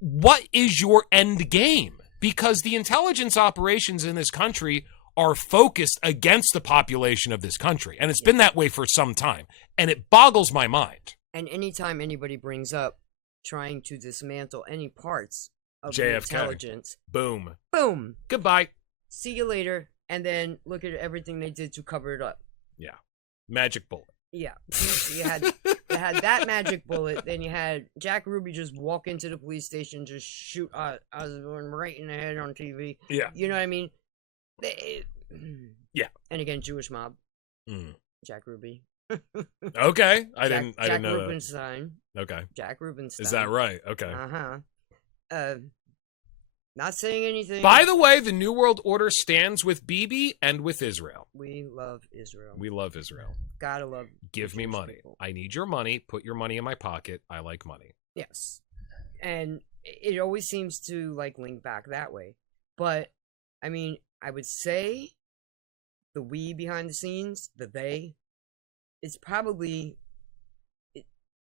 what is your end game? Because the intelligence operations in this country are focused against the population of this country. And it's been that way for some time. And it boggles my mind. And anytime anybody brings up trying to dismantle any parts of JFK. the intelligence, Boom. boom, Goodbye. see you later, and then look at everything they did to cover it up. Yeah. Magic bullet. Yeah. You had that magic bullet, then you had Jack Ruby just walk into the police station, just shoot Osborne right in the head on TV. Yeah. You know what I mean? Yeah. And again, Jewish mob. Mm. Jack Ruby. Okay. I didn't know Jack that. Rubenstein. Okay. Jack Rubenstein. Is that right? Okay. Not saying anything. By the way, the New World Order stands with Bibi and with Israel. We love Israel. We love Israel. Gotta love. Give me money. People. I need your money. Put your money in my pocket. I like money. Yes. And it always seems to like link back that way. But I mean, I would say the we behind the scenes, the they, it's probably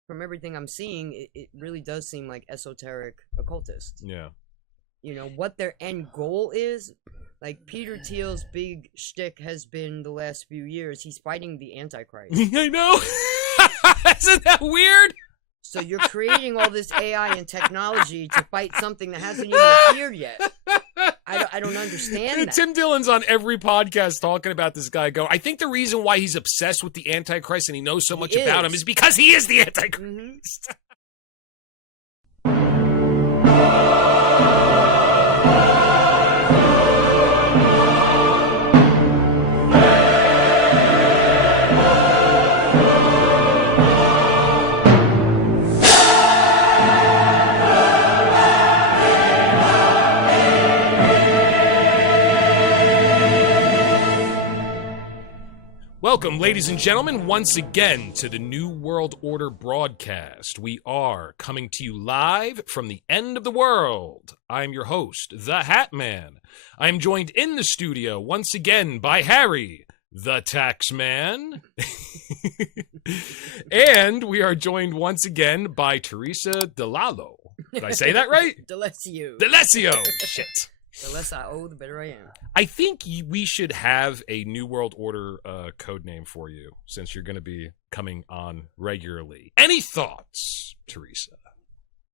from everything I'm seeing, it really does seem like esoteric occultists. Yeah. You know, what their end goal is, like Peter Thiel's big shtick has been the last few years, he's fighting the Antichrist. I know. Isn't that weird? So you're creating all this AI and technology to fight something that hasn't even appeared yet. I don't understand that. Tim Dillon's on every podcast talking about this guy going, I think the reason why he's obsessed with the Antichrist and he knows so much about him is because he is the Antichrist. Mm-hmm. Welcome, ladies and gentlemen, once again to the New World Order broadcast. We are coming to you live from the end of the world. I'm your host, the Hat Man. I am joined in the studio once again by Harry, the Tax Man. And we are joined once again by Theresa DeLalo. Did I say that right? Delesio. Shit. The less I owe, the better I am. I think we should have a New World Order code name for you, since you're going to be coming on regularly. Any thoughts, Theresa?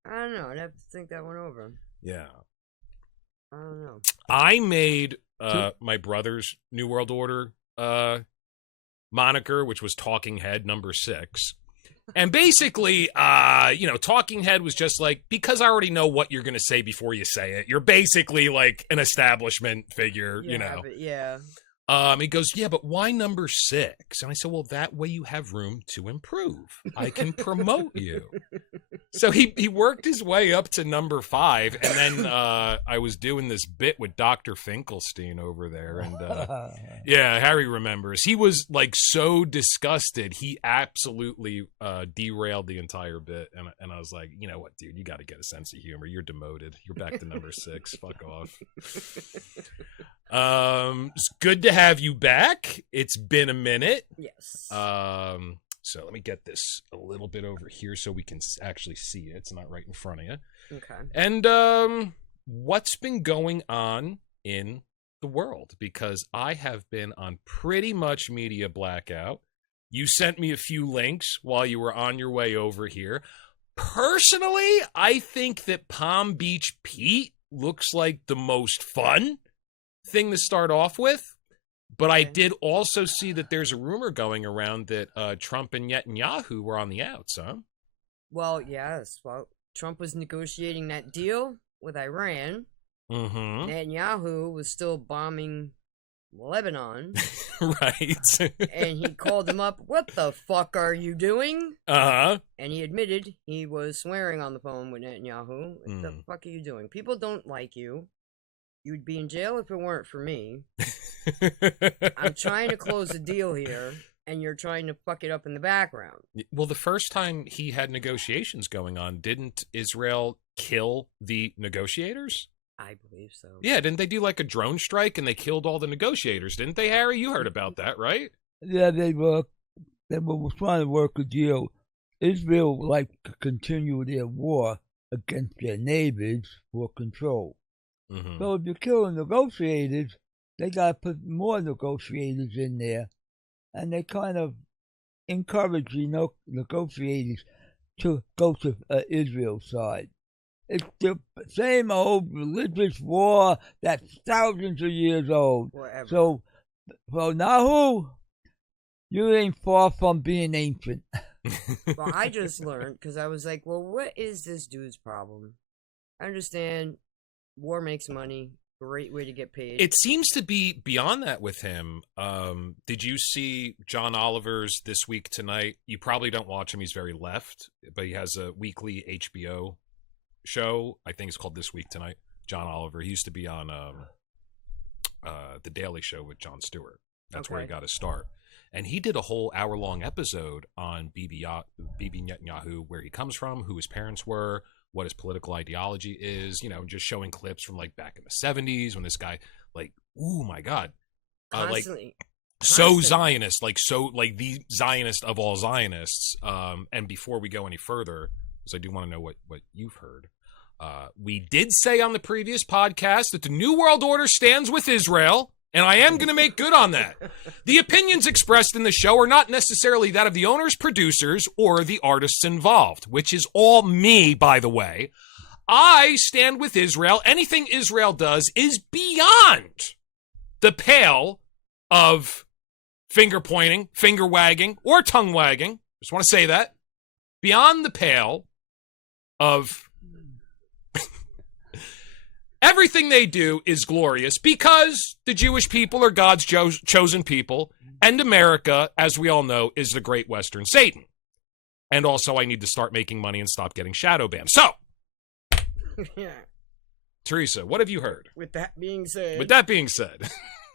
I don't know. I'd have to think that one over. Yeah. I don't know. I made my brother's New World Order moniker, which was Talking Head number 6. And basically, Talking Head was just like, because I already know what you're going to say before you say it. You're basically like an establishment figure, you know. Yeah. He goes, yeah, but why number 6? And I said, well, that way you have room to improve. I can promote you. So he worked his way up to number 5. And then I was doing this bit with Dr. Finkelstein over there. And yeah, Harry remembers. He was like so disgusted. He absolutely derailed the entire bit. And I was like, you know what, dude, you got to get a sense of humor. You're demoted. You're back to number 6. Fuck off. It's good to have you back. It's been a minute. Yes. So let me get this a little bit over here so we can actually see it. It's not right in front of you. Okay. And what's been going on in the world? Because I have been on pretty much media blackout. You sent me a few links while you were on your way over here. Personally, I think that Palm Beach Pete looks like the most fun thing to start off with, but I did also see that there's a rumor going around that Trump and Netanyahu were on the outs, huh? Well, yes. Well, Trump was negotiating that deal with Iran. Mm-hmm. Netanyahu was still bombing Lebanon. Right. And he called him up, what the fuck are you doing? Uh-huh. And he admitted he was swearing on the phone with Netanyahu. What the fuck are you doing? People don't like you. You'd be in jail if it weren't for me. I'm trying to close a deal here, and you're trying to fuck it up in the background. Well, the first time he had negotiations going on, didn't Israel kill the negotiators? I believe so. Yeah, didn't they do like a drone strike and they killed all the negotiators? Didn't they, Harry? You heard about that, right? Yeah, they were trying to work a deal. Israel would like to continue their war against their neighbors for control. Mm-hmm. So if you're killing negotiators, they got to put more negotiators in there, and they kind of encourage the negotiators to go to Israel's side. It's the same old religious war that's thousands of years old. Whatever. So Nahu, you ain't far from being ancient. Well, I just learned because I was like, well, what is this dude's problem? I understand war makes money. Great way to get paid. It seems to be beyond that with him. Did you see John Oliver's This Week Tonight? You probably don't watch him. He's very left, but he has a weekly HBO show. I think it's called This Week Tonight. John Oliver. He used to be on The Daily Show with Jon Stewart. That's where he got his start. And he did a whole hour-long episode on Bibi Netanyahu, where he comes from, who his parents were, what his political ideology is, just showing clips from like back in the 70s when this guy, like, oh my God. Constantly. So Zionist, like the Zionist of all Zionists. And before we go any further, because I do want to know what you've heard. We did say on the previous podcast that the New World Order stands with Israel, and I am going to make good on that. The opinions expressed in the show are not necessarily that of the owners, producers, or the artists involved, which is all me, by the way. I stand with Israel. Anything Israel does is beyond the pale of finger pointing, finger wagging, or tongue wagging. Just want to say that. Beyond the pale of everything they do is glorious because the Jewish people are God's chosen people, and America, as we all know, is the great Western Satan. And also, I need to start making money and stop getting shadow banned. So, Yeah. Theresa, what have you heard? With that being said,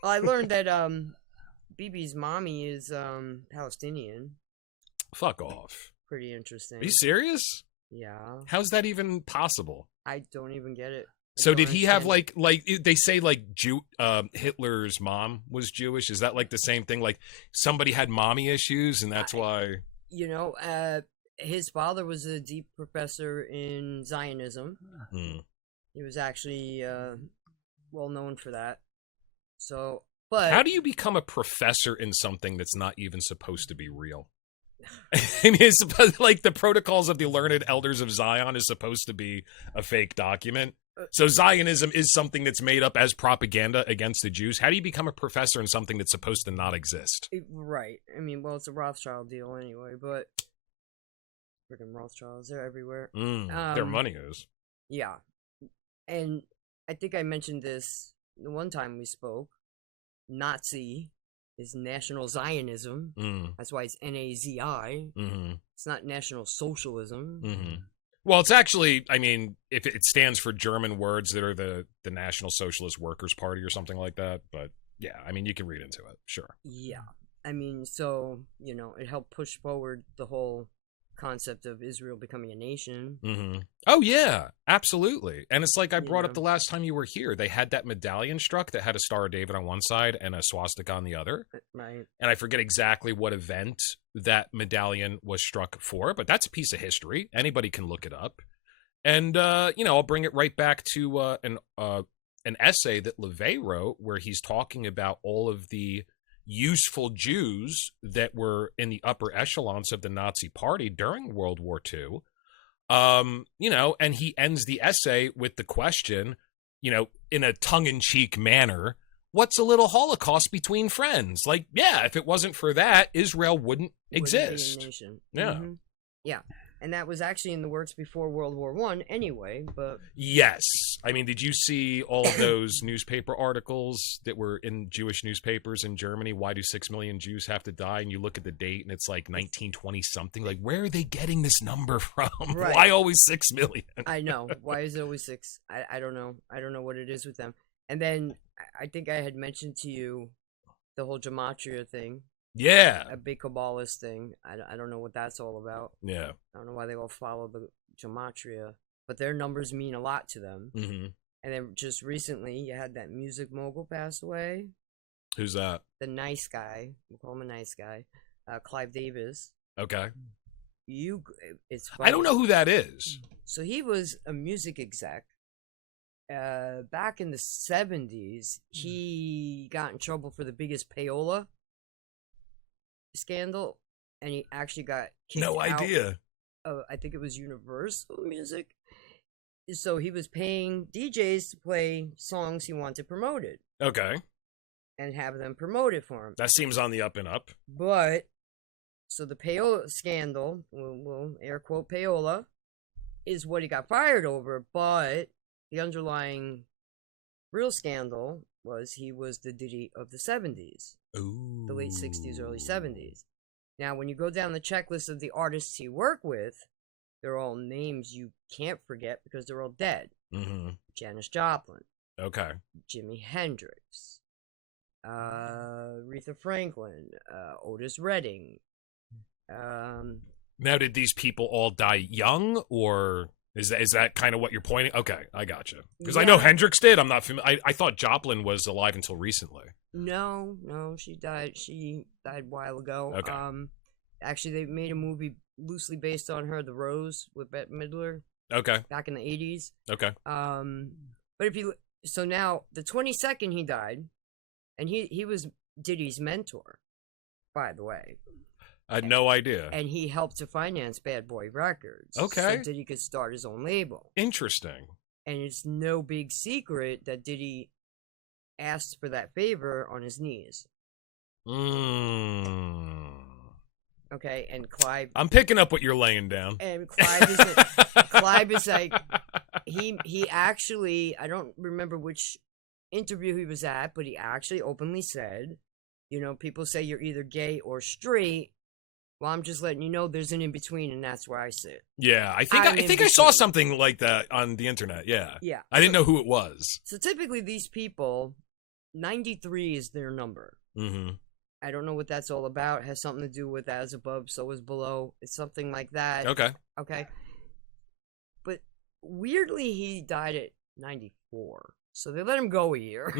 I learned that Bibi's mommy is Palestinian. Fuck off. Pretty interesting. Are you serious? Yeah. How's that even possible? I don't even get it. So did he have like they say like Hitler's mom was Jewish? Is that like the same thing? Like somebody had mommy issues and that's why? His father was a deep professor in Zionism. He was actually well known for that. So, but how do you become a professor in something that's not even supposed to be real? I mean, it's supposed, like the Protocols of the Learned Elders of Zion is supposed to be a fake document. So Zionism is something that's made up as propaganda against the Jews. How do you become a professor in something that's supposed to not exist? Right. I mean, well, it's a Rothschild deal anyway, but freaking Rothschilds, they're everywhere. Their money is. Yeah. And I think I mentioned this the one time we spoke. Nazi is National Zionism. That's why it's Nazi. It's not National Socialism. Well, it's actually, I mean, if it stands for German words that are the National Socialist Workers' Party or something like that. But yeah, I mean, you can read into it, sure. Yeah. I mean, so, it helped push forward the whole concept of Israel becoming a nation. Oh, yeah, absolutely. And it's like I brought up the last time you were here. They had that medallion struck that had a Star of David on one side and a swastika on the other. Right. And I forget exactly what event that medallion was struck for, but that's a piece of history. Anybody can look it up. And, I'll bring it right back to an essay that LaVey wrote where he's talking about all of the useful Jews that were in the upper echelons of the Nazi party during World War II. And he ends the essay with the question, in a tongue-in-cheek manner, what's a little Holocaust between friends? Like, yeah, if it wasn't for that, Israel wouldn't exist. Be a nation. Yeah. Yeah. And that was actually in the works before World War I anyway, but... Yes. I mean, did you see all of those newspaper articles that were in Jewish newspapers in Germany? Why do 6 million Jews have to die? And you look at the date and it's like 1920-something. Like, where are they getting this number from? Right. Why always 6 million? I know. Why is it always 6? I don't know. I don't know what it is with them. And then I think I had mentioned to you the whole gematria thing. Yeah. A big Kabbalist thing. I don't know what that's all about. Yeah. I don't know why they all follow the gematria, but their numbers mean a lot to them. And then just recently, you had that music mogul pass away. Who's that? The nice guy. We'll call him a nice guy. Clive Davis. Okay. it's I don't funny. know who that is. So he was a music exec. Back in the 70s, he got in trouble for the biggest payola scandal, and he actually got kicked No out idea. of, I think it was Universal Music. So he was paying DJs to play songs he wanted promoted Okay. and have them promote it for him. That seems on the up and up. But, so the payola scandal, we'll air quote payola, is what he got fired over, but the underlying real scandal was he was the Diddy of the 70s, Ooh. the late 60s, early 70s. Now, when you go down the checklist of the artists he worked with, they're all names you can't forget because they're all dead. Mm-hmm. Janis Joplin, Okay. Jimi Hendrix, Aretha Franklin, Otis Redding. Now, did these people all die young, or is that kind of what you're pointing? Okay, I gotcha. Because I know Yeah. Hendrix did. I'm not familiar. I thought Joplin was alive until recently. No, she died. She died a while ago. Okay. Actually, they made a movie loosely based on her, The Rose, with Bette Midler, Okay. back in the 80s. Okay. But so now the 22nd he died, and he was Diddy's mentor, by the way. I had no idea. And he helped to finance Bad Boy Records. Okay. So Diddy could start his own label. Interesting. And it's no big secret that Diddy asked for that favor on his knees. Okay, and Clive. I'm picking up what you're laying down. And Clive is like, he actually, I don't remember which interview he was at, but he actually openly said, people say you're either gay or straight. Well, I'm just letting you know there's an in between, and that's where I sit. Yeah, I I'm think I saw something like that on the internet. Yeah. Yeah. I didn't know who it was. So typically these people, 93 is their number. Mm-hmm. I don't know what that's all about. It has something to do with as above, so is below. It's something like that. Okay. But weirdly, he died at 94. So they let him go a year.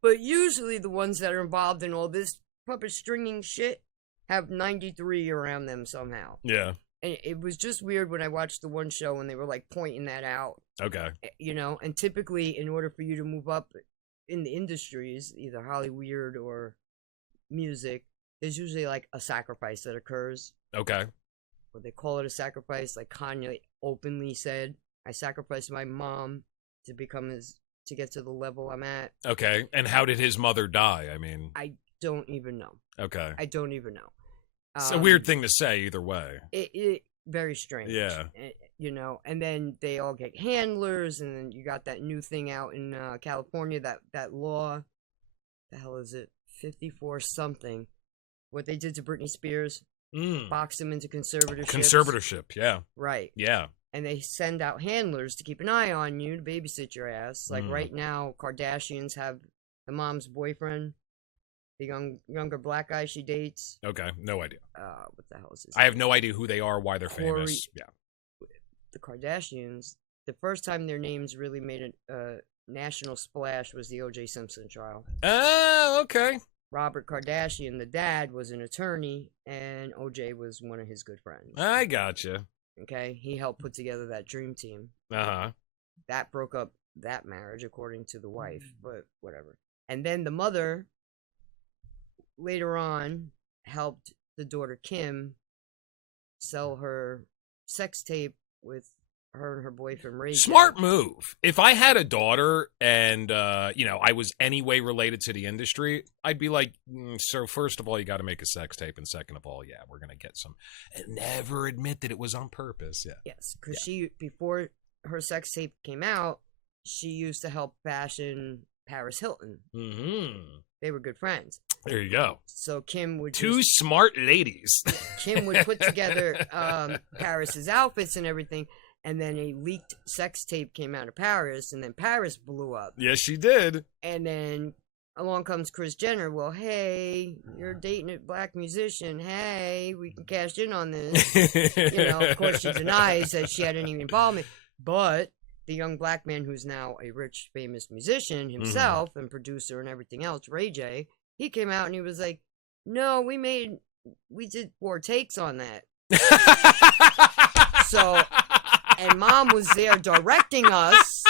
But usually the ones that are involved in all this puppet stringing shit have 93 around them somehow. Yeah. And it was just weird when I watched the one show and they were like pointing that out. Okay. And typically in order for you to move up in the industries, either Hollywood or music, there's usually like a sacrifice that occurs. Okay. Or they call it a sacrifice, like Kanye openly said, I sacrificed my mom to get to the level I'm at. Okay. And how did his mother die? I mean, I don't even know. Okay. I don't even know. It's a weird thing to say either way. It very strange. Yeah. And then they all get handlers, and then you got that new thing out in California, that law, the hell is it, 54 something, what they did to Britney Spears, boxed them into conservatorship, yeah. Right. Yeah. And they send out handlers to keep an eye on you, to babysit your ass. Like right now, Kardashians have the mom's boyfriend, the younger black guy she dates. Okay, no idea. What the hell is this? I have no idea who they are, why they're famous. Yeah. The Kardashians, the first time their names really made a national splash was the O.J. Simpson trial. Oh, okay. Robert Kardashian, the dad, was an attorney, and O.J. was one of his good friends. I gotcha. Okay, he helped put together that dream team. Uh-huh. That broke up that marriage, according to the wife, but whatever. And then the mother, later on, helped the daughter Kim sell her sex tape with her and her boyfriend Ray. Smart move. If I had a daughter and, I was any way related to the industry, I'd be like, so first of all, you got to make a sex tape. And second of all, yeah, we're going to get some. And never admit that it was on purpose. Yeah. Yes, because she, before her sex tape came out, she used to help fashion Paris Hilton. Mm-hmm. They were good friends. There you go. So Kim would Two smart ladies. Kim would put together Paris's outfits and everything, and then a leaked sex tape came out of Paris, and then Paris blew up. Yes, she did. And then along comes Kris Jenner. Well, hey, you're dating a black musician. Hey, we can cash in on this. Of course, she denies that she had any involvement, but the young black man who's now a rich, famous musician himself and producer and everything else, Ray J, he came out and he was like, no, we did 4 takes on that. So, and Mom was there directing us.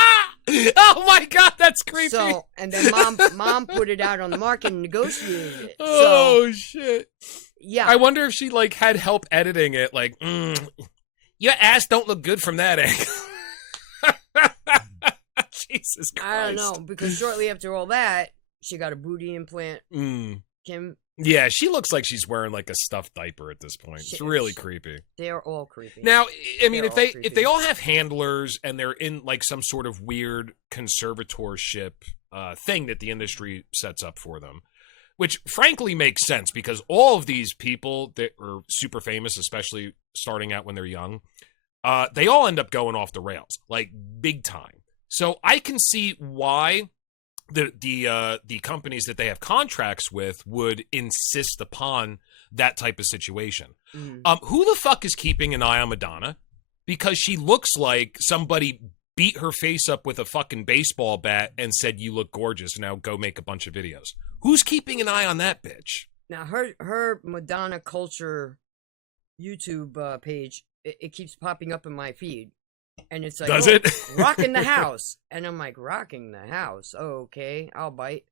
Oh my God, that's creepy. So, and then mom put it out on the market and negotiated it. Oh shit. Yeah. I wonder if she like had help editing it. Like, your ass don't look good from that angle. Jesus Christ. I don't know, because shortly after all that, she got a booty implant. Kim. Yeah, she looks like she's wearing like a stuffed diaper at this point. It's really creepy. They're all creepy. Now, I mean, They're if they all have handlers and they're in like some sort of weird conservatorship thing that the industry sets up for them, which frankly makes sense because all of these people that are super famous, especially starting out when they're young, they all end up going off the rails, like big time. So I can see why the companies that they have contracts with would insist upon that type of situation. Who the fuck is keeping an eye on Madonna? Because she looks like somebody beat her face up with a fucking baseball bat and said, "You look gorgeous. Now go make a bunch of videos." Who's keeping an eye on that bitch? Now her Madonna culture YouTube page, it keeps popping up in my feed. And it's like, does it? Rocking the house. And I'm like, rocking the house. Oh, okay, I'll bite.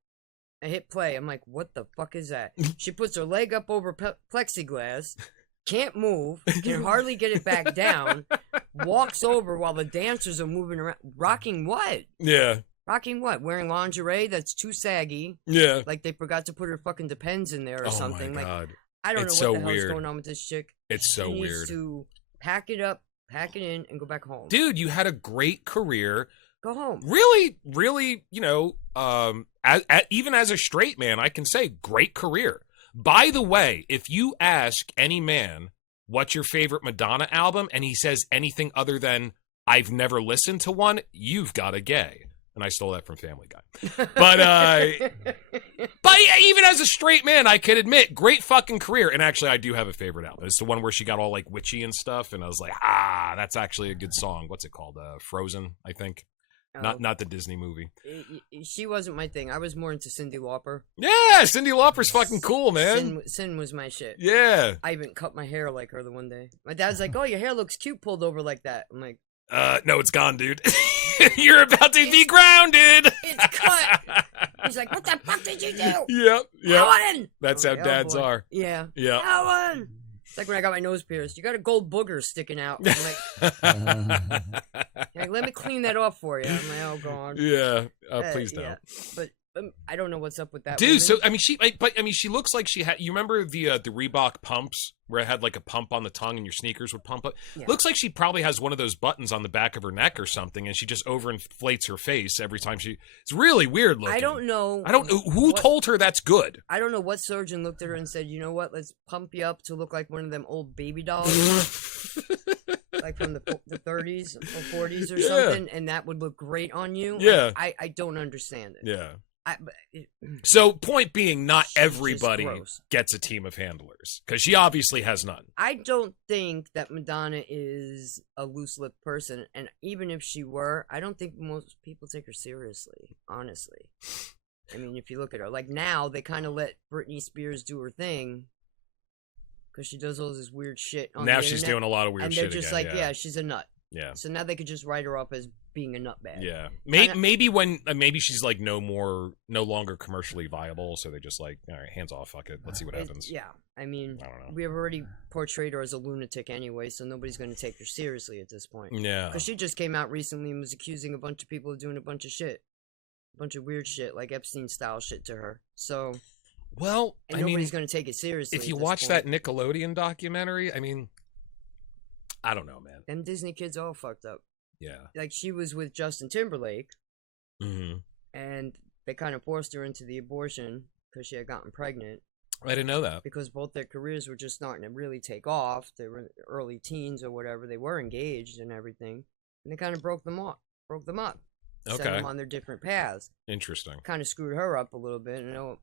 I hit play. I'm like, what the fuck is that? She puts her leg up over plexiglass, can't move, can hardly get it back down, walks over while the dancers are moving around. Rocking what? Yeah. Rocking what? Wearing lingerie that's too saggy. Yeah. Like they forgot to put her fucking Depends in there or something. Oh my God. Like, I don't know what the hell's going on with this chick. It's so she weird. Needs to pack it up, pack it in, and go back home. Dude, you had a great career. Go home. Really, really, you know, even as a straight man, I can say great career. By the way, if you ask any man what's your favorite Madonna album and he says anything other than I've never listened to one, you've got a gay. And I stole that from Family Guy. But yeah, even as a straight man, I could admit, great fucking career. And actually, I do have a favorite album. It's the one where she got all like witchy and stuff. And I was like, that's actually a good song. What's it called? Frozen, I think. Oh. Not the Disney movie. She wasn't my thing. I was more into Cyndi Lauper. Yeah, Cyndi Lauper's fucking cool, man. Sin was my shit. Yeah. I even cut my hair like her the one day. My dad's like, "Oh, your hair looks cute pulled over like that." I'm like, no, it's gone, dude. You're about to be grounded. It's cut. He's like, "What the fuck did you do?" Yep. Ellen! That's how like, dads boy. are. Yeah. Yeah. Ellen! It's like when I got my nose pierced. You got a gold booger sticking out. I'm like, let me clean that off for you. I'm like, oh, God. Yeah. Please don't. Yeah. But I don't know what's up with that. Dude, woman. so I mean, she looks like she had. You remember the Reebok pumps where it had like a pump on the tongue and your sneakers would pump up? Yeah. Looks like she probably has one of those buttons on the back of her neck or something, and she just overinflates her face every time she. It's really weird looking. I don't know. Who told her that's good. I don't know what surgeon looked at her and said, "You know what? Let's pump you up to look like one of them old baby dolls." Like from the 30s or 40s or something, and that would look great on you. Yeah. Like, I don't understand it. Yeah. So, point being, not everybody gross. Gets a team of handlers, because she obviously has none. I don't think that Madonna is a loose-lipped person, and even if she were, I don't think most people take her seriously, honestly. I mean, if you look at her, like now, they kind of let Britney Spears do her thing, because she does all this weird shit on now the she's internet, doing a lot of weird shit and they're just again, like, yeah, she's a nut. Yeah. So now they could just write her up as being a nutbag. Yeah. Maybe she's like no longer commercially viable, so they're just like, all right, hands off, fuck it, let's see what happens. Yeah. I mean, I don't know. we have already portrayed her as a lunatic anyway, so nobody's going to take her seriously at this point. Yeah. Because she just came out recently and was accusing a bunch of people of doing a bunch of shit. A bunch of weird shit, like Epstein-style shit to her. So... Well, and nobody's going to take it seriously. If you watch that Nickelodeon documentary, I mean, I don't know, man. Them Disney kids all fucked up. Yeah. Like, she was with Justin Timberlake, and they kind of forced her into the abortion because she had gotten pregnant. I didn't know that. Because both their careers were just starting to really take off. They were early teens or whatever. They were engaged and everything. And they kind of broke them up. Okay. Set them on their different paths. Interesting. Kind of screwed her up a little bit. You know,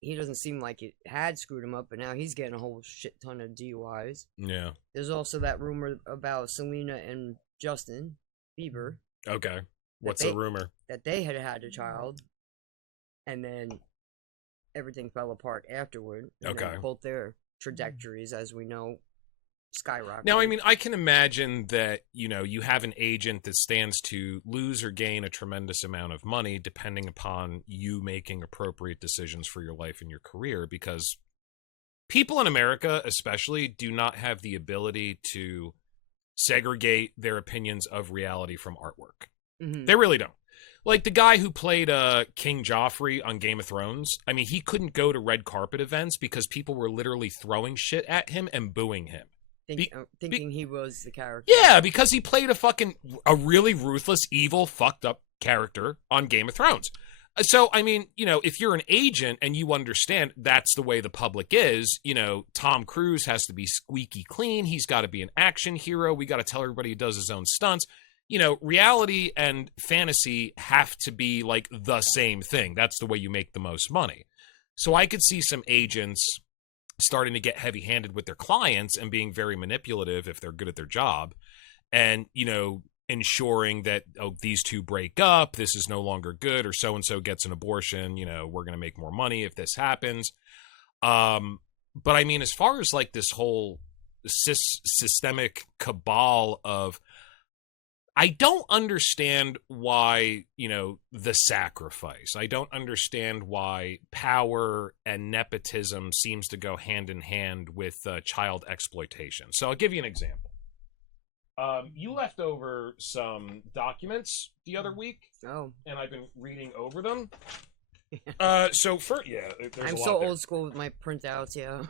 he doesn't seem like it had screwed him up, but now he's getting a whole shit ton of DUIs. Yeah. There's also that rumor about Selena and Justin Bieber. Okay. What's the rumor? That they had a child, and then everything fell apart afterward. Okay. Both their trajectories, as we know, skyrocketed. Now, I mean, I can imagine that, you have an agent that stands to lose or gain a tremendous amount of money depending upon you making appropriate decisions for your life and your career, because people in America, especially, do not have the ability to segregate their opinions of reality from artwork. Mhm. They really don't. Like the guy who played King Joffrey on Game of Thrones, I mean, he couldn't go to red carpet events because people were literally throwing shit at him and booing him. Thinking he was the character. Yeah, because he played a really ruthless, evil, fucked up character on Game of Thrones. So, I mean, if you're an agent and you understand that's the way the public is, Tom Cruise has to be squeaky clean. He's got to be an action hero. We got to tell everybody he does his own stunts. Reality and fantasy have to be like the same thing. That's the way you make the most money. So I could see some agents starting to get heavy-handed with their clients and being very manipulative if they're good at their job, and ensuring that these two break up, this is no longer good, or so and so gets an abortion, we're going to make more money if this happens. But I mean, as far as like this whole systemic cabal of, I don't understand why, the sacrifice. I don't understand why power and nepotism seems to go hand in hand with child exploitation. So I'll give you an example. You left over some documents the other week, and I've been reading over them. There's I'm so old school with my printouts. Yeah.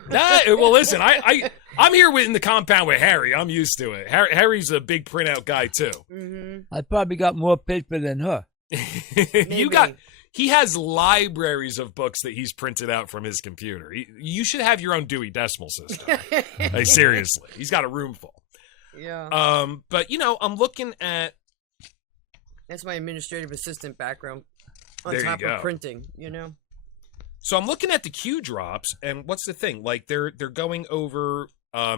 Well, listen, I'm here in the compound with Harry. I'm used to it. Harry's a big printout guy too. Mm-hmm. I probably got more paper than her. He has libraries of books that he's printed out from his computer. You should have your own Dewey Decimal System. Like, seriously, he's got a room full. Yeah. But I'm looking at. That's my administrative assistant background. On there top you go. Of printing, So I'm looking at the Q drops, and what's the thing? Like they're going over.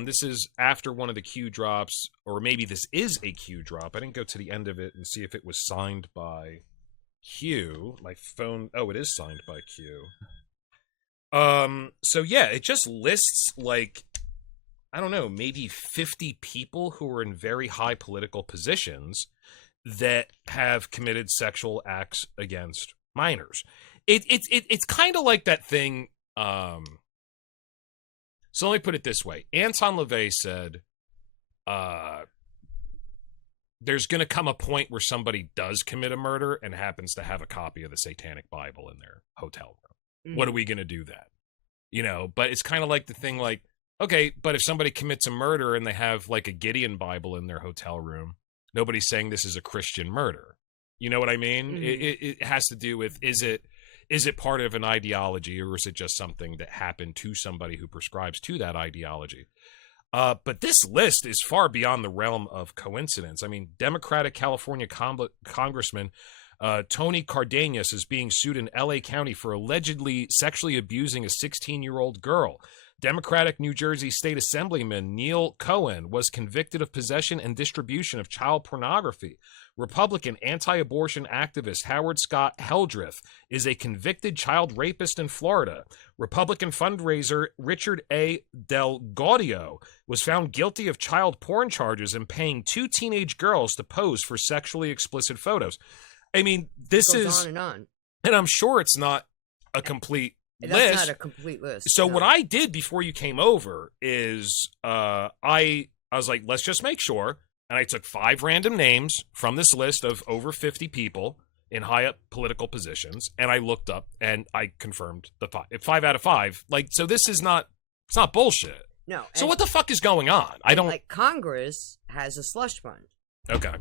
This is after one of the Q drops, or maybe this is a Q drop. I didn't go to the end of it and see if it was signed by Q. My phone. Oh, it is signed by Q. So yeah, it just lists like, I don't know, maybe 50 people who are in very high political positions that have committed sexual acts against minors. It's kind of like that thing. So let me put it this way. Anton LaVey said, there's going to come a point where somebody does commit a murder and happens to have a copy of the Satanic Bible in their hotel room. What are we going to do then? But it's kind of like the thing like, okay, but if somebody commits a murder and they have like a Gideon Bible in their hotel room, nobody's saying this is a Christian murder. You know what I mean? Mm-hmm. It has to do with, is it part of an ideology, or is it just something that happened to somebody who prescribes to that ideology? But this list is far beyond the realm of coincidence. I mean, Democratic California Congressman Tony Cardenas is being sued in L.A. County for allegedly sexually abusing a 16-year-old girl. Democratic New Jersey State Assemblyman Neil Cohen was convicted of possession and distribution of child pornography. Republican anti-abortion activist Howard Scott Heldreth is a convicted child rapist in Florida. Republican fundraiser Richard A. Del Gaudio was found guilty of child porn charges and paying 2 teenage girls to pose for sexually explicit photos. I mean, this is on and on. And I'm sure it's not a complete That's list. not a complete list. So no. what I did before you came over is I was like, let's just make sure. And I took 5 random names from this list of over 50 people in high up political positions, and I looked up and I confirmed the 5 out of 5. Like, so this is not, it's not bullshit. No. So what the fuck is going on? I don't like. Congress has a slush fund. Okay.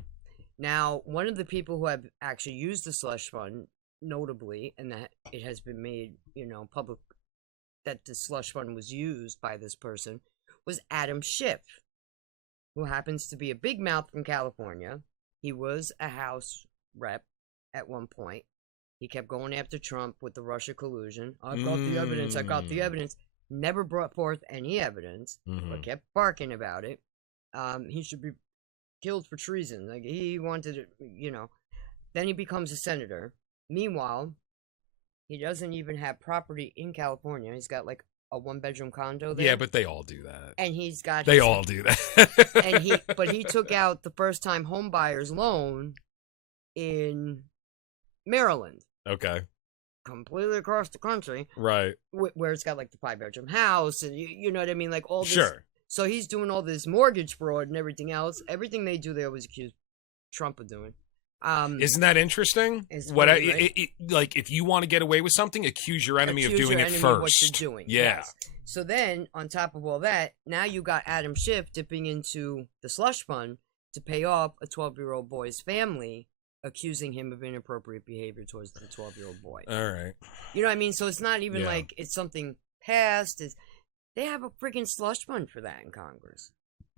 Now, one of the people who have actually used the slush fund, notably, and that it has been made, public, that the slush fund was used by this person, was Adam Schiff, who happens to be a big mouth from California. He was a House rep at one point. He kept going after Trump with the Russia collusion. I got the evidence. I got the evidence. Never brought forth any evidence, but kept barking about it. He should be killed for treason. Like, he wanted it, Then he becomes a senator. Meanwhile, he doesn't even have property in California. He's got like a 1-bedroom condo there. Yeah, but they all do that. And he's got They all do that. and he took out the first time home buyer's loan in Maryland. Okay. Completely across the country. Right. Where it's got like the 5-bedroom house and you know what I mean? Like all this. Sure. So he's doing all this mortgage fraud and everything else. Everything they do, they always accuse Trump of doing. Isn't that interesting? Funny, right? Like, if you want to get away with something, accuse your enemy of doing it first. Of what you're doing. Yeah. Yes. So then, on top of all that, now you got Adam Schiff dipping into the slush fund to pay off a 12-year-old boy's family, accusing him of inappropriate behavior towards the 12-year-old boy. All right. You know what I mean? So it's not even like it's something past. They have a freaking slush fund for that in Congress.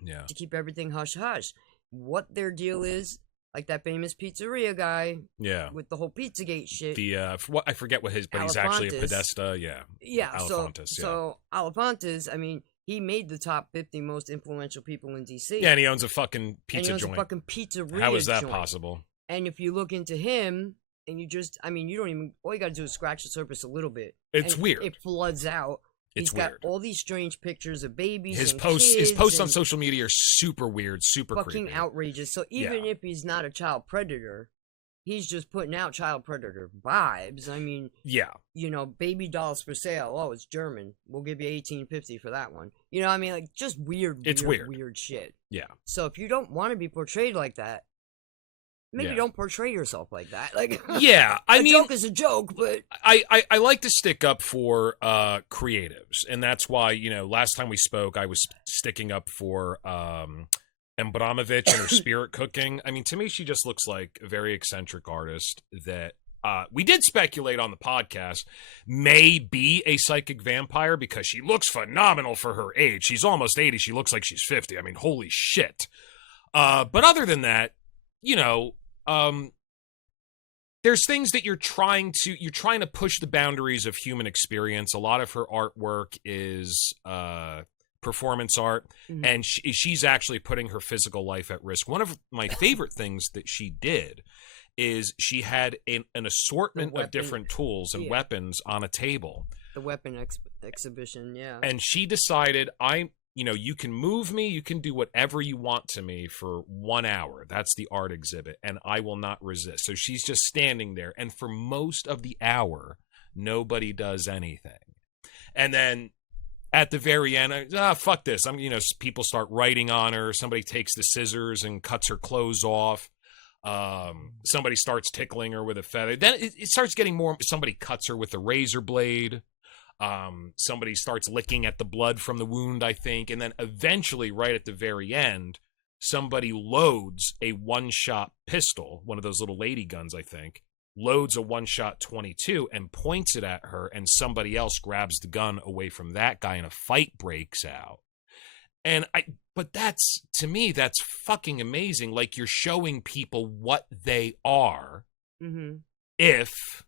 Yeah. To keep everything hush-hush. What their deal is, like that famous pizzeria guy. Yeah. With the whole Pizzagate shit. I forget what his, but he's actually a Podesta. Yeah. Yeah. Alefantis, so Alefantis, I mean, he made the top 50 most influential people in D.C. Yeah, and he owns a fucking pizza and he owns joint. A fucking pizzeria How is that joint. possible? And if you look into him, and you just, I mean, you don't even, all you gotta do is scratch the surface a little bit. It's and weird. It floods out. It's He's got weird. all these strange pictures of babies. His and posts kids on and social media are super weird, super fucking creepy. outrageous. So even if he's not a child predator, he's just putting out child predator vibes. I mean, yeah, you know, baby dolls for sale. Oh, it's German. We'll give you $18.50 for that one. You know, what I mean, like just weird shit. Yeah. So if you don't want to be portrayed like that, maybe don't portray yourself like that. Like, yeah, I mean, a joke is a joke, but I like to stick up for creatives, and that's why, you know, last time we spoke, I was sticking up for Abramovich and her spirit cooking. I mean, to me, she just looks like a very eccentric artist that we did speculate on the podcast may be a psychic vampire because she looks phenomenal for her age. She's almost 80. She looks like she's 50. I mean, holy shit. But other than that, you know, there's things that you're trying to push the boundaries of human experience. A lot of her artwork is performance art, and she's actually putting her physical life at risk. One of my favorite things that she did is she had an assortment of different tools and weapons on a table. The weapon exhibition, yeah. And she decided, you know, you can move me, you can do whatever you want to me for 1 hour. That's the art exhibit, and I will not resist. So she's just standing there, and for most of the hour, nobody does anything. And then at the very end, fuck this. You know, people start writing on her. Somebody takes the scissors and cuts her clothes off. Somebody starts tickling her with a feather. Then it starts getting more. Somebody cuts her with a razor blade. Somebody starts licking at the blood from the wound, I think. And then eventually, right at the very end, somebody loads a one-shot pistol, one of those little lady guns, I think, loads a one-shot 22 and points it at her, and somebody else grabs the gun away from that guy, and a fight breaks out. But that's, to me, that's fucking amazing. Like, you're showing people what they are if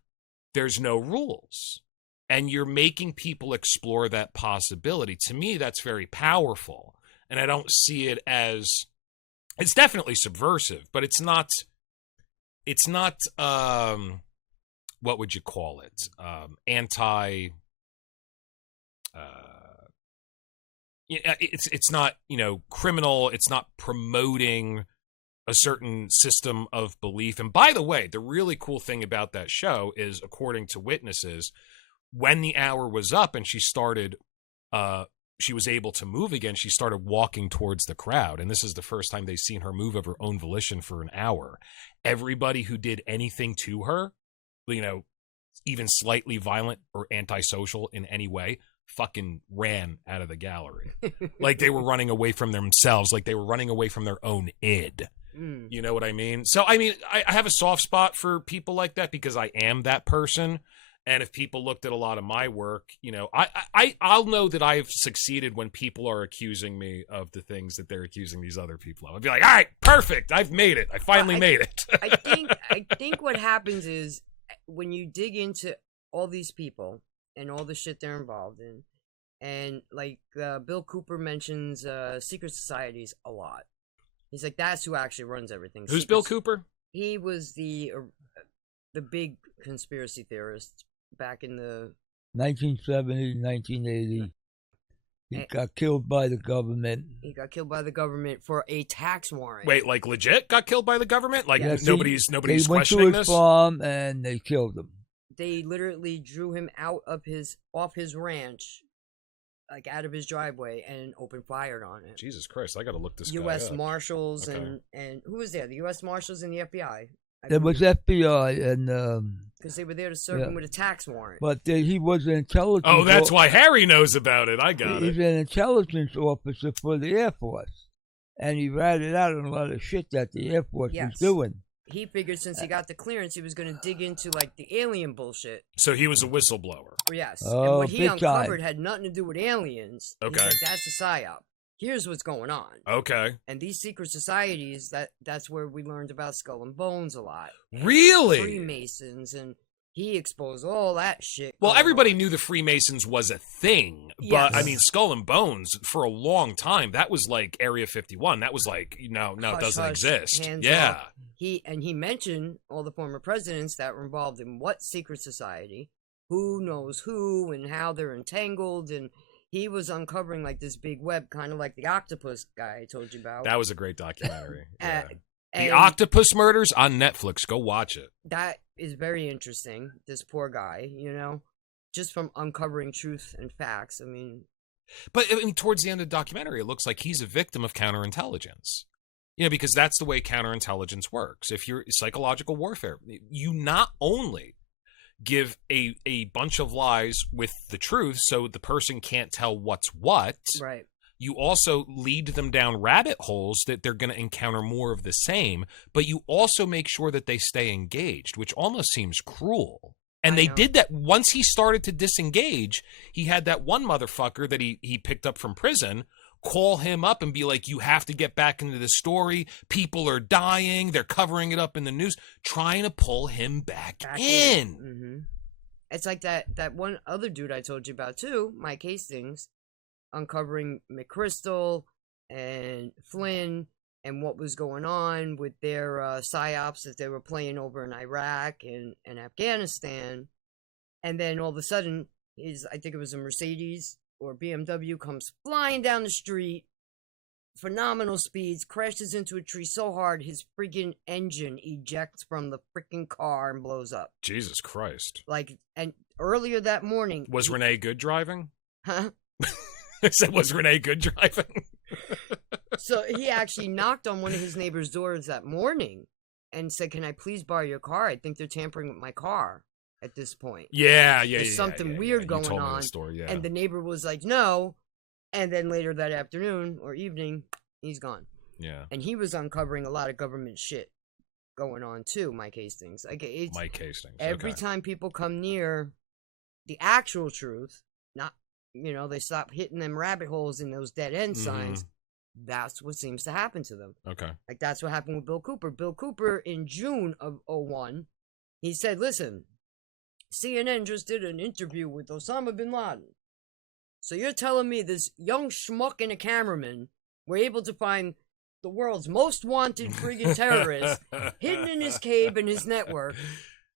there's no rules. And you're making people explore that possibility. To me, that's very powerful. And I don't see it as, it's definitely subversive, but it's not, what would you call it? It's not, you know, criminal. It's not promoting a certain system of belief. And by the way, the really cool thing about that show is, according to witnesses, when the hour was up and she was able to move again, she started walking towards the crowd. And this is the first time they've seen her move of her own volition for an hour. Everybody who did anything to her, you know, even slightly violent or antisocial in any way, fucking ran out of the gallery. Like they were running away from themselves, like they were running away from their own id. You know what I mean? So, I mean, I have a soft spot for people like that because I am that person. And if people looked at a lot of my work, you know, I'll know that I've succeeded when people are accusing me of the things that they're accusing these other people of. I'd be like, all right, perfect. I've made it. I finally made it. I think what happens is when you dig into all these people and all the shit they're involved in, and like Bill Cooper mentions secret societies a lot. He's like, that's who actually runs everything. Who's Bill Cooper? He was the big conspiracy theorist back in the 1970, 1980. He got killed by the government. He got killed by the government for a tax warrant. Wait, like legit got killed by the government? Like Yes, nobody's they went questioning to his this? farm and they killed him. They literally drew him off his ranch, like out of his driveway, and opened fire on him. Jesus Christ, I got to look this guy U.S. up. Marshals Okay. and who was there? The U.S. Marshals and the FBI. There was FBI and because they were there to serve him with a tax warrant. but he was an intelligence. Oh, that's why Harry knows about it. I got He's it. an intelligence officer for the Air Force, and he ratted out a lot of shit that the Air Force was doing. He figured since he got the clearance, he was going to dig into like the alien bullshit. So he was a whistleblower. Yes, Oh, and what he big uncovered time. had nothing to do with aliens. Okay. He's like, that's a psyop. Here's what's going on. Okay. And these secret societies, that's where we learned about Skull and Bones a lot. Really? Freemasons, and he exposed all that shit. Well, going everybody on. knew the Freemasons was a thing, but Yes. I mean, Skull and Bones for a long time, that was like Area 51. That was like, no, it Hush, doesn't hush, exist. hands Yeah. off. He mentioned all the former presidents that were involved in what secret society, who knows who, and how they're entangled, and he was uncovering like this big web, kind of like the octopus guy I told you about. That was a great documentary. Yeah. The And Octopus Murders on Netflix. Go watch it. that is very interesting. This poor guy, just from uncovering truth and facts. I mean, But I mean, towards the end of the documentary, it looks like he's a victim of counterintelligence. Because that's the way counterintelligence works. If you're psychological warfare, you not only give a bunch of lies with the truth so the person can't tell what's what, right. you also lead them down rabbit holes that they're going to encounter more of the same, but you also make sure that they stay engaged, which almost seems cruel. And I they know. did that once he started to disengage. He had that one motherfucker that he picked up from prison call him up and be like, you have to get back into the story. People are dying. They're covering it up in the news, trying to pull him back in. Mm-hmm. It's like that one other dude I told you about too, Mike Hastings, uncovering McChrystal and Flynn and what was going on with their psyops that they were playing over in Iraq and Afghanistan. And then all of a sudden, I think it was a Mercedes or BMW comes flying down the street, phenomenal speeds, crashes into a tree so hard his friggin' engine ejects from the freaking car and blows up. Jesus Christ. Like, and earlier that morning... Was Renee Good driving? Huh? I said, was Renee Good driving? So he actually knocked on one of his neighbor's doors that morning and said, can I please borrow your car? I think they're tampering with my car at this point. Yeah. There's something weird going you told me on. the story, yeah. And the neighbor was like, no. And then later that afternoon or evening, he's gone. Yeah. And he was uncovering a lot of government shit going on too, Mike Hastings. Like it's Mike Hastings. every okay. time people come near the actual truth, not they stop hitting them rabbit holes in those dead end signs. That's what seems to happen to them. Okay. Like that's what happened with Bill Cooper. Bill Cooper in June of 2001, he said, listen, CNN just did an interview with Osama bin Laden. So you're telling me this young schmuck and a cameraman were able to find the world's most wanted friggin' terrorist hidden in his cave and his network,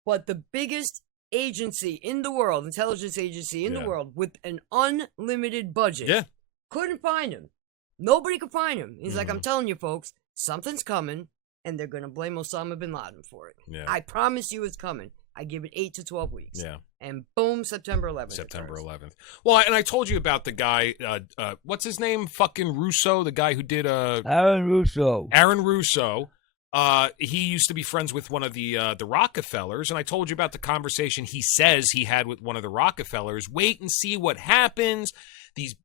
but the biggest agency in the world, intelligence agency in the world, with an unlimited budget, couldn't find him. Nobody could find him. He's like, I'm telling you folks, something's coming, and they're going to blame Osama bin Laden for it. Yeah. I promise you it's coming. I give it 8 to 12 weeks. Yeah. And boom, September 11th. September 11th. Well, and I told you about the guy, what's his name? Fucking Russo, the guy who did... Aaron Russo. Aaron Russo. He used to be friends with one of the Rockefellers, and I told you about the conversation he says he had with one of the Rockefellers. Wait and see what happens. These,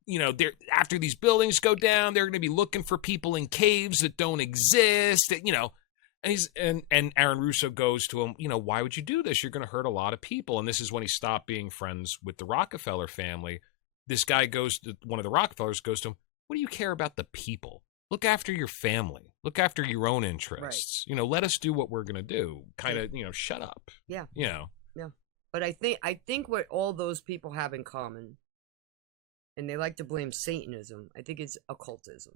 after these buildings go down, they're going to be looking for people in caves that don't exist, And Aaron Russo goes to him, why would you do this? You're going to hurt a lot of people. And this is when he stopped being friends with the Rockefeller family. This guy goes to one of the Rockefellers, goes to him, what do you care about the people? Look after your family. Look after your own interests. Right. Let us do what we're going to do. Kind of, shut up. Yeah. Yeah. But I think what all those people have in common, and they like to blame Satanism, I think it's occultism.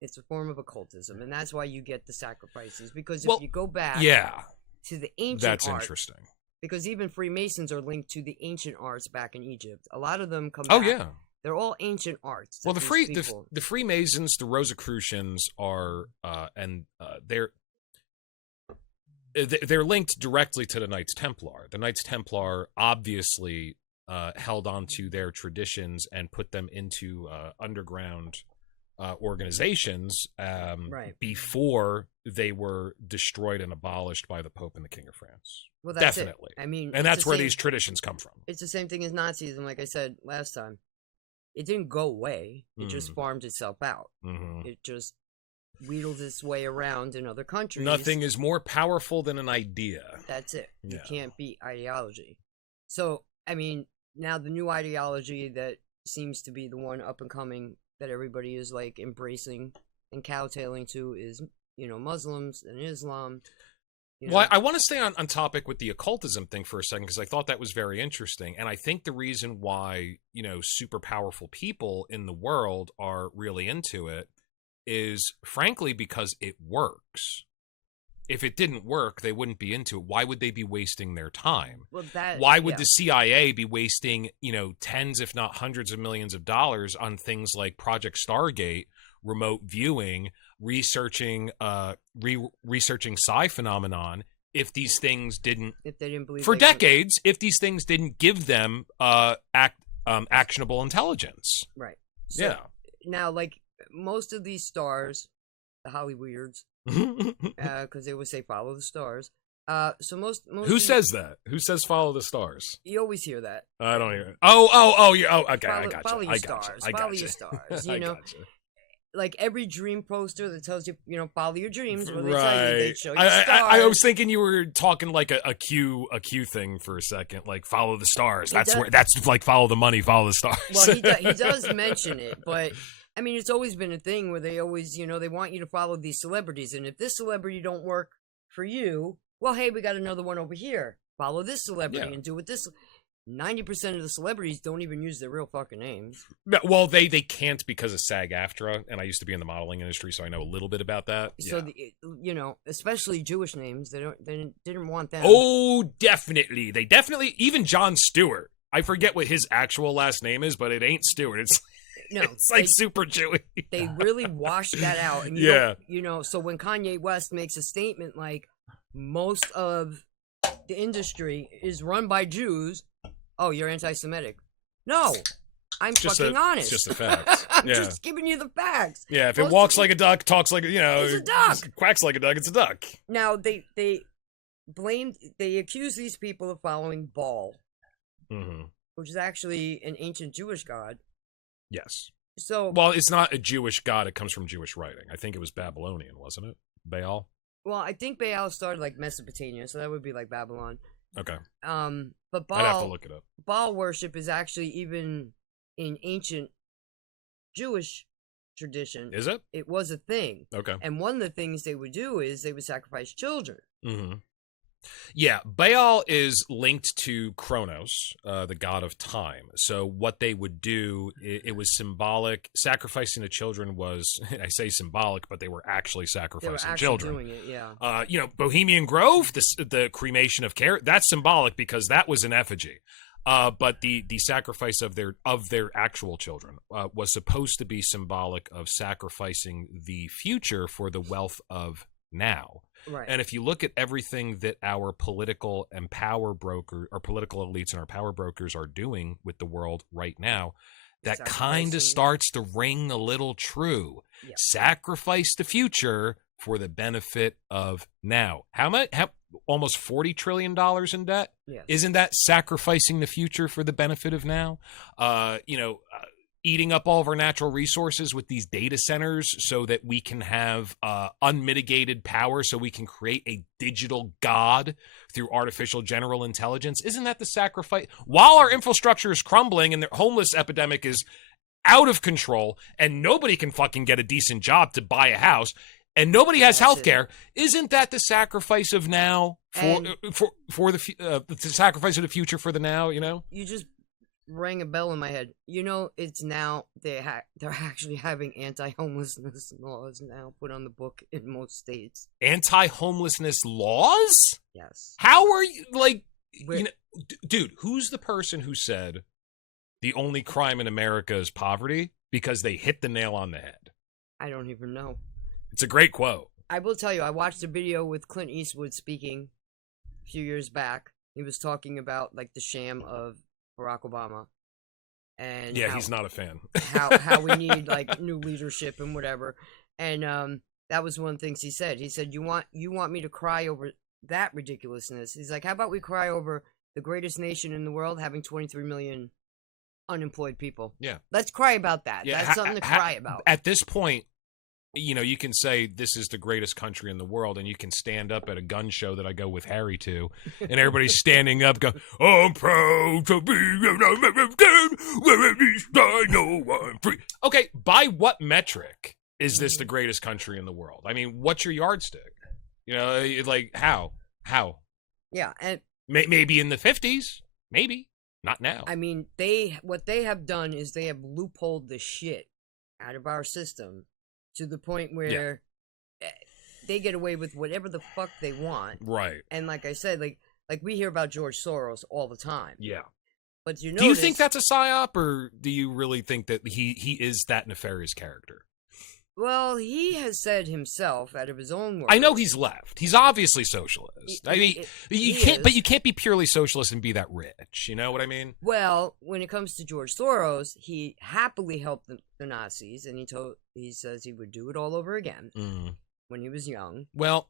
It's a form of occultism, and that's why you get the sacrifices. Because if you go back to the ancient art, interesting. Because even Freemasons are linked to the ancient arts back in Egypt. A lot of them come back. Oh, yeah. They're all ancient arts. Well, that the Freemasons, the Rosicrucians are, they're linked directly to the Knights Templar. The Knights Templar obviously held on to their traditions and put them into underground organizations before they were destroyed and abolished by the Pope and the King of France. Well, that's definitely. I mean, and that's where these traditions come from. It's the same thing as Nazism, like I said last time. It didn't go away. It just farmed itself out. It just wheedled its way around in other countries. Nothing is more powerful than an idea. That's it. You can't beat ideology. So, I mean, now the new ideology that seems to be the one up and coming that everybody is like embracing and cowtailing to is, Muslims and Islam. Well, I want to stay on topic with the occultism thing for a second because I thought that was very interesting. And I think the reason why, super powerful people in the world are really into it is, frankly, because it works. If it didn't work, they wouldn't be into it. Why would they be wasting their time? Well, why would the CIA be wasting, tens, if not hundreds of millions of dollars on things like Project Stargate, remote viewing, researching psi phenomenon, if these things didn't, if they didn't believe for decades, if these things didn't give them actionable intelligence? Right. So, now, like most of these stars, the Hollyweirds, because they would say follow the stars. So most who says that? Who says follow the stars? You always hear that. I don't hear it. Oh, yeah. Oh, okay, I got you. Follow your stars. Follow your stars. You know, like every dream poster that tells you, follow your dreams. Where they tell you, they show you stars. I was thinking you were talking like a Q thing for a second, like follow the stars. That's like follow the money, follow the stars. Well, he does mention it, but I mean, it's always been a thing where they always, they want you to follow these celebrities, and if this celebrity don't work for you, well, hey, we got another one over here. Follow this celebrity and do what this. 90% of the celebrities don't even use their real fucking names. Well, they can't because of SAG-AFTRA, and I used to be in the modeling industry, so I know a little bit about that. So, especially Jewish names, they didn't want them. Oh, definitely. They definitely, even Jon Stewart. I forget what his actual last name is, but it ain't Stewart. It's like super Jewy. They really washed that out. And so when Kanye West makes a statement like most of the industry is run by Jews, oh, you're anti-Semitic. No, I'm fucking honest. It's just a fact. I'm just giving you the facts. Yeah, if it walks like a duck, talks like it's a duck, quacks like a duck, it's a duck. Now they accuse these people of following Baal, which is actually an ancient Jewish god. Yes. So, well, it's not a Jewish god. It comes from Jewish writing. I think it was Babylonian, wasn't it? Baal. Well, I think Baal started like Mesopotamia, so that would be like Babylon. Okay. But Baal, I'd have to look it up. Baal worship is actually even in ancient Jewish tradition. Is it? It was a thing. Okay. And one of the things they would do is they would sacrifice children. Mm-hmm. Yeah, Baal is linked to Kronos, the god of time. So what they would do, it was symbolic. Sacrificing the children was, I say symbolic, but they were actually sacrificing children. Doing it, yeah. Bohemian Grove, the cremation of care, that's symbolic because that was an effigy. But the sacrifice of their actual children was supposed to be symbolic of sacrificing the future for the wealth of now. Right. And if you look at everything that our political and power political elites and our power brokers are doing with the world right now, that kind of starts to ring a little true. Yeah. Sacrifice the future for the benefit of now. How much? Almost $40 trillion in debt? Yes. Isn't that sacrificing the future for the benefit of now? Eating up all of our natural resources with these data centers so that we can have unmitigated power, so we can create a digital god through artificial general intelligence. Isn't that the sacrifice? While our infrastructure is crumbling and the homeless epidemic is out of control and nobody can fucking get a decent job to buy a house and nobody has health care, isn't that the sacrifice of now for the sacrifice of the future for the now, You just rang a bell in my head. It's now they're actually having anti-homelessness laws now put on the book in most states. Anti-homelessness laws? Yes. How are you dude? Who's the person who said the only crime in America is poverty, because they hit the nail on the head. I don't even know. It's a great quote. I will tell you, I watched a video with Clint Eastwood speaking a few years back. He was talking about like the sham of Barack Obama, and Yeah, he's not a fan. how we need like new leadership and whatever. And that was one of the things he said. He said, "You want me to cry over that ridiculousness?" He's like, "How about we cry over the greatest nation in the world having 23 million unemployed people? Yeah, let's cry about that. Yeah, That's something to cry about." At this point, you know, you can say this is the greatest country in the world, and you can stand up at a gun show that I go with Harry to, and everybody's standing up going, "I'm proud to be an American, where at least I know I'm free." Okay, by what metric is this the greatest country in the world? I mean, what's your yardstick? You know, like, how? Yeah, and Maybe in the 50s, maybe. Not now. I mean, what they have done is they have loopholed the shit out of our system to the point where they get away with whatever the fuck they want. Right. And like I said, like we hear about George Soros all the time. Yeah. But do you think that's a psyop, or do you really think that he is that nefarious character? Well, he has said himself, out of his own words. I know he's left. He's obviously socialist. You can't be purely socialist and be that rich. You know what I mean? Well, when it comes to George Soros, he happily helped the Nazis, and he says he would do it all over again when he was young. Well,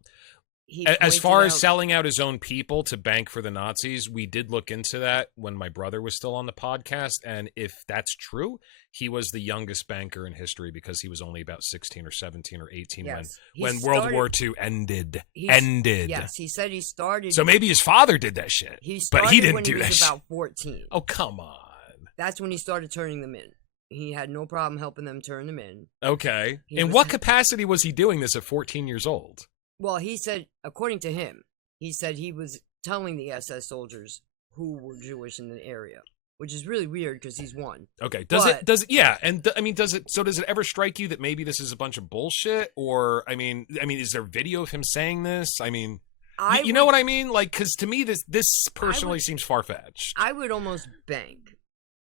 as far as selling out his own people to bank for the Nazis, we did look into that when my brother was still on the podcast, and if that's true, he was the youngest banker in history because he was only about 16 or 17 or 18 when World War II ended. Yes, he said he started. So maybe his father did that shit, but he didn't do that shit. He was about 14. Oh, come on. That's when he started turning them in. He had no problem helping them turn them in. Okay. In what capacity was he doing this at 14 years old? Well, he said, according to him, he said he was telling the SS soldiers who were Jewish in the area, which is really weird because he's one. Okay. Does it ever strike you that maybe this is a bunch of bullshit? Or, I mean, is there video of him saying this? I mean, you know what I mean? Like, because to me, this personally seems far-fetched. I would almost bank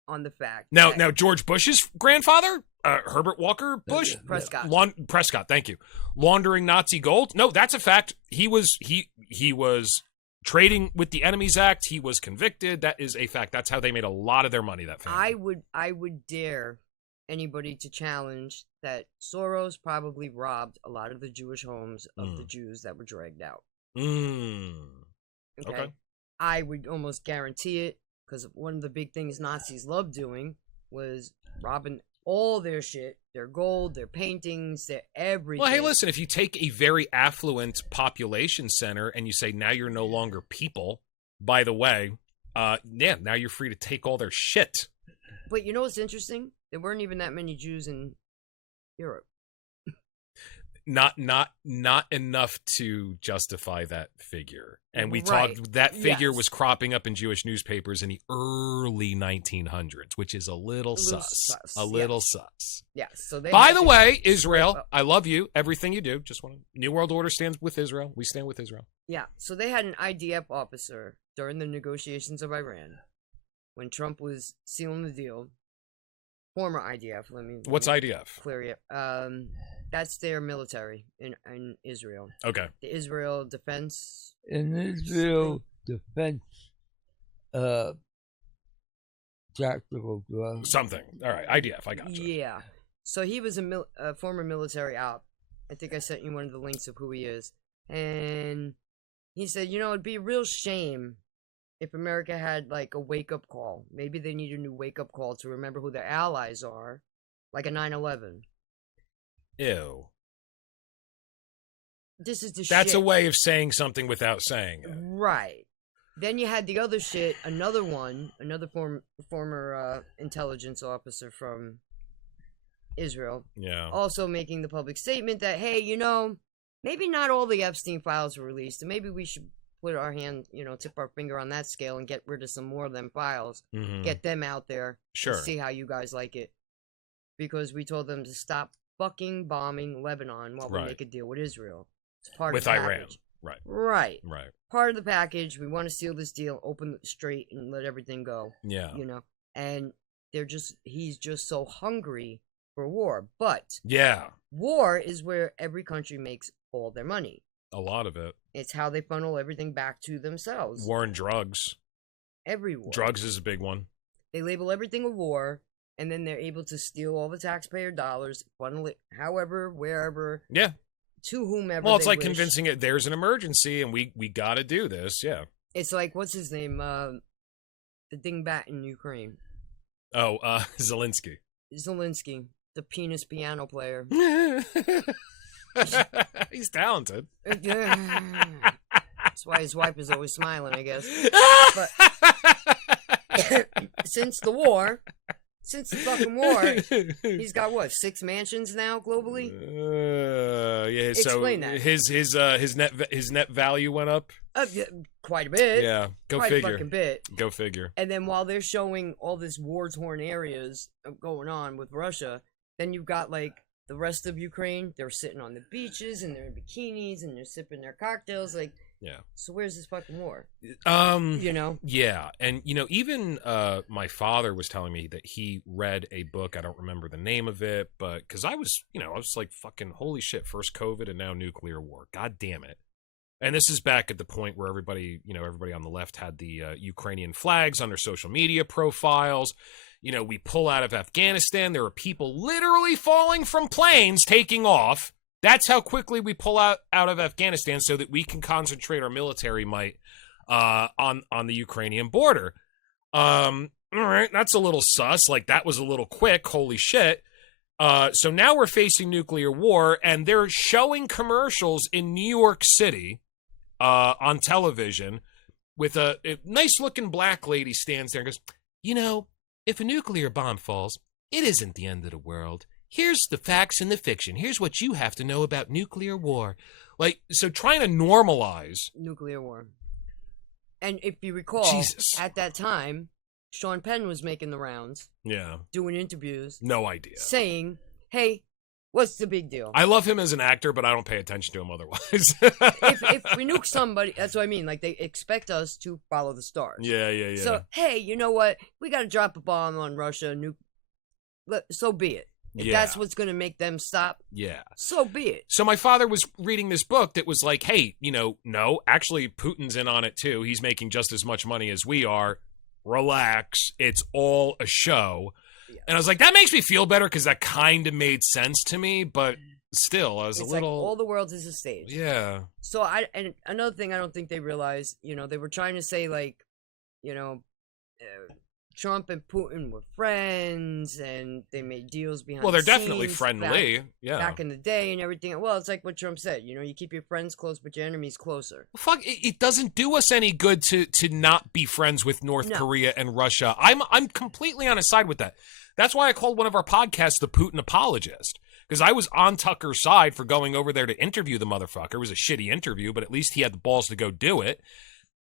on the fact. Now, George Bush's grandfather, Herbert Walker Bush, Prescott, thank you, laundering Nazi gold. No, that's a fact. He was trading with the Enemies Act. He was convicted. That is a fact. That's how they made a lot of their money. That family. I would dare anybody to challenge that Soros probably robbed a lot of the Jewish homes of the Jews that were dragged out. Okay. I would almost guarantee it. Because one of the big things Nazis loved doing was robbing all their shit, their gold, their paintings, their everything. Well, hey, listen, if you take a very affluent population center and you say, now you're no longer people, by the way, now you're free to take all their shit. But you know what's interesting? There weren't even that many Jews in Europe. Not enough to justify that figure. And we talked, that figure was cropping up in Jewish newspapers in the early 1900s, which is a little sus. A little sus. Yes. So by the way, Israel, I love you. Everything you do. Just want to, New World Order stands with Israel. We stand with Israel. Yeah. So they had an IDF officer during the negotiations of Iran when Trump was sealing the deal. Former IDF. What's IDF? Clear it. That's their military in Israel. Okay. The Israel Defense. In Israel Defense tactical drug. Something. All right. IDF. I got you. Yeah. So he was a former military op. I think I sent you one of the links of who he is. And he said, it'd be a real shame if America had like a wake-up call. Maybe they need a new wake-up call to remember who their allies are, like a 9/11. Ew. This is the shit. That's a way of saying something without saying it. Right. Then you had the other shit, another former intelligence officer from Israel. Yeah. Also making the public statement that, hey, maybe not all the Epstein files were released, and maybe we should put our hand, tip our finger on that scale and get rid of some more of them files. Mm-hmm. Get them out there. Sure. And see how you guys like it. Because we told them to stop fucking bombing Lebanon while we make a deal with Israel. It's part of the package. Iran. Right. Right. Part of the package. We want to seal this deal, open straight, and let everything go. Yeah. And he's just so hungry for war. But Yeah. war is where every country makes all their money. A lot of it. It's how they funnel everything back to themselves. War and drugs. Every war. Drugs is a big one. They label everything a war, and then they're able to steal all the taxpayer dollars, funnel it however, wherever, Yeah. to whomever. Well, it's they like wish. convincing it there's an emergency and we got to do this. Yeah. It's like, what's his name? The dingbat in Ukraine. Oh, Zelensky. Zelensky, the penis piano player. He's talented. That's why his wife is always smiling, I guess. But since the fucking war, he's got what, 6 mansions now globally? Yeah. Explain so that. his net value went up. Yeah, quite a bit. Yeah. Go quite figure. a fucking bit. Go figure. And then while they're showing all this war-torn areas going on with Russia, then you've got like the rest of Ukraine. They're sitting on the beaches and they're in bikinis and they're sipping their cocktails. Like, Yeah. so where's this fucking war? You know? Yeah. And, even my father was telling me that he read a book. I don't remember the name of it, but because I was like, fucking holy shit, first COVID and now nuclear war. God damn it. And this is back at the point where everybody on the left had the Ukrainian flags on their social media profiles. We pull out of Afghanistan. There are people literally falling from planes taking off. That's how quickly we pull out of Afghanistan so that we can concentrate our military might on the Ukrainian border. All right, that's a little sus. Like, that was a little quick. Holy shit. So now we're facing nuclear war, and they're showing commercials in New York City on television with a nice-looking black lady stands there and goes, if a nuclear bomb falls, it isn't the end of the world. Here's the facts and the fiction. Here's what you have to know about nuclear war. Like, so trying to normalize nuclear war. And if you recall, Jesus. At that time, Sean Penn was making the rounds. Yeah. Doing interviews. No idea. Saying, hey, what's the big deal? I love him as an actor, but I don't pay attention to him otherwise. if we nuke somebody, that's what I mean. Like, they expect us to follow the stars. Yeah. So, hey, you know what? We got to drop a bomb on Russia. So be it. If that's what's going to make them stop, so be it. So my father was reading this book that was like, hey, no, actually Putin's in on it too. He's making just as much money as we are. Relax. It's all a show. Yeah. And I was like, that makes me feel better because that kind of made sense to me, but still, I was it's a little... like all the world is a stage. Yeah. So and another thing I don't think they realized, they were trying to say like, Trump and Putin were friends, and they made deals behind. Well, they're the definitely scenes friendly, back in the day and everything. Well, it's like what Trump said. You keep your friends close, but your enemies closer. Well, fuck, it doesn't do us any good to not be friends with North Korea and Russia. I'm completely on his side with that. That's why I called one of our podcasts the Putin apologist, because I was on Tucker's side for going over there to interview the motherfucker. It was a shitty interview, but at least he had the balls to go do it.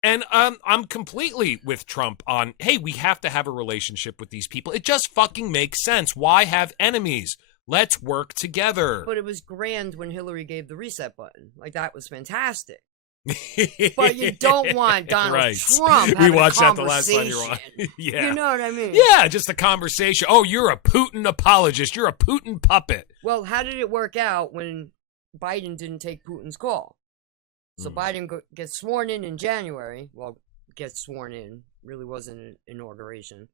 And I'm completely with Trump on, hey, we have to have a relationship with these people. It just fucking makes sense. Why have enemies? Let's work together. But it was grand when Hillary gave the reset button. Like, that was fantastic. But you don't want Donald Trump having we watched a that the last time you were on. Yeah. You know what I mean? Yeah, just a conversation. Oh, you're a Putin apologist. You're a Putin puppet. Well, how did it work out when Biden didn't take Putin's call? So Biden gets sworn in January. Well, gets sworn in. Really wasn't an inauguration.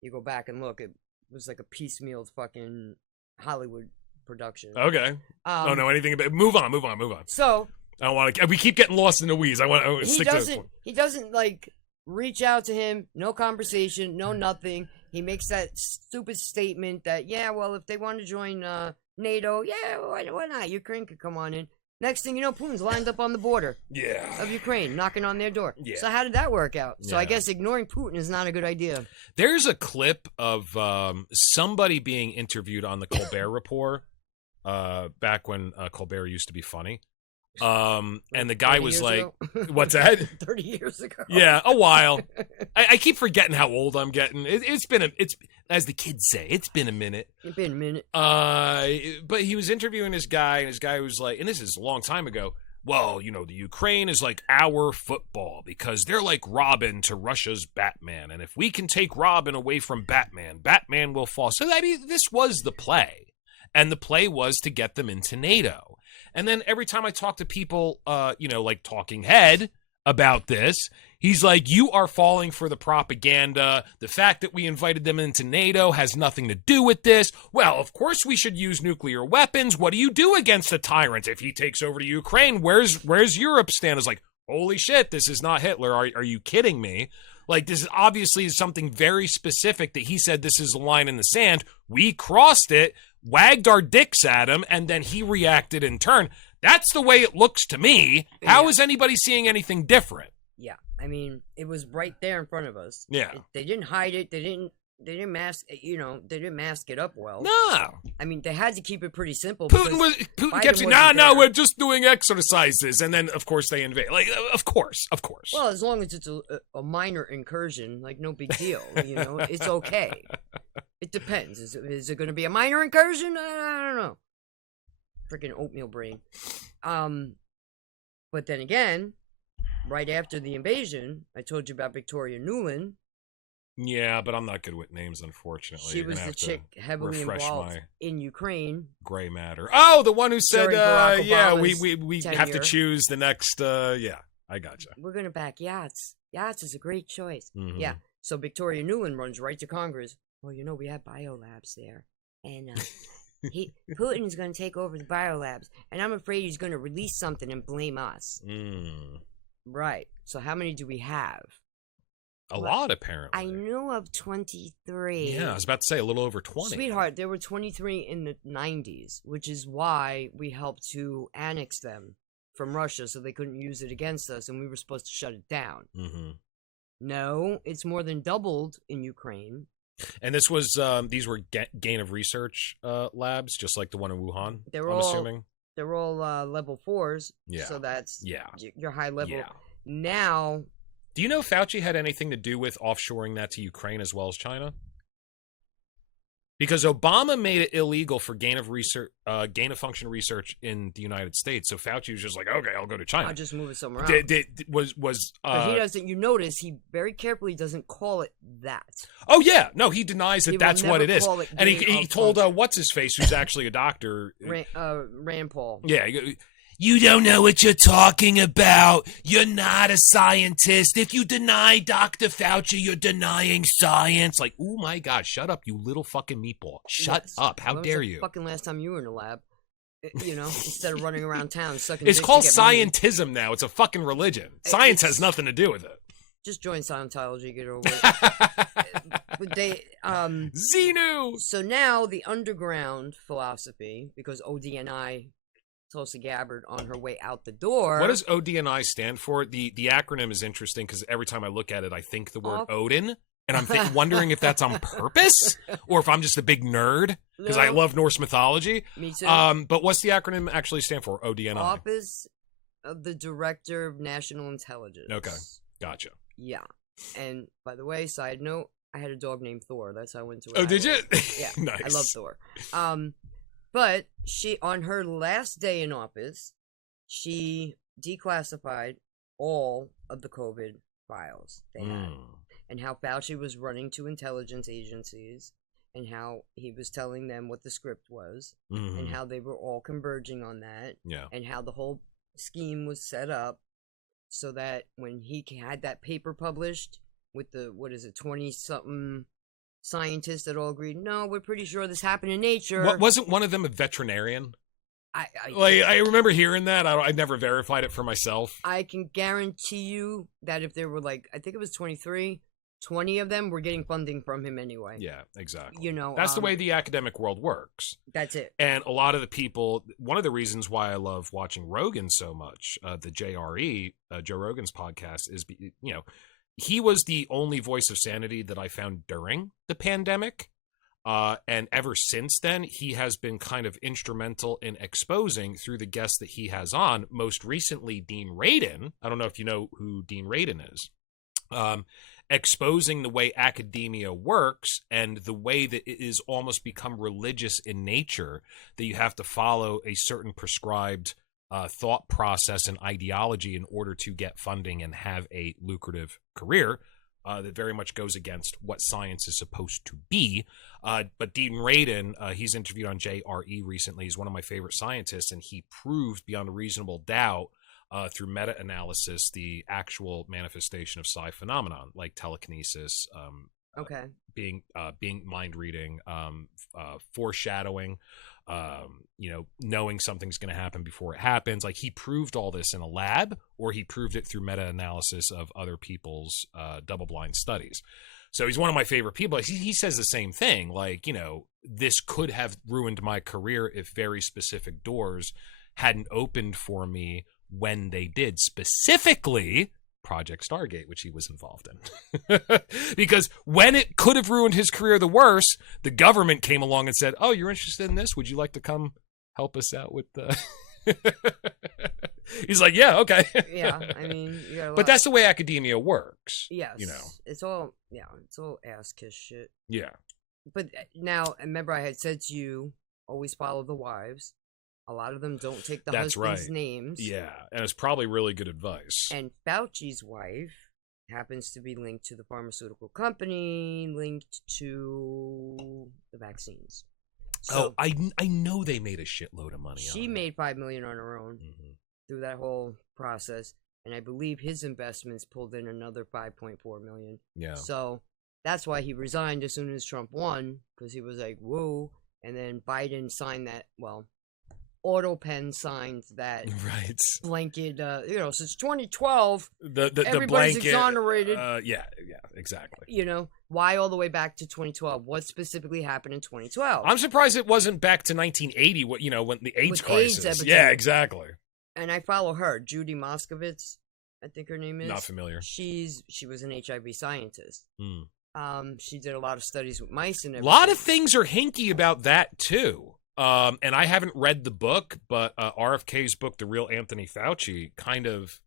You go back and look. It was like a piecemeal fucking Hollywood production. Okay. I don't know anything about it. Move on. So I don't want to. We keep getting lost in the weeds. I want to stick to this one. He doesn't like reach out to him. No conversation. No nothing. He makes that stupid statement that well, if they want to join NATO, why not? Ukraine could come on in. Next thing you know, Putin's lined up on the border of Ukraine, knocking on their door. Yeah. So how did that work out? So I guess ignoring Putin is not a good idea. There's a clip of somebody being interviewed on the Colbert Report back when Colbert used to be funny. And the guy was like, what's that? 30 years ago. Yeah, a while. I keep forgetting how old I'm getting. It's been as the kids say, it's been a minute. It's been a minute. But he was interviewing this guy, and this guy was like, and this is a long time ago, well, the Ukraine is like our football because they're like Robin to Russia's Batman. And if we can take Robin away from Batman, Batman will fall. So, I mean, this was the play. And the play was to get them into NATO. And then every time I talk to people, like Talking Head about this, he's like, you are falling for the propaganda. The fact that we invited them into NATO has nothing to do with this. Well, of course we should use nuclear weapons. What do you do against a tyrant? If he takes over to Ukraine, where's Europe stand? It's like, holy shit, this is not Hitler. Are you kidding me? Like, this is obviously something very specific that he said this is a line in the sand. We crossed it, wagged our dicks at him, and then he reacted in turn. That's the way it looks to me. How is anybody seeing anything different? Yeah, I mean, it was right there in front of us. Yeah. They didn't hide it. They didn't mask, they didn't mask it up well. No. I mean, they had to keep it pretty simple. Putin kept saying, no, we're just doing exercises. And then, of course, they invade. Like, of course. Well, as long as it's a minor incursion, like, no big deal. It's okay. It depends. Is it going to be a minor incursion? I don't know. Freaking oatmeal brain. But then again, right after the invasion, I told you about Victoria Nuland. Yeah, but I'm not good with names, unfortunately. She was the chick heavily involved in Ukraine. Gray matter. Oh, the one who said, we have to tenure. choose the next, I gotcha. We're going to back Yachts. Yachts is a great choice. Mhm. Yeah. So Victoria Nuland runs right to Congress. Well, we have biolabs there. And Putin's going to take over the biolabs. And I'm afraid he's going to release something and blame us. Mm. Right. So how many do we have? A lot, apparently. I knew of 23. Yeah, I was about to say a little over 20. Sweetheart, there were 23 in the 90s, which is why we helped to annex them from Russia so they couldn't use it against us, and we were supposed to shut it down. Mm-hmm. No, it's more than doubled in Ukraine. And this was, these were gain of research labs, just like the one in Wuhan, I'm assuming? They're all level 4s, Yeah. so that's Yeah. your high level. Yeah. Now... Do you know Fauci had anything to do with offshoring that to Ukraine as well as China? Because Obama made it illegal for gain of function research in the United States. So Fauci was just like, okay, I'll go to China. I'll just move it somewhere else. But he doesn't. You notice he very carefully doesn't call it that. Oh yeah, no, he denies that that's what it is. And he told what's his face, who's actually a doctor, Rand Paul. Yeah. You don't know what you're talking about. You're not a scientist. If you deny Dr. Fauci, you're denying science. Like, oh my God, shut up, you little fucking meatball. Shut up. How dare you? Fucking last time you were in the lab, instead of running around town sucking. It's called scientism now. It's a fucking religion. Science has nothing to do with it. Just join Scientology, get over it. Xenu. So now the underground philosophy, because ODNI. Tulsi Gabbard on her way out the door. What does ODNI stand for? The acronym is interesting because every time I look at it, I think the word Odin, and I'm wondering if that's on purpose or if I'm just a big nerd because I love Norse mythology. Me too. But what's the acronym actually stand for? ODNI. Office of the Director of National Intelligence. Okay, gotcha. Yeah, and by the way, side note, I had a dog named Thor. That's how I went to. Oh, did you? Yeah, Nice. I love Thor. But she, on her last day in office, she declassified all of the COVID files they had. And how Fauci was running to intelligence agencies, and how he was telling them what the script was, and how they were all converging on that, and how the whole scheme was set up so that when he had that paper published with the, 20-something... scientists that all agreed, no, we're pretty sure this happened in nature. Wasn't one of them a veterinarian? I remember hearing that. I never verified it for myself. I can guarantee you that if there were I think it was 23, 20 of them were getting funding from him anyway. Yeah, exactly. That's the way the academic world works. That's it. And a lot of the people, one of the reasons why I love watching Rogan so much, the JRE, Joe Rogan's podcast, is, he was the only voice of sanity that I found during the pandemic. And ever since then, he has been kind of instrumental in exposing through the guests that he has on, most recently Dean Radin. I don't know if you know who Dean Radin is. Exposing the way academia works and the way that it is almost become religious in nature, that you have to follow a certain prescribed thought process and ideology in order to get funding and have a lucrative career that very much goes against what science is supposed to be. But Dean Radin, he's interviewed on JRE recently. He's one of my favorite scientists, and he proved beyond a reasonable doubt through meta-analysis the actual manifestation of psi phenomenon, like telekinesis, being mind reading, foreshadowing, knowing something's going to happen before it happens. Like, he proved all this in a lab, or he proved it through meta-analysis of other people's double-blind studies. So he's one of my favorite people. He says the same thing. Like, this could have ruined my career if very specific doors hadn't opened for me when they did. Specifically, Project Stargate, which he was involved in. Because when it could have ruined his career the worst, the government came along and said, "Oh, you're interested in this? Would you like to come help us out with the..." He's like, "Yeah, okay." Yeah, I mean, you got a lot. But that's the way academia works. Yes. It's all ass kiss shit. Yeah. But now, remember I had said to you, always follow the wives. A lot of them don't take the husband's names. Yeah, and it's probably really good advice. And Fauci's wife happens to be linked to the pharmaceutical company, linked to the vaccines. So I know they made a shitload of money. She made $5 million on her own through that whole process, and I believe his investments pulled in another $5.4 million. Yeah. So that's why he resigned as soon as Trump won, because he was like, "Whoa!" And then Biden signed that. Well, AutoPen signed that blanket. Since 2012, the everybody's blanket, exonerated. Yeah, exactly. Why all the way back to 2012? What specifically happened in 2012? I'm surprised it wasn't back to 1980. When the AIDS crisis. epidemic. Yeah, exactly. And I follow her, Judy Moskovitz, I think her name is. Not familiar. She was an HIV scientist. She did a lot of studies with mice and everything. A lot of things are hinky about that too. And I haven't read the book, but RFK's book, The Real Anthony Fauci, kind of,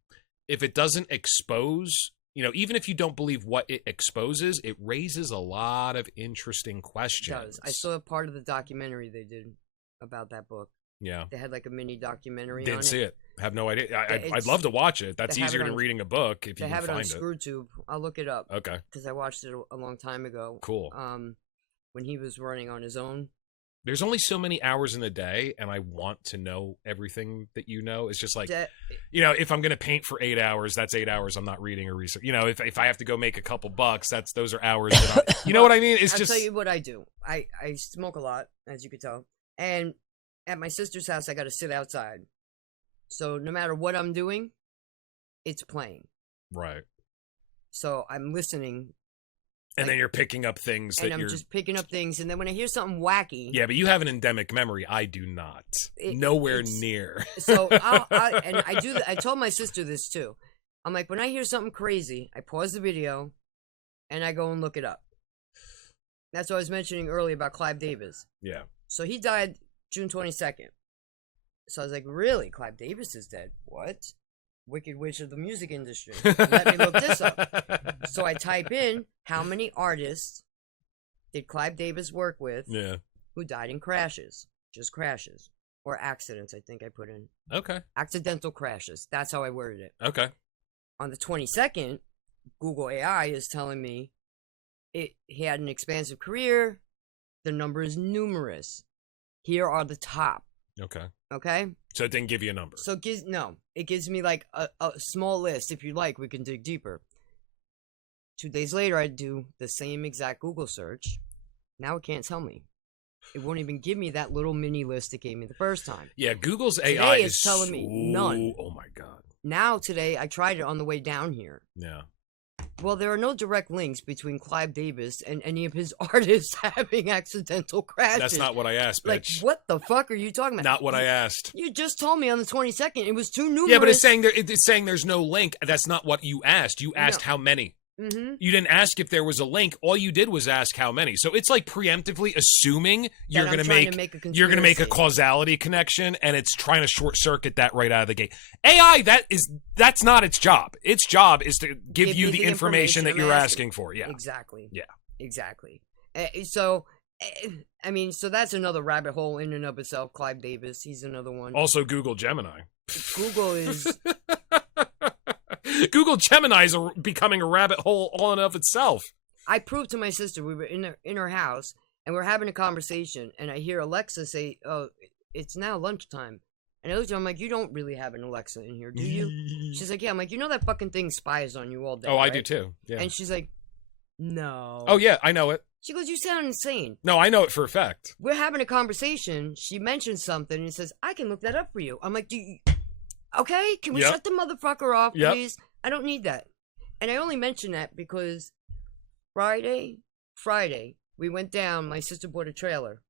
if it doesn't expose, even if you don't believe what it exposes, it raises a lot of interesting questions. It does. I saw a part of the documentary they did about that book. Yeah. They had like a mini documentary on it. Didn't see it. Have no idea. I'd love to watch it. That's easier than reading a book if you can find it. They have it on ScrewTube. I'll look it up. Okay. Because I watched it a long time ago. Cool. When he was running on his own. There's only so many hours in the day, and I want to know everything that you know. It's just like, if I'm going to paint for 8 hours, that's 8 hours I'm not reading or research. If I have to go make a couple bucks, those are hours that you know what I mean? I'll tell you what I do. I smoke a lot, as you could tell. And at my sister's house, I got to sit outside. So no matter what I'm doing, it's playing. Right. So I'm listening. And then you're picking up things that I'm just picking up things, and then when I hear something wacky... Yeah, but you have an endemic memory. I do not. Nowhere near. So, I told my sister this, too. I'm like, when I hear something crazy, I pause the video, and I go and look it up. That's what I was mentioning earlier about Clive Davis. Yeah. So he died June 22nd. So I was like, really? Clive Davis is dead? What? Wicked Witch of the music industry. Let me look this up. So I type in, how many artists did Clive Davis work with who died in crashes? Just crashes. Or accidents, I think I put in. Okay. Accidental crashes. That's how I worded it. Okay. On the 22nd, Google AI is telling me he had an expansive career. The number is numerous. Here are the top. Okay. Okay? So it didn't give you a number. So it gives me like a small list. If you like, we can dig deeper. 2 days later, I do the same exact Google search. Now it can't tell me. It won't even give me that little mini list it gave me the first time. Yeah, Google's AI is telling me none. Oh my God. Now today, I tried it on the way down here. Yeah. Well, there are no direct links between Clive Davis and any of his artists having accidental crashes. That's not what I asked, bitch. Like, what the fuck are you talking about? Not what I asked. You just told me on the 22nd. It was too numerous. Yeah, but it's saying there's no link. That's not what you asked. You asked how many. Mm-hmm. You didn't ask if there was a link. All you did was ask how many. So it's like preemptively assuming you're going to make a causality connection, and it's trying to short circuit that right out of the gate. AI, that's not its job. Its job is to give you the information that you're asking for. Yeah, exactly. Yeah, exactly. So that's another rabbit hole in and of itself. Clive Davis, he's another one. Also, Google Gemini. Google is Google Gemini is becoming a rabbit hole all in of itself. I proved to my sister, we were in her house and we're having a conversation, and I hear Alexa say, "Oh, it's now lunchtime." And I looked at her, I'm like, "You don't really have an Alexa in here, do you?" She's like, "Yeah." I'm like, "You know that fucking thing spies on you all day." Oh, I right? do too. Yeah. And she's like, "No." Oh yeah, I know it. She goes, "You sound insane." No, I know it for a fact. We're having a conversation. She mentions something and says, "I can look that up for you." I'm like, "Do you? Okay, can we Yep. shut the motherfucker off, Yep. please? I don't need that." And I only mention that because Friday, we went down. My sister bought a trailer.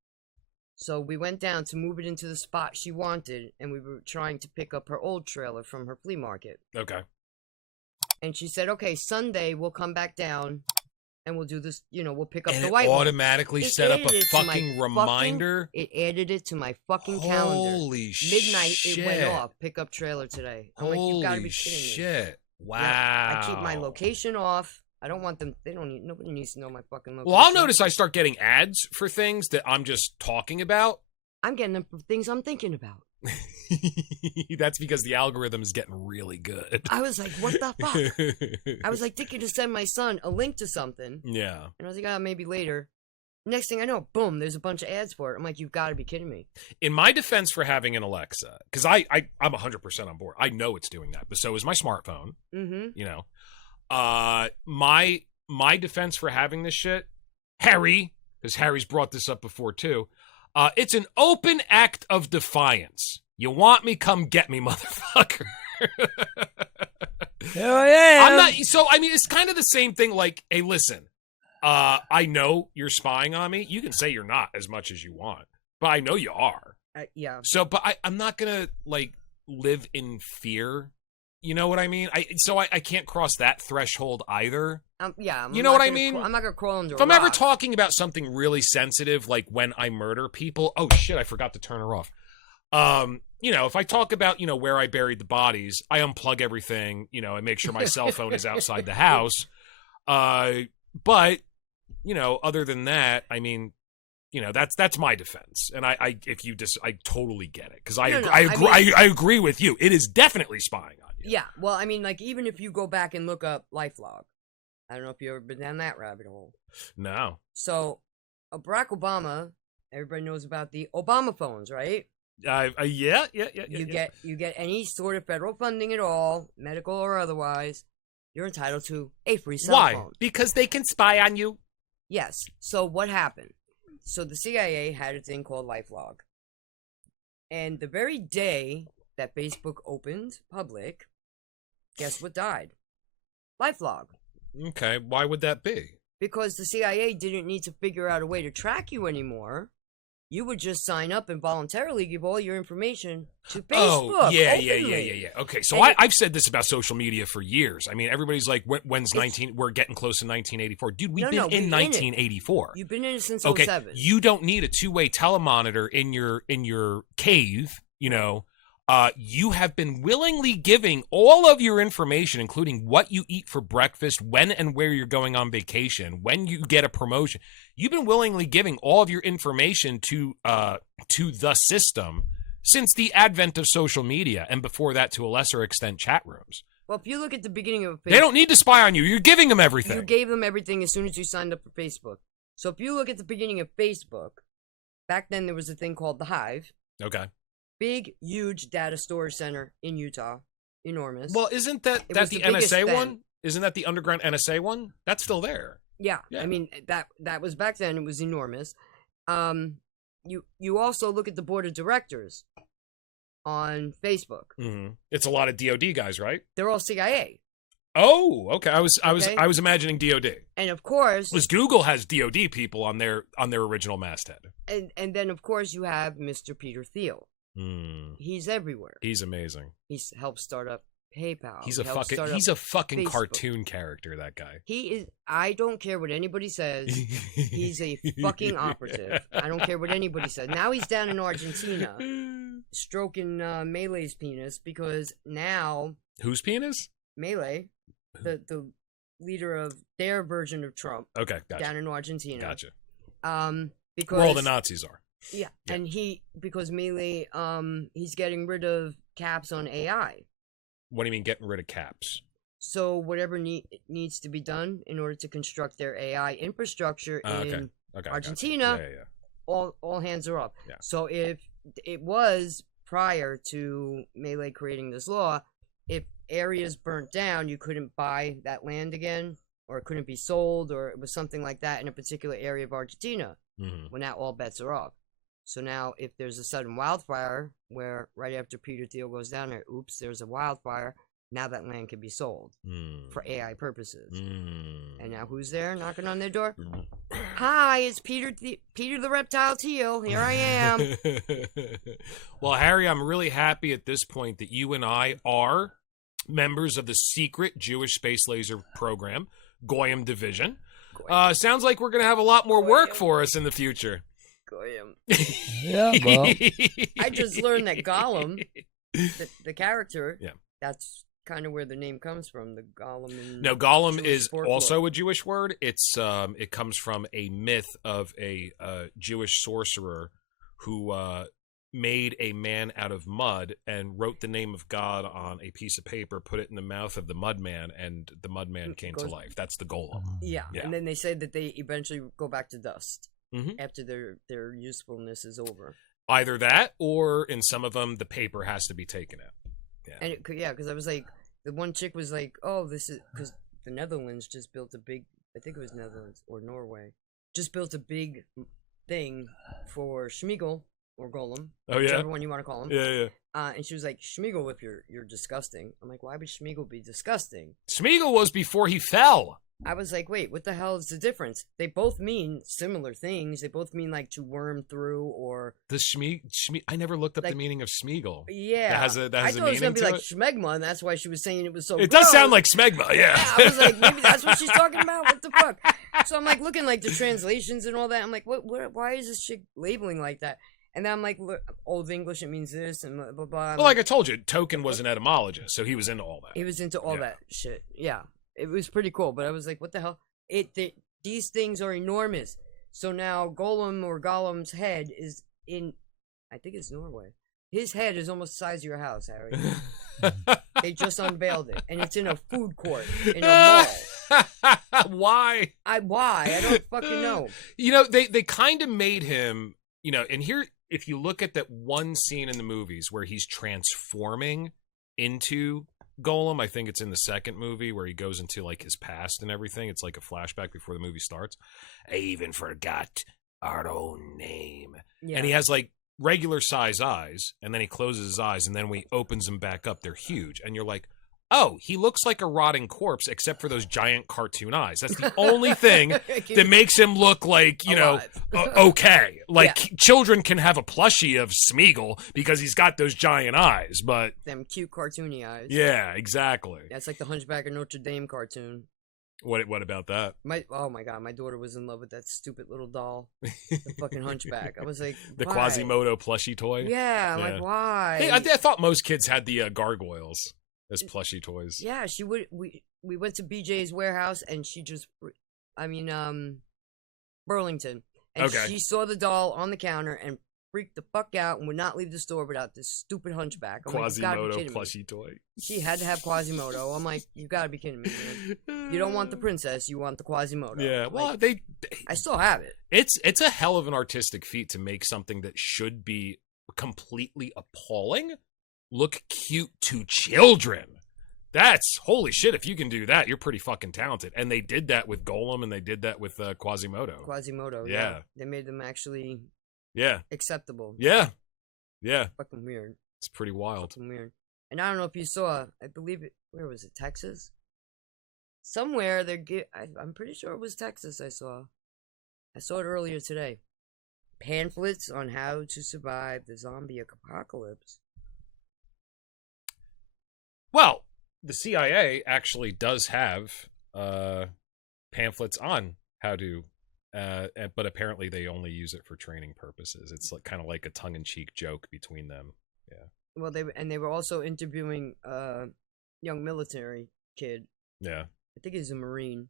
So we went down to move it into the spot she wanted, and we were trying to pick up her old trailer from her flea market. Okay. And she said, "Okay, Sunday we'll come back down and we'll do this, we'll pick up And the it white one." automatically It set up added a it to my fucking reminder. It added it to my fucking calendar. Holy Midnight shit. it went off. Pick up trailer today. I'm like, you gotta be kidding me. shit. Wow. Yeah, I keep my location off. I don't want them. Nobody needs to know my fucking location. Well, I'll notice I start getting ads for things that I'm just talking about. I'm getting them for things I'm thinking about. That's because the algorithm is getting really good. I was like, what the fuck? I was like thinking to send my son a link to something. Yeah. And I was like, oh, maybe later. Next thing I know, boom, there's a bunch of ads for it. I'm like, you've got to be kidding me. In my defense for having an Alexa, because I'm 100% on board. I know it's doing that, but so is my smartphone. Mm-hmm. You know, my defense for having this shit, Harry, because Harry's brought this up before too. It's an open act of defiance. You want me? Come get me, motherfucker. Here I am. I'm not. So I mean, it's kind of the same thing. Like, hey, listen. I know you're spying on me. You can say you're not as much as you want, but I know you are. Yeah. So, but I'm not gonna like live in fear. You know what I mean? I can't cross that threshold either. Yeah. You know what I mean? I'm not gonna crawl under. If I'm ever talking about something really sensitive, like when I murder people, oh shit, I forgot to turn her off. You know, if I talk about, where I buried the bodies, I unplug everything, and make sure my cell phone is outside the house. But, other than that, I mean, that's my defense. And I totally get it. Because I agree with you. It is definitely spying on you. Yeah. Well, I mean, like, even if you go back and look up LifeLog, I don't know if you've ever been down that rabbit hole. No. So, Barack Obama, everybody knows about the Obama phones, right? Yeah. You get any sort of federal funding at all, medical or otherwise, you're entitled to a free cell phone. Why? Because they can spy on you? Yes. So what happened? So the CIA had a thing called LifeLog. And the very day that Facebook opened public, guess what died? LifeLog. Okay, why would that be? Because the CIA didn't need to figure out a way to track you anymore. You would just sign up and voluntarily give all your information to Facebook. Oh, yeah. openly. Okay, so I've said this about social media for years. I mean, everybody's like, when's we're getting close to 1984. Dude, we've been in 1984. You've been in it since okay, 07. You don't need a two-way telemonitor in your cave, you have been willingly giving all of your information, including what you eat for breakfast, when and where you're going on vacation, when you get a promotion. You've been willingly giving all of your information to the system since the advent of social media, and before that, to a lesser extent, chat rooms. Well, if you look at the beginning of Facebook, they don't need to spy on you. You're giving them everything. You gave them everything as soon as you signed up for Facebook. So if you look at the beginning of Facebook, back then there was a thing called the Hive. Okay. Big, huge data storage center in Utah. Enormous. Well, isn't that the NSA one? Isn't that the underground NSA one? That's still there. Yeah. I mean, that was back then. It was enormous. You also look at the board of directors on Facebook. Mm-hmm. It's a lot of DoD guys, right? They're all CIA. Oh, okay. I was imagining DoD. And of course, because Google has DoD people on their original masthead. And then of course you have Mr. Peter Thiel. He's everywhere. He's amazing. He's helped start up PayPal. He's a fucking Facebook. cartoon character, that guy. He is. I don't care what anybody says. He's a fucking operative. I don't care what anybody says. Now he's down in Argentina, stroking Melee's penis, because now whose penis? Melee, the leader of their version of Trump. Okay, gotcha. Down in Argentina. Gotcha. Because where all the Nazis are. Yeah, Yeah. and because Melee, he's getting rid of caps on AI. What do you mean getting rid of caps? So whatever needs to be done in order to construct their AI infrastructure Okay. in Okay. I gotcha. Argentina, Yeah. all hands are up. Yeah. So if it was prior to Melee creating this law, if areas burnt down, you couldn't buy that land again, or it couldn't be sold, or it was something like that in a particular area of Argentina. Mm-hmm. Well, now all bets are off. So now, if there's a sudden wildfire, where right after Peter Thiel goes down there, oops, there's a wildfire. Now that land can be sold for AI purposes. And now who's there knocking on their door? Hi, it's Peter the Reptile Thiel. Here I am. Well, Harry, I'm really happy at this point that you and I are members of the secret Jewish space laser program, Goyim Division. Sounds like we're going to have a lot more work for us in the future. Goyim. Yeah, well, I just learned that Gollum, the character, Yeah. that's kind of where the name comes from. The Gollum. No, Gollum Jewish is folklore. also a Jewish word. It comes from a myth of a Jewish sorcerer who made a man out of mud and wrote the name of God on a piece of paper, put it in the mouth of the mudman, and the mudman came to life. That's the Golem. Yeah. Yeah. And then they say that they eventually go back to dust Mhm. after their usefulness is over. Either that, or in some of them, the paper has to be taken out. And because I was like, the one chick was like, oh, this is because the Netherlands just built a big, I think it was Netherlands or Norway, just built a big thing for Schmiegel or Golem, Oh, yeah? whichever one you want to call him. Yeah. And she was like, Schmiegel, if you're disgusting. I'm like, why would Schmiegel be disgusting? Smeagol was before he fell. I was like, wait, what the hell is the difference? They both mean similar things. They both mean like to worm through or The I never looked up Like- the meaning of Smeagol. yeah. That has a I thought it was meaning gonna be to like it? schmegma, and that's why she was saying it was so. It does gross. sound like smegma, yeah. Yeah, I was like, maybe that's what she's talking about. What the fuck? So I'm like looking like the translations and all that. I'm like, what? Why is this chick labeling like that? And then I'm like, look, Old English, it means this, and blah blah blah. I'm Well, like I told you, Token was an etymologist, so he was into all that. he was into all Yeah. that shit. Yeah, it was pretty cool. But I was like, what the hell? These things are enormous. So now Golem or Gollum's head is in, I think it's Norway. His head is almost the size of your house, Harry. They just unveiled it, and it's in a food court in a mall. Why? Why? I don't fucking know. You know, they kind of made him, you know, and here, if you look at that one scene in the movies where he's transforming into Golem, I think it's in the second movie where he goes into like his past and everything. It's like a flashback before the movie starts. I even forgot our own name. Yeah. And he has like regular size eyes, and then he closes his eyes, and then when he opens them back up, they're huge. And you're like, oh, he looks like a rotting corpse except for those giant cartoon eyes. That's the only thing that makes him look like, you know, okay. Like, children can have a plushie of Smeagol because he's got those giant eyes, but... them cute cartoony eyes. Yeah, exactly. That's like the Hunchback of Notre Dame cartoon. What about that? Oh my god, my daughter was in love with that stupid little doll, the fucking Hunchback. I was like, The why? Quasimodo plushie toy? Yeah, I'm Yeah. like, why? Hey, I thought most kids had the gargoyles as plushie toys. Yeah, she would. We went to BJ's warehouse, and she just, Burlington, and Okay. she saw the doll on the counter and freaked the fuck out and would not leave the store without this stupid Hunchback. I'm like, you gotta be Quasimodo kidding me. plushie toy. She had to have Quasimodo. I'm like, you gotta be kidding me, man. You don't want the princess, you want the Quasimodo. Yeah, Like, well, I still have it. it's a hell of an artistic feat to make something that should be completely appalling look cute to children. That's holy shit. If you can do that, you're pretty fucking talented. And they did that with Golem, and they did that with Quasimodo. Quasimodo. Yeah. They made them actually Yeah, acceptable. yeah. Fucking weird. It's pretty wild. Fucking weird. And I don't know if you saw. I believe it. Where was it? Texas. Somewhere I'm pretty sure it was Texas. I saw it earlier today. Pamphlets on how to survive the zombie apocalypse. Well, the CIA actually does have pamphlets on how to, but apparently they only use it for training purposes. It's like kind of like a tongue-in-cheek joke between them. Yeah. Well, they were also interviewing a young military kid. Yeah. I think he's a Marine,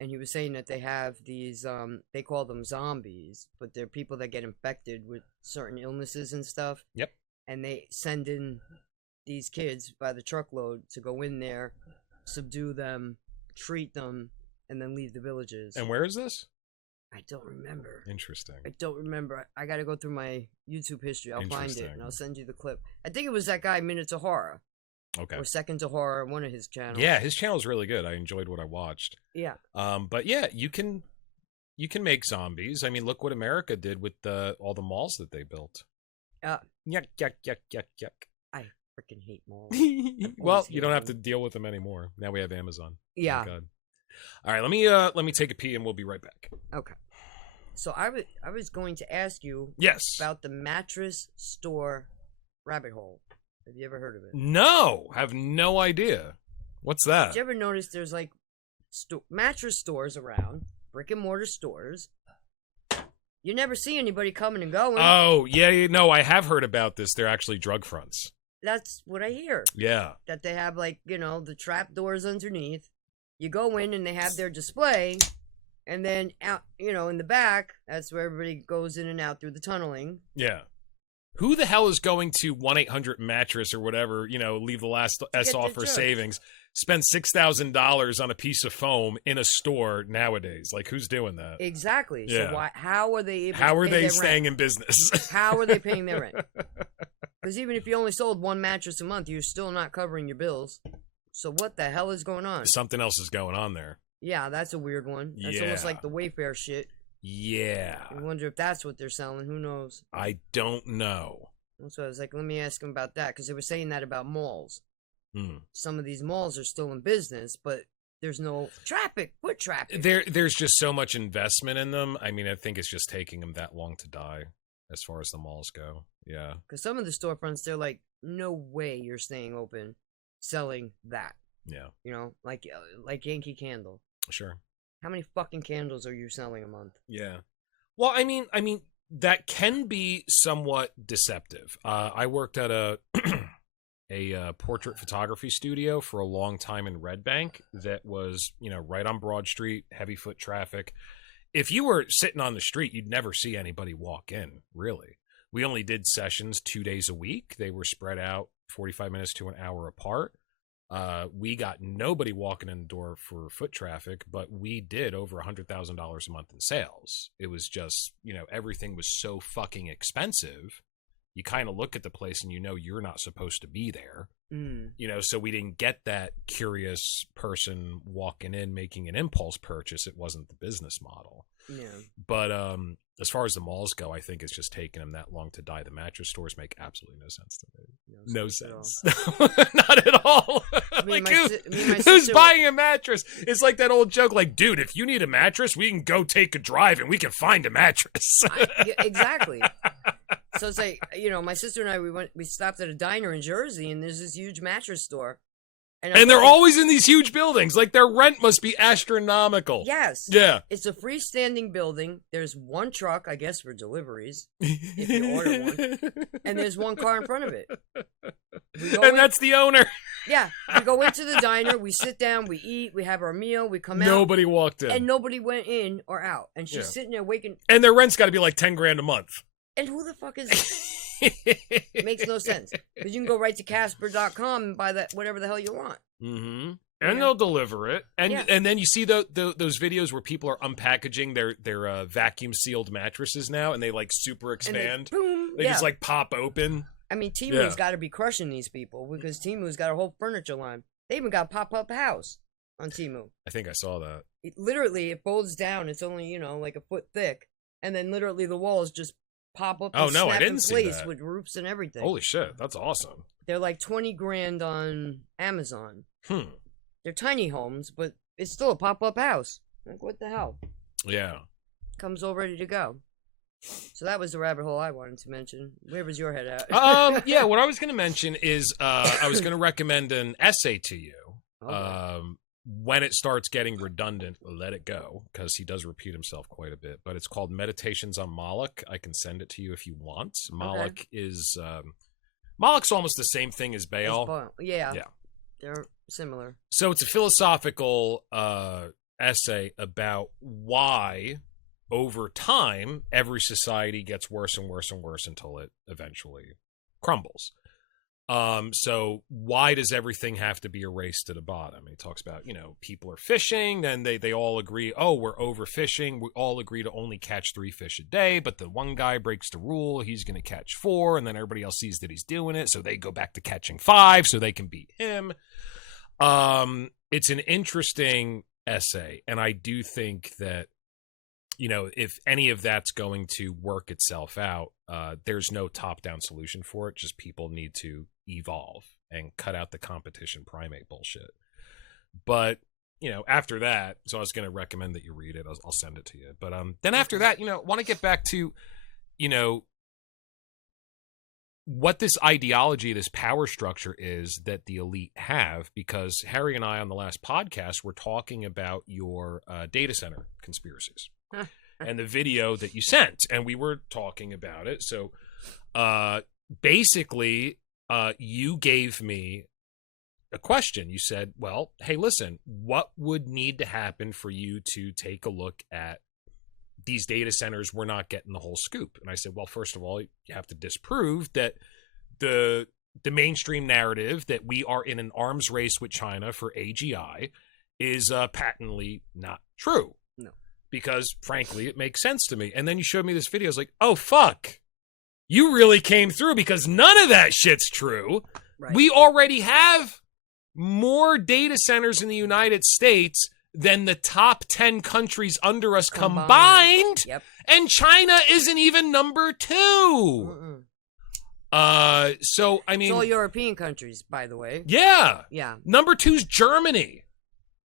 and he was saying that they have these they call them zombies, but they're people that get infected with certain illnesses and stuff. Yep. And they send in these kids by the truckload to go in there, subdue them, treat them, and then leave the villages. And where is this? I don't remember. Interesting. I don't remember. I got to go through my YouTube history. I'll find it Interesting. and I'll send you the clip. I think it was that guy Minute to Horror. Okay. Or Second to Horror, one of his channels. Yeah, his channel's really good. I enjoyed what I watched. Yeah. But yeah, you can make zombies. I mean, look what America did with all the malls that they built. Yuck, yuck, yuck, yuck, yuck. I freaking hate malls. Well, you don't have to deal with them anymore. Now we have Amazon. Yeah. Thank God. All right, let me take a pee and we'll be right back. Okay. So I was going to ask you Yes. about the mattress store rabbit hole. Have you ever heard of it? No, have no idea. What's that? Did you ever notice there's like mattress stores around, brick and mortar stores? You never see anybody coming and going. Oh, yeah, no, I have heard about this. They're actually drug fronts. That's what I hear. Yeah. That they have like, the trap doors underneath. You go in and they have their display, and then out, in the back, that's where everybody goes in and out through the tunneling. Yeah. Who the hell is going to 1-800-mattress or whatever, leave the last S off for savings, spend $6,000 on a piece of foam in a store nowadays? Like, who's doing that? Exactly. Yeah. So how are they staying in business? How are they paying their rent? Because even if you only sold one mattress a month, you're still not covering your bills. So what the hell is going on? Something else is going on there. Yeah, that's a weird one. That's almost like the Wayfair shit. Yeah. I wonder if that's what they're selling. Who knows? I don't know. That's why I was like, let me ask him about that, because they were saying that about malls. Some of these malls are still in business, but there's no foot traffic. There's just so much investment in them. I mean, I think it's just taking them that long to die as far as the malls go. Yeah. Because some of the storefronts, they're like, no way you're staying open selling that. Yeah. Like Yankee Candle. Sure. How many fucking candles are you selling a month? Yeah. Well, I mean, that can be somewhat deceptive. I worked at a portrait photography studio for a long time in Red Bank that was, right on Broad Street, heavy foot traffic. If you were sitting on the street, you'd never see anybody walk in, really. We only did sessions 2 days a week. They were spread out 45 minutes to an hour apart. We got nobody walking in the door for foot traffic, but we did over $100,000 a month in sales. It was just, everything was so fucking expensive. You kind of look at the place and you're not supposed to be there. So we didn't get that curious person walking in making an impulse purchase. It wasn't the business model. Yeah. But as far as the malls go, I think it's just taking them that long to die. The mattress stores make absolutely no sense to me. No sense. Not at all. Like, who's buying a mattress? It's like that old joke, like, dude, if you need a mattress, we can go take a drive and we can find a mattress. Exactly. So it's like, my sister and I, we stopped at a diner in Jersey, and there's this huge mattress store. And they're always in these huge buildings. Like, their rent must be astronomical. Yes. Yeah. It's a freestanding building. There's one truck, I guess, for deliveries, if you order one. And there's one car in front of it. And that's the owner. Yeah. We go into the diner, we sit down, we eat, we have our meal, we come out. Nobody walked in. And nobody went in or out. And she's sitting there waiting. And their rent's got to be like $10,000 a month. And who the fuck is it? Makes no sense. Because you can go right to Casper.com and buy that whatever the hell you want. Mm-hmm. And they'll deliver it. And then you see those videos where people are unpackaging their vacuum sealed mattresses now, and they like super expand. They just like pop open. I mean, Temu's got to be crushing these people, because Temu's got a whole furniture line. They even got pop-up house on Temu. I think I saw that. It folds down. It's only, like a foot thick. And then literally the walls just pop up I snap didn't in see place that. with roofs and everything. Holy shit, that's awesome. They're like $20,000 on Amazon. They're tiny homes, but it's still a pop-up house. Like, what the hell? Yeah. Comes all ready to go. So that was the rabbit hole I wanted to mention. Where was your head at? Yeah, what I was going to mention is I was going to recommend an essay to you. Okay. When it starts getting redundant, let it go, because he does repeat himself quite a bit. But it's called Meditations on Moloch. I can send it to you if you want. Moloch is Moloch's almost the same thing as Baal. Yeah. They're similar. So it's a philosophical essay about why, over time, every society gets worse and worse and worse until it eventually crumbles. So why does everything have to be erased to the bottom? He talks about, people are fishing, and they all agree, oh, we're overfishing. We all agree to only catch 3 fish a day, but the one guy breaks the rule. He's going to catch 4, and then everybody else sees that he's doing it, so they go back to catching 5 so they can beat him. It's an interesting essay, and I do think that, if any of that's going to work itself out, there's no top-down solution for it. Just people need to evolve and cut out the competition primate bullshit. But, after that, so I was going to recommend that you read it. I'll send it to you. But then after that, want to get back to, what this ideology, this power structure is that the elite have, because Harry and I on the last podcast were talking about your data center conspiracies. And the video that you sent, and we were talking about it. So basically, you gave me a question. You said, well, hey, listen, what would need to happen for you to take a look at these data centers? We're not getting the whole scoop. And I said, well, first of all, you have to disprove that the mainstream narrative that we are in an arms race with China for AGI is patently not true. No. Because, frankly, it makes sense to me. And then you showed me this video. I was like, oh, fuck. You really came through, because none of that shit's true. Right. We already have more data centers in the United States than the top 10 countries under us combined. Yep. And China isn't even number 2. So, I mean... It's all European countries, by the way. Yeah. Yeah. Number 2's Germany.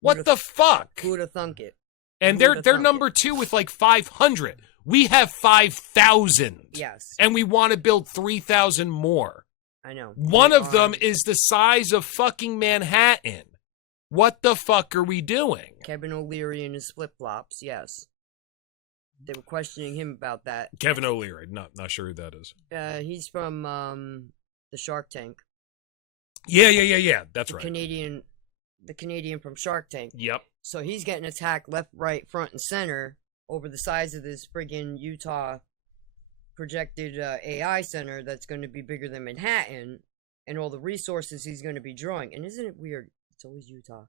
What the fuck? Who'd have thunk it? And they're number 2 with like 500. We have 5,000. Yes. And we want to build 3,000 more. I know. One of them is the size of fucking Manhattan. What the fuck are we doing? Kevin O'Leary and his flip-flops, yes. They were questioning him about that. Kevin O'Leary, not sure who that is. He's from the Shark Tank. Yeah. That's right. The Canadian from Shark Tank. Yep. So he's getting attacked left, right, front, and center over the size of this friggin' Utah projected AI center that's going to be bigger than Manhattan, and all the resources he's going to be drawing. And isn't it weird? It's always Utah.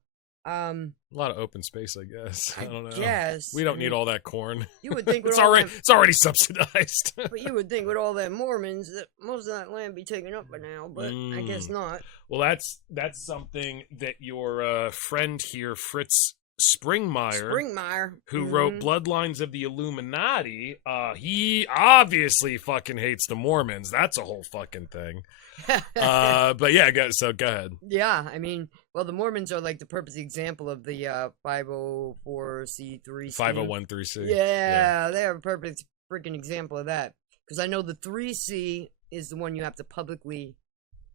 A lot of open space, I guess. I don't know. Yes. We don't need all that corn. You would think with it's already subsidized. But you would think with all that Mormons that most of that land be taken up by now, but I guess not. Well, that's something that your friend here, Fritz Springmeier, who wrote Bloodlines of the Illuminati, he obviously fucking hates the Mormons. That's a whole fucking thing. But yeah, go ahead. Yeah, I mean, well, the Mormons are like the perfect example of the 504c3 501c. Yeah, they are a perfect freaking example of that. Because I know the 3C is the one you have to publicly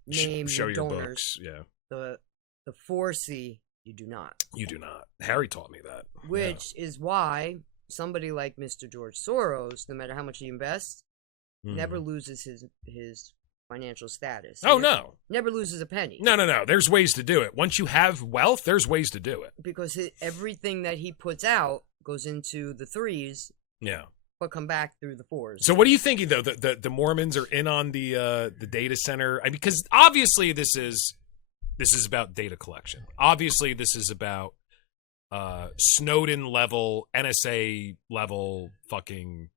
name show your your donors. books. Yeah. The 4C you do not. You do not. Harry taught me that. Which is why somebody like Mr. George Soros, no matter how much he invests, never loses his financial status. Oh, no. Never loses a penny. No. There's ways to do it. Once you have wealth, there's ways to do it. Because everything that he puts out goes into the 3s. Yeah. But come back through the 4s. So what are you thinking, though? The Mormons are in on the data center? Because obviously this is about data collection. Obviously this is about Snowden level, NSA level fucking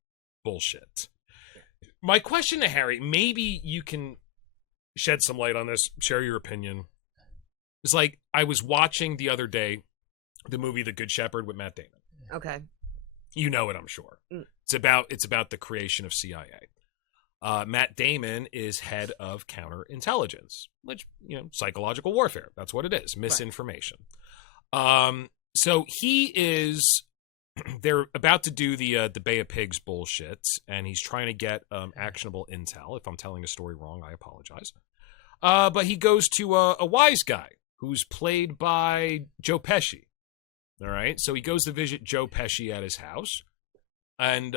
bullshit. My question to Harry, maybe you can shed some light on this, share your opinion. It's like, I was watching the other day the movie The Good Shepherd with Matt Damon. Okay. You know it, I'm sure. It's about the creation of CIA. Matt Damon is head of counterintelligence, which, psychological warfare. That's what it is. Misinformation. Right. So he is... They're about to do the Bay of Pigs bullshit, and he's trying to get actionable intel. If I'm telling a story wrong, I apologize. But he goes to a wise guy who's played by Joe Pesci. All right, so he goes to visit Joe Pesci at his house, and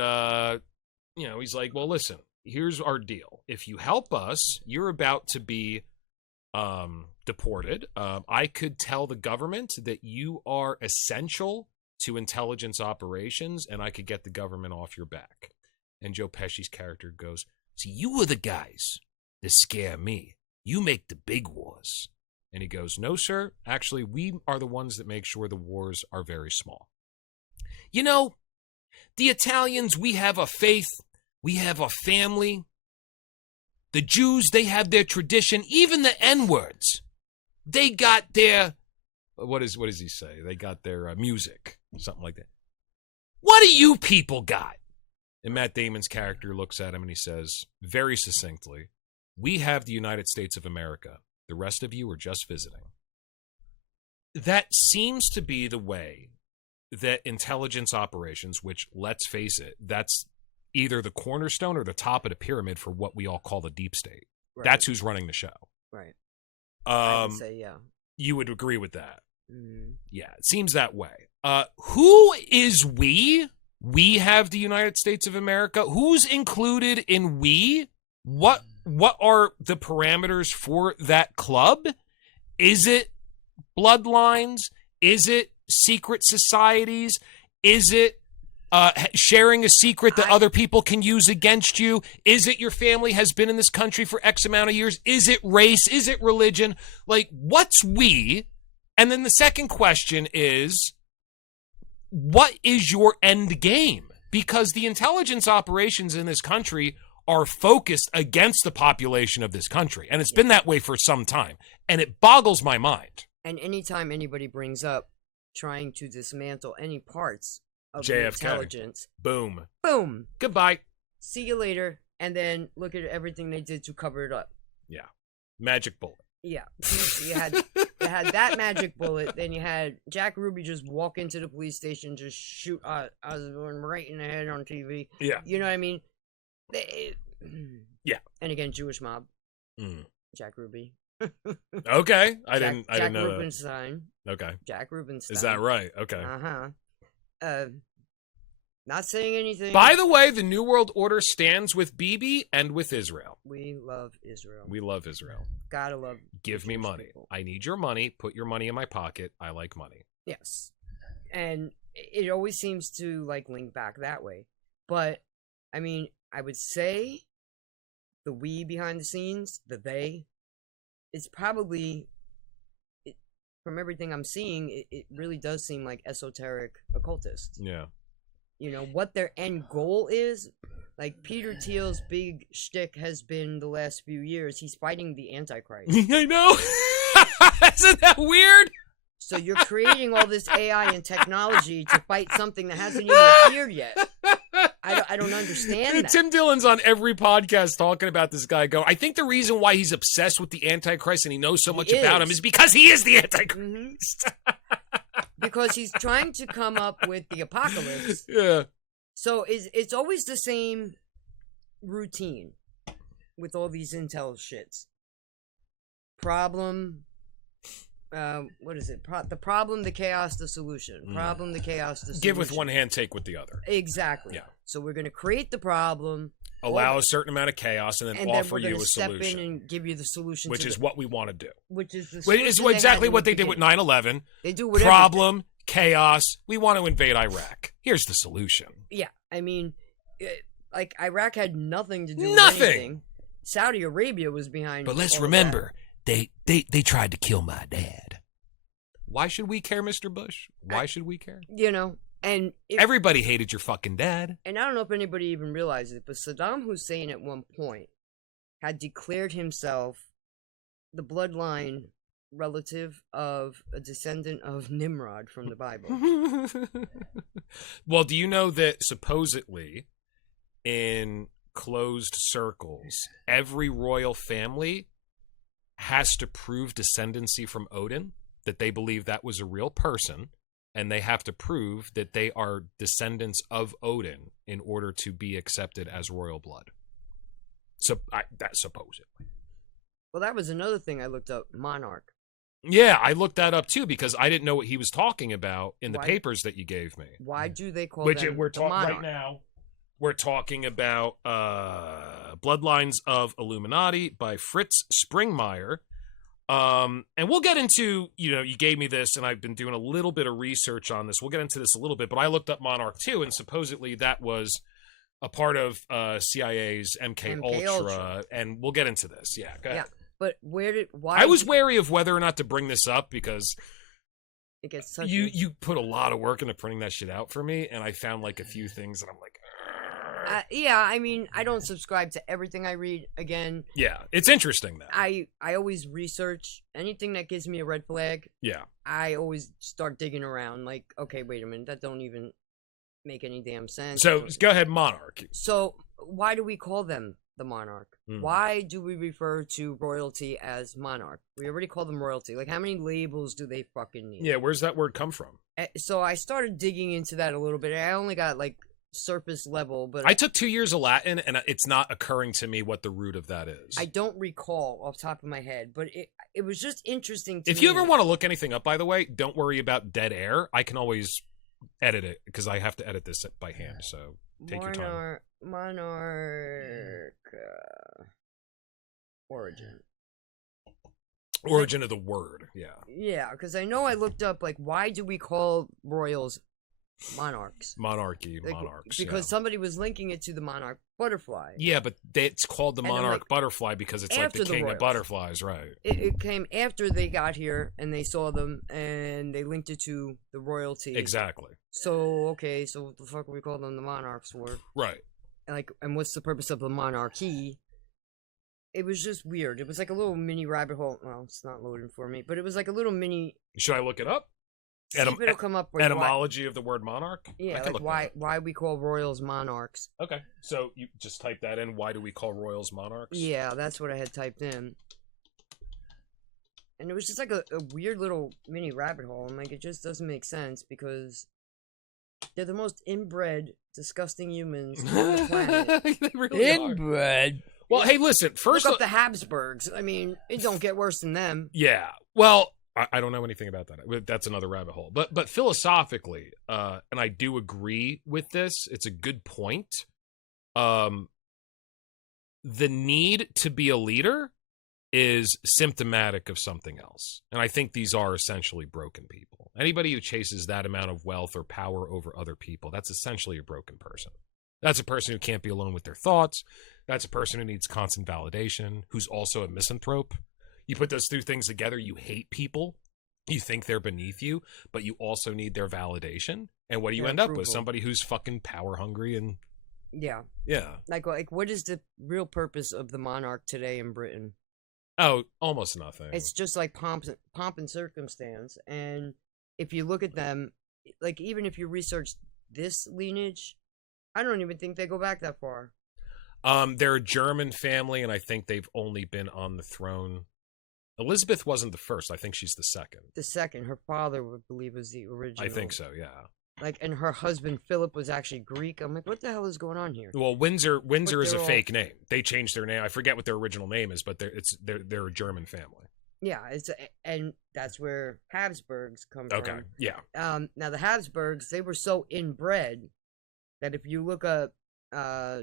he's like, "Well, listen, here's our deal. If you help us, you're about to be deported. I could tell the government that you are essential to intelligence operations, and I could get the government off your back. And Joe Pesci's character goes, see, you are the guys that scare me. You make the big wars. And he goes, no, sir. Actually, we are the ones that make sure the wars are very small. You know, the Italians, we have a faith. We have a family. The Jews, they have their tradition. Even the N-words, they got their, what does he say? They got their music, something like that. What do you people got? And Matt Damon's character looks at him and he says, very succinctly, we have the United States of America. The rest of you are just visiting. That seems to be the way that intelligence operations, which, let's face it, that's either the cornerstone or the top of the pyramid for what we all call the deep state. Right. That's who's running the show. Right. I would say, yeah. You would agree with that? Mm. Yeah, it seems that way. Who is we? We have the United States of America. Who's included in we? What are the parameters for that club? Is it bloodlines? Is it secret societies? Is it sharing a secret that other people can use against you? Is it your family has been in this country for X amount of years? Is it race? Is it religion? Like, what's we? And then the second question is, what is your end game? Because the intelligence operations in this country are focused against the population of this country. And it's been that way for some time. And it boggles my mind. And anytime anybody brings up trying to dismantle any parts of JFK. the intelligence, Boom. boom. Goodbye. See you later. And then look at everything they did to cover it up. Yeah. Magic bullet. Yeah. You had that magic bullet. Then you had Jack Ruby just walk into the police station, just shoot Osborne right in the head on TV. Yeah. You know what I mean? Yeah. And again, Jewish mob. Mm. Jack Ruby. Okay. I didn't know Jack Rubenstein. that. Okay. Jack Rubenstein. Is that right? Okay. Not saying anything. By the way, the New World Order stands with Bibi and with Israel. We love Israel. We love Israel. Gotta love. Give me money. People. I need your money. Put your money in my pocket. I like money. Yes. And it always seems to like link back that way. But I mean, I would say the we behind the scenes, the they, it's probably, from everything I'm seeing, it really does seem like esoteric occultists. Yeah. You know, what their end goal is, like Peter Thiel's big shtick has been the last few years, he's fighting the Antichrist. I know. Isn't that weird? So you're creating all this AI and technology to fight something that hasn't even appeared yet. I don't understand that. Tim Dillon's on every podcast talking about this guy. I think the reason why he's obsessed with the Antichrist and he knows so much about him is because he is the Antichrist. Because he's trying to come up with the apocalypse. Yeah. So it's always the same routine with all these intel shits. Problem. What is it? The problem, the chaos, the solution. Problem, the chaos, the solution. Give with one hand, take with the other. Exactly. Yeah. So we're going to create the problem. Allow a certain amount of chaos and then offer you a step solution. in and give you the solution. Which is what we want to do. Which is exactly what they did with 9/11. They do whatever. Problem, chaos. We want to invade Iraq. Here's the solution. Yeah. I mean, like Iraq had nothing to do with Nothing. anything. Saudi Arabia was behind. But let's remember, they tried to kill my dad. Why should we care, Mr. Bush? Why should we care? You know, and everybody hated your fucking dad. And I don't know if anybody even realizes it, but Saddam Hussein at one point had declared himself the bloodline relative of a descendant of Nimrod from the Bible. Well, do you know that supposedly in closed circles, every royal family has to prove descendancy from Odin? That they believe that was a real person, and they have to prove that they are descendants of Odin in order to be accepted as royal blood. So that supposedly. Well, that was another thing I looked up. Monarch. Yeah, I looked that up too because I didn't know what he was talking about in the papers that you gave me. Why do they call them we're the monarch? Right now? We're talking about Bloodlines of Illuminati by Fritz Springmeier. And we'll get into, you gave me this, and I've been doing a little bit of research on this. We'll get into this a little bit, but I looked up Monarch 2, and supposedly that was a part of CIA's MK Ultra, and we'll get into this. Yeah, go ahead. Yeah, but why? I was wary of whether or not to bring this up because it gets such you put a lot of work into printing that shit out for me, and I found like a few things that I'm like, yeah, I mean, I don't subscribe to everything I read. Again, yeah, it's interesting though. I always research anything that gives me a red flag. Yeah, I always start digging around. Like, okay, wait a minute, that don't even make any damn sense. So go ahead, Monarch. So why do we call them the Monarch? Why do we refer to royalty as Monarch? We already call them royalty. Like, how many labels do they fucking need? Yeah, where's that word come from? So I started digging into that a little bit. I only got like surface level, but I took 2 years of Latin, and it's not occurring to me what the root of that is. I don't recall off the top of my head, but it was just interesting to me. If you ever want to look anything up, by the way, don't worry about dead air. I can always edit it because I have to edit this by hand, so take your time. Monarch origin of the word. Yeah, because I know I looked up like, why do we call royals monarchs? Monarchs, because somebody was linking it to the monarch butterfly. Yeah, but it's called the monarch butterfly because it's like the king of royals. Butterflies, right? It came after they got here and they saw them and they linked it to the royalty. Exactly. So okay, so what the fuck we call them the monarchs for? Right. And what's the purpose of the monarchy? It was just weird. It was like a little mini rabbit hole. Well, it's not loading for me, but it was like a little mini. Should I look it up? It'll come up with etymology of the word monarch. Yeah, like why we call royals monarchs. Okay, so you just type that in. Why do we call royals monarchs? Yeah, that's what I had typed in, and it was just like a weird little mini rabbit hole. I'm like, it just doesn't make sense because they're the most inbred, disgusting humans on the planet. They really Inbred. Are. Well, hey, listen. First, look up the Habsburgs. I mean, it don't get worse than them. Yeah. Well, I don't know anything about that. That's another rabbit hole. But philosophically, and I do agree with this. It's a good point. The need to be a leader is symptomatic of something else. And I think these are essentially broken people. Anybody who chases that amount of wealth or power over other people, that's essentially a broken person. That's a person who can't be alone with their thoughts. That's a person who needs constant validation, who's also a misanthrope. You put those two things together, you hate people. You think they're beneath you, but you also need their validation. And what do you end up with? Somebody who's fucking power hungry and... Yeah. Yeah. Like, what is the real purpose of the monarch today in Britain? Oh, almost nothing. It's just like pomp and circumstance. And if you look at them, like, even if you research this lineage, I don't even think they go back that far. They're a German family, and I think they've only been on the throne. Elizabeth wasn't the first. I think she's the second. The second. Her father, would believe, was the original. I think so, yeah. Like, and her husband, Philip, was actually Greek. I'm like, what the hell is going on here? Well, Windsor is a fake name. They changed their name. I forget what their original name is, but they're a German family. Yeah, and that's where Habsburgs come from. Okay, yeah. Now, the Habsburgs, they were so inbred that if you look up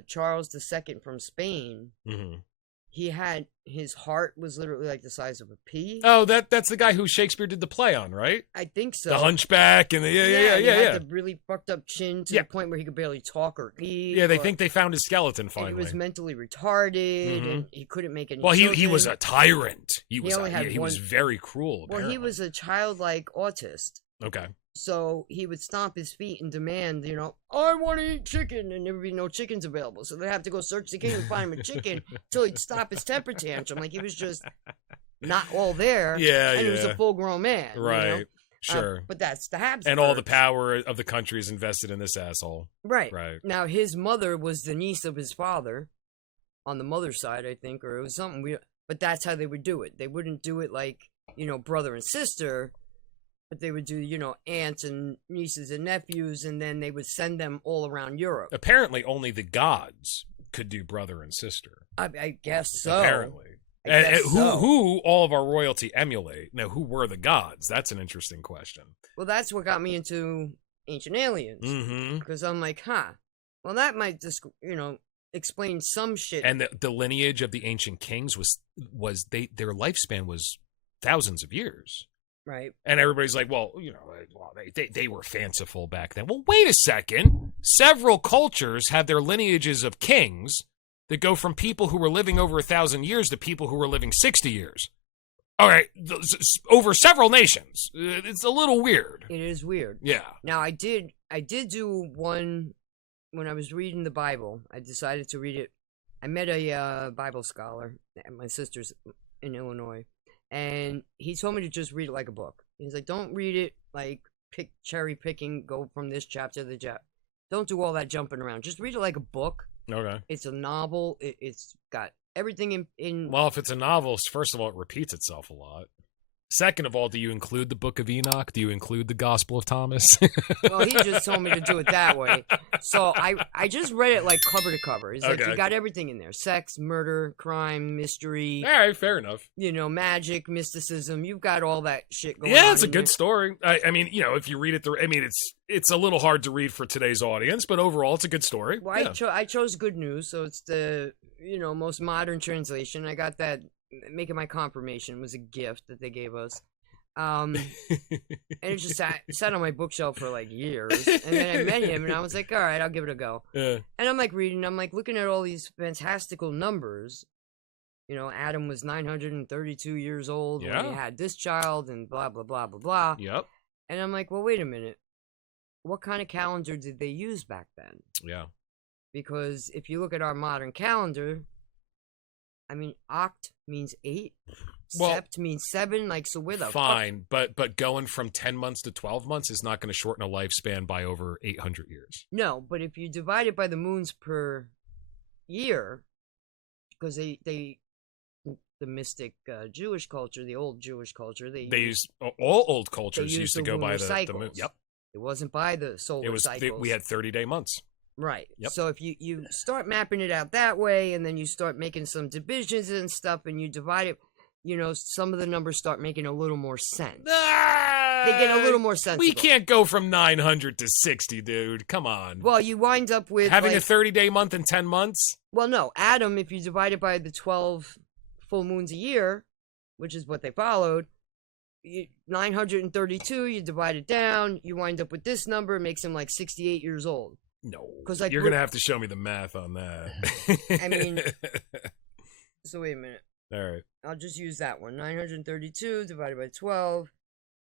Charles II from Spain, his heart was literally like the size of a pea. Oh, that's the guy who Shakespeare did the play on, right? I think so. The Hunchback and yeah. The really fucked up chin to the point where he could barely talk or eat. Yeah, they think they found his skeleton finally. And he was mentally retarded, and he couldn't make any. Well, he children. was a tyrant. He he was very cruel. Apparently. Well, he was a childlike autist. Okay. So he would stomp his feet and demand, I want to eat chicken, and there would be no chickens available. So they'd have to go search the kingdom and find him a chicken until he'd stop his temper tantrum. Like, he was just not all there. Yeah, and he was a full-grown man. Right. Sure. But that's the Habsburgs. And all the power of the country is invested in this asshole. Right. Right. Now, his mother was the niece of his father on the mother's side, I think, or it was something weird. But that's how they would do it. They wouldn't do it like, brother and sister. But they would do, aunts and nieces and nephews, and then they would send them all around Europe. Apparently, only the gods could do brother and sister. I guess so. Apparently. And who all of our royalty emulate. Now, who were the gods? That's an interesting question. Well, that's what got me into Ancient Aliens. Because I'm like, well, that might just, explain some shit. And the lineage of the ancient kings was their lifespan was thousands of years. Right. And everybody's like, well, they were fanciful back then. Well, wait a second. Several cultures have their lineages of kings that go from people who were living over 1,000 years to people who were living 60 years. All right, over several nations. It's a little weird. It is weird. Yeah. Now, I did do one when I was reading the Bible. I decided to read it. I met a Bible scholar at my sister's in Illinois, and he told me to just read it like a book. He's like, don't read it like cherry picking, go from this chapter to the chapter. Don't do all that jumping around. Just read it like a book. Okay. It's a novel. It's got everything in. Well, if it's a novel, first of all, it repeats itself a lot. Second of all, do you include the Book of Enoch? Do you include the Gospel of Thomas? Well, he just told me to do it that way. So I just read it like cover to cover. He's like, you got everything in there. Sex, murder, crime, mystery. All right, fair enough. Magic, mysticism. You've got all that shit going on. Yeah, it's a good story. I mean, if you read it, it's a little hard to read for today's audience, but overall, it's a good story. Well, yeah. I chose Good News, so it's the, most modern translation. I got that. Making my confirmation was a gift that they gave us. And it just sat on my bookshelf for like years. And then I met him and I was like, all right, I'll give it a go. Yeah. And I'm like reading, I'm like looking at all these fantastical numbers. Adam was 932 years old when he had this child and blah, blah, blah, blah, blah. Yep. And I'm like, well, wait a minute. What kind of calendar did they use back then? Yeah. Because if you look at our modern calendar, oct means 8. Sept means 7. Like, so where the fine, but going from 10 months to 12 months is not going to shorten a lifespan by over 800 years. No, but if you divide it by the moons per year, because the mystic Jewish culture, the old Jewish culture, they use all old cultures used to go by the moon. Yep. It wasn't by the solar cycles. We had 30-day months. Right. Yep. So if you start mapping it out that way, and then you start making some divisions and stuff, and you divide it, some of the numbers start making a little more sense. They get a little more sensible. We can't go from 900 to 60, dude. Come on. Well, you wind up with having a 30-day month in 10 months. Well, no, Adam, if you divide it by the 12 full moons a year, which is what they followed, 932, you divide it down, you wind up with this number, it makes him like 68 years old. No, because you're going to have to show me the math on that. So wait a minute. All right. I'll just use that one. 932 divided by 12.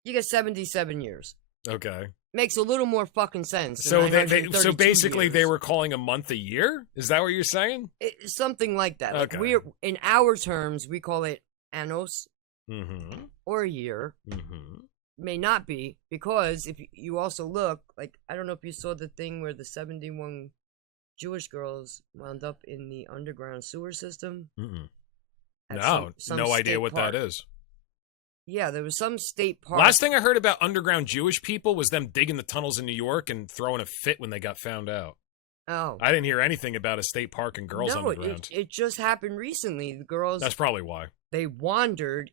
You get 77 years. Okay. Makes a little more fucking sense. So so basically they were calling a month a year? Is that what you're saying? Something like that. Okay. Like in our terms, we call it annos or a year. May not be, because if you also look, like, I don't know if you saw the thing where the 71 Jewish girls wound up in the underground sewer system. No, no idea what that is. Yeah, there was some state park. Last thing I heard about underground Jewish people was them digging the tunnels in New York and throwing a fit when they got found out. Oh. I didn't hear anything about a state park and girls underground. It just happened recently. The girls... That's probably why. They wandered.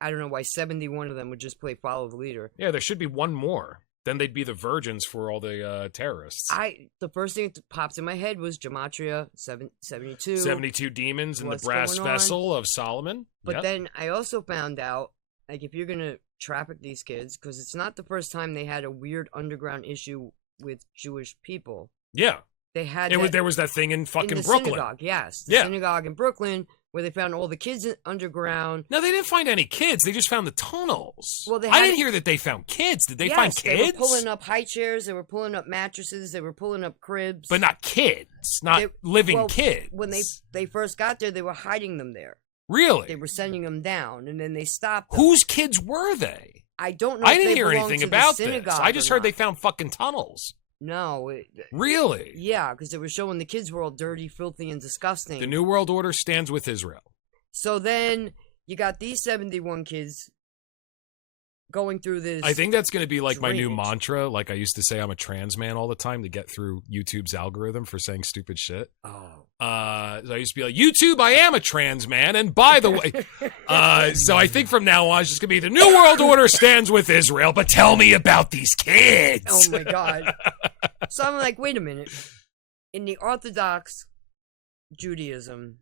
I don't know why 71 of them would just play follow the leader. Yeah, there should be one more. Then they'd be the virgins for all the terrorists. The first thing that popped in my head was Gematria 72. 72 demons in the brass vessel of Solomon. But then I also found out, like, if you're going to traffic these kids, because it's not the first time they had a weird underground issue with Jewish people. Yeah. They had there was that thing in fucking the Brooklyn. Synagogue, yes. The synagogue in Brooklyn, where they found all the kids underground. No, they didn't find any kids. They just found the tunnels. Well, I didn't hear that they found kids. Did they find kids? They were pulling up high chairs. They were pulling up mattresses. They were pulling up cribs. But not kids. Not living kids. When they first got there, they were hiding them there. Really? They were sending them down, and then they stopped them. Whose kids were they? I don't know. I didn't hear anything about this. I just heard they found fucking tunnels. No. Really? Yeah, because they were showing the kids were all dirty, filthy, and disgusting. The New World Order stands with Israel. So then you got these 71 kids going through this. I think that's going to be like my new mantra. Like I used to say, I'm a trans man all the time to get through YouTube's algorithm for saying stupid shit. Oh. So I used to be like, YouTube, I am a trans man. And by the way, so I think from now on, it's just going to be the New World Order stands with Israel, but tell me about these kids. Oh my God. So I'm like, wait a minute. In the Orthodox Judaism,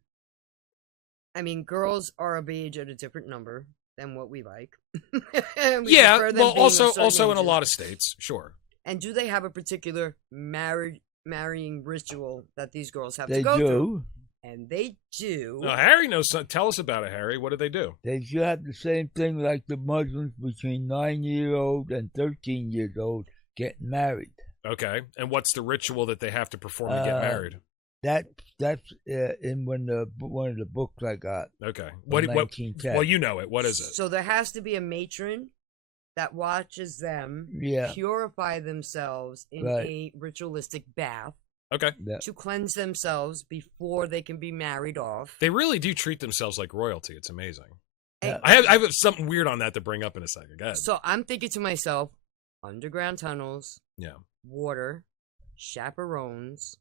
I mean, girls are of age at a different number. than what we like. Yeah, prefer them well, being of certain also in a ages. lot of states, sure. And do they have a particular marrying ritual that these girls have They to go do. through? And they do. No, Harry knows. Tell us about it, Harry. What do they do? They should have the same thing like the Muslims between 9-year-old and 13 years old getting married. Okay, and what's the ritual that they have to perform to get married? That's in one of the books I got. Okay, What? well, you know it. What is it? So there has to be a matron that watches them purify themselves in a ritualistic bath. Okay. To cleanse themselves before they can be married off. They really do treat themselves like royalty. It's amazing. Yeah. I have something weird on that to bring up in a second. Go ahead. So I'm thinking to myself, underground tunnels, water, chaperones.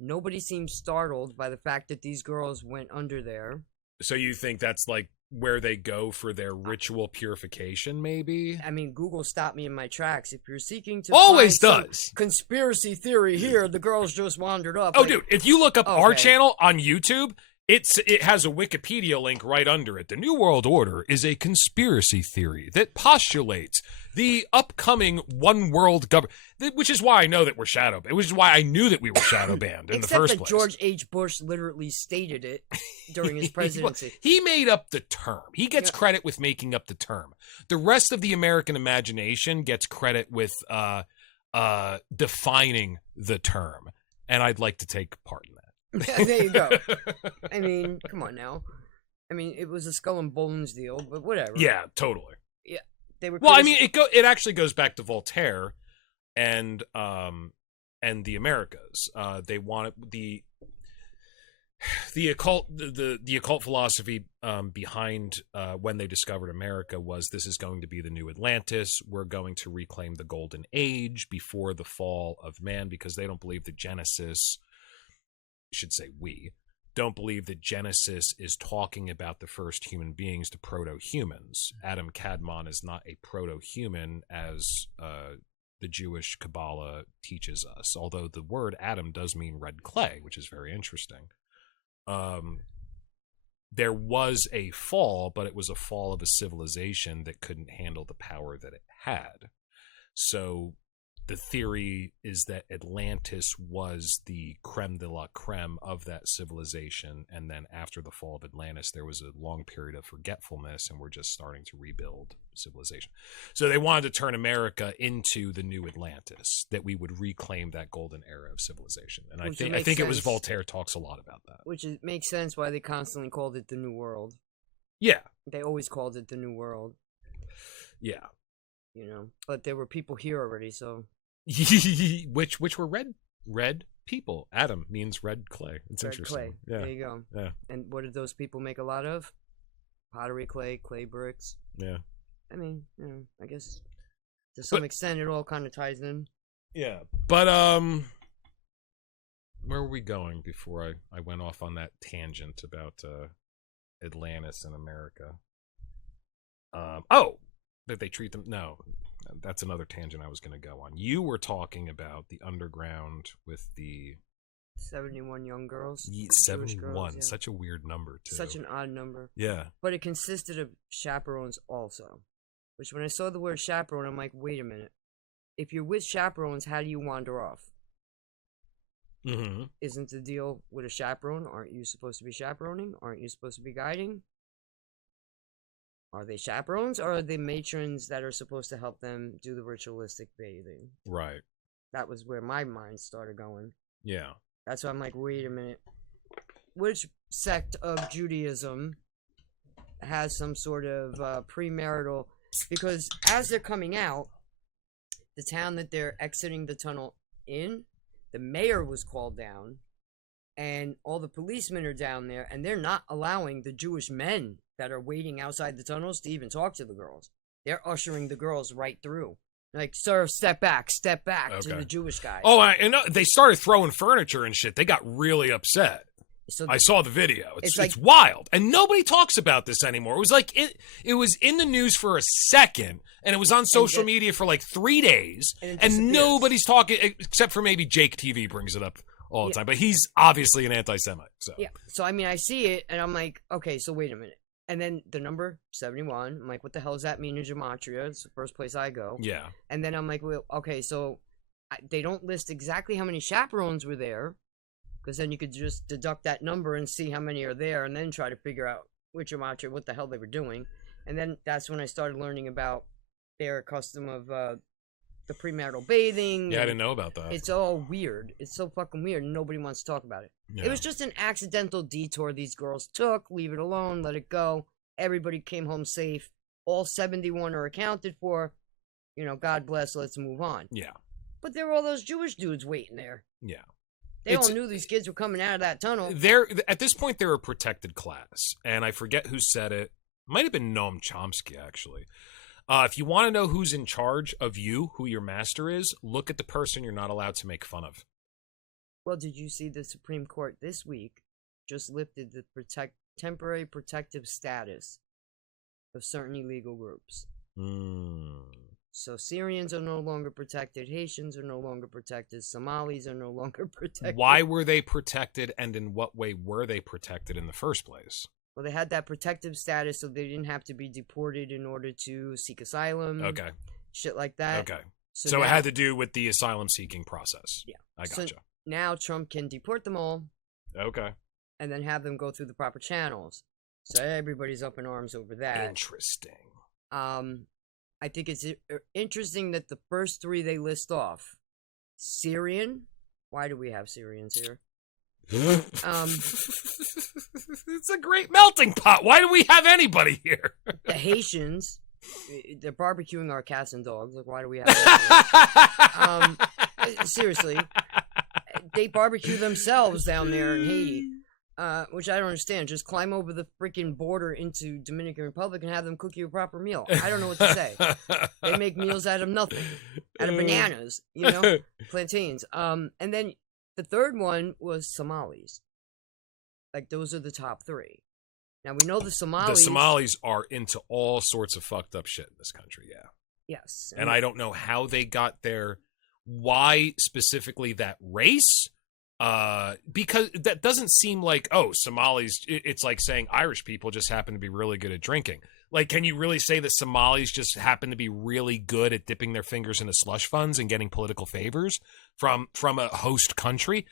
Nobody seems startled by the fact that these girls went under there. So you think that's like where they go for their ritual purification, maybe? I mean, Google stopped me in my tracks. If you're seeking to always find does some conspiracy theory here, the girls just wandered up. Oh, dude, if you look up our channel on YouTube, it has a Wikipedia link right under it. The New World Order is a conspiracy theory that postulates the upcoming one world government, which is why I know that we're shadow banned. Which is why I knew that we were shadow banned in the first place. Except that George H. Bush literally stated it during his presidency. He made up the term. He gets credit with making up the term. The rest of the American imagination gets credit with defining the term, and I'd like to take part in that. There you go. I mean, come on now. I mean, it was a skull and bones deal, but whatever. Yeah, totally. Yeah, they were. Well, I mean, it actually goes back to Voltaire, and the Americas. They wanted the occult philosophy behind when they discovered America was this is going to be the new Atlantis. We're going to reclaim the golden age before the fall of man, because they don't believe the Genesis. Should say we don't believe that Genesis is talking about the first human beings, the proto-humans. Adam Kadmon is not a proto-human as the Jewish Kabbalah teaches us, although the word Adam does mean red clay, which is very interesting. There was a fall, but it was a fall of a civilization that couldn't handle the power that it had. So the theory is that Atlantis was the creme de la creme of that civilization, and then after the fall of Atlantis, there was a long period of forgetfulness, and we're just starting to rebuild civilization. So they wanted to turn America into the new Atlantis, that we would reclaim that golden era of civilization. And I think it was Voltaire talks a lot about that. Which makes sense why they constantly called it the New World. Yeah. They always called it the New World. Yeah. You know, but there were people here already, so which were red people. Adam means red clay. It's red interesting. Clay. Yeah. There you go. Yeah. And what did those people make a lot of? Pottery clay, clay bricks. Yeah. I mean, you know, I guess to some extent it all kind of ties in. Yeah. But where were we going before I went off on that tangent about Atlantis and America? That they treat them. No, that's another tangent I was going to go on. You were talking about the underground with the 71 young girls. 71, girls, yeah. Such a weird number too. Such an odd number. Yeah. But it consisted of chaperones also. Which when I saw the word chaperone, I'm like, wait a minute. If you're with chaperones, how do you wander off? Mm-hmm. Isn't the deal with a chaperone? Aren't you supposed to be chaperoning? Aren't you supposed to be guiding? Are they chaperones, or are they matrons that are supposed to help them do the ritualistic bathing? Right. That was where my mind started going. Yeah. That's why I'm like, wait a minute. Which sect of Judaism has some sort of premarital? Because as they're coming out, the town that they're exiting the tunnel in, the mayor was called down, and all the policemen are down there, and they're not allowing the Jewish men that are waiting outside the tunnels to even talk to the girls. They're ushering the girls right through. Like, sir, step back to the Jewish guys. Oh, and they started throwing furniture and shit. They got really upset. So I saw the video. It's wild, and nobody talks about this anymore. It was like it was in the news for a second, and it was on social media for like 3 days, and nobody's talking except for maybe Jake TV brings it up all the time. But he's obviously an anti-Semite. So yeah. So I mean, I see it, and I'm like, okay, so wait a minute. And then the number 71, I'm like, what the hell does that mean in gematria? It's the first place I go. Yeah. And then I'm like, well, okay, so they don't list exactly how many chaperones were there, because then you could just deduct that number and see how many are there, and then try to figure out which gematria, what the hell they were doing. And then that's when I started learning about their custom of the premarital bathing. Yeah, I didn't know about that. It's all weird. It's so fucking weird, and nobody wants to talk about it. Yeah. It was just an accidental detour these girls took. Leave it alone. Let it go. Everybody came home safe. All 71 are accounted for. You know, God bless. Let's move on. Yeah. But there were all those Jewish dudes waiting there. Yeah. They all knew these kids were coming out of that tunnel. At this point, they're a protected class. And I forget who said it. Might have been Noam Chomsky, actually. If you want to know who's in charge of you, who your master is, look at the person you're not allowed to make fun of. Well, did you see the Supreme Court this week just lifted the temporary protective status of certain illegal groups? So Syrians are no longer protected, Haitians are no longer protected, Somalis are no longer protected. Why were they protected, and in what way were they protected in the first place? Well, they had that protective status so they didn't have to be deported in order to seek asylum. Okay. Shit like that. Okay. So So now, it had to do with the asylum-seeking process. Yeah. I So gotcha. now Trump can deport them all Okay. and then have them go through the proper channels. So everybody's up in arms over that. Interesting. I think it's interesting that the first three they list off, Syrian. Why do we have Syrians here? It's a great melting pot. Why do we have anybody here? The Haitians, they're barbecuing our cats and dogs. Like, why do we have that? Seriously, they barbecue themselves down there in Haiti, which I don't understand. Just climb over the freaking border into Dominican Republic and have them cook you a proper meal. I don't know what to say. They make meals out of nothing, out of bananas, you know, plantains. And then the third one was Somalis. Like, those are the top three. Now, we know the Somalis... The Somalis are into all sorts of fucked up shit in this country, yeah. Yes. And I don't know how they got there, why specifically that race, because that doesn't seem like, oh, Somalis, it's like saying Irish people just happen to be really good at drinking. Like, can you really say that Somalis just happen to be really good at dipping their fingers into slush funds and getting political favors from a host country?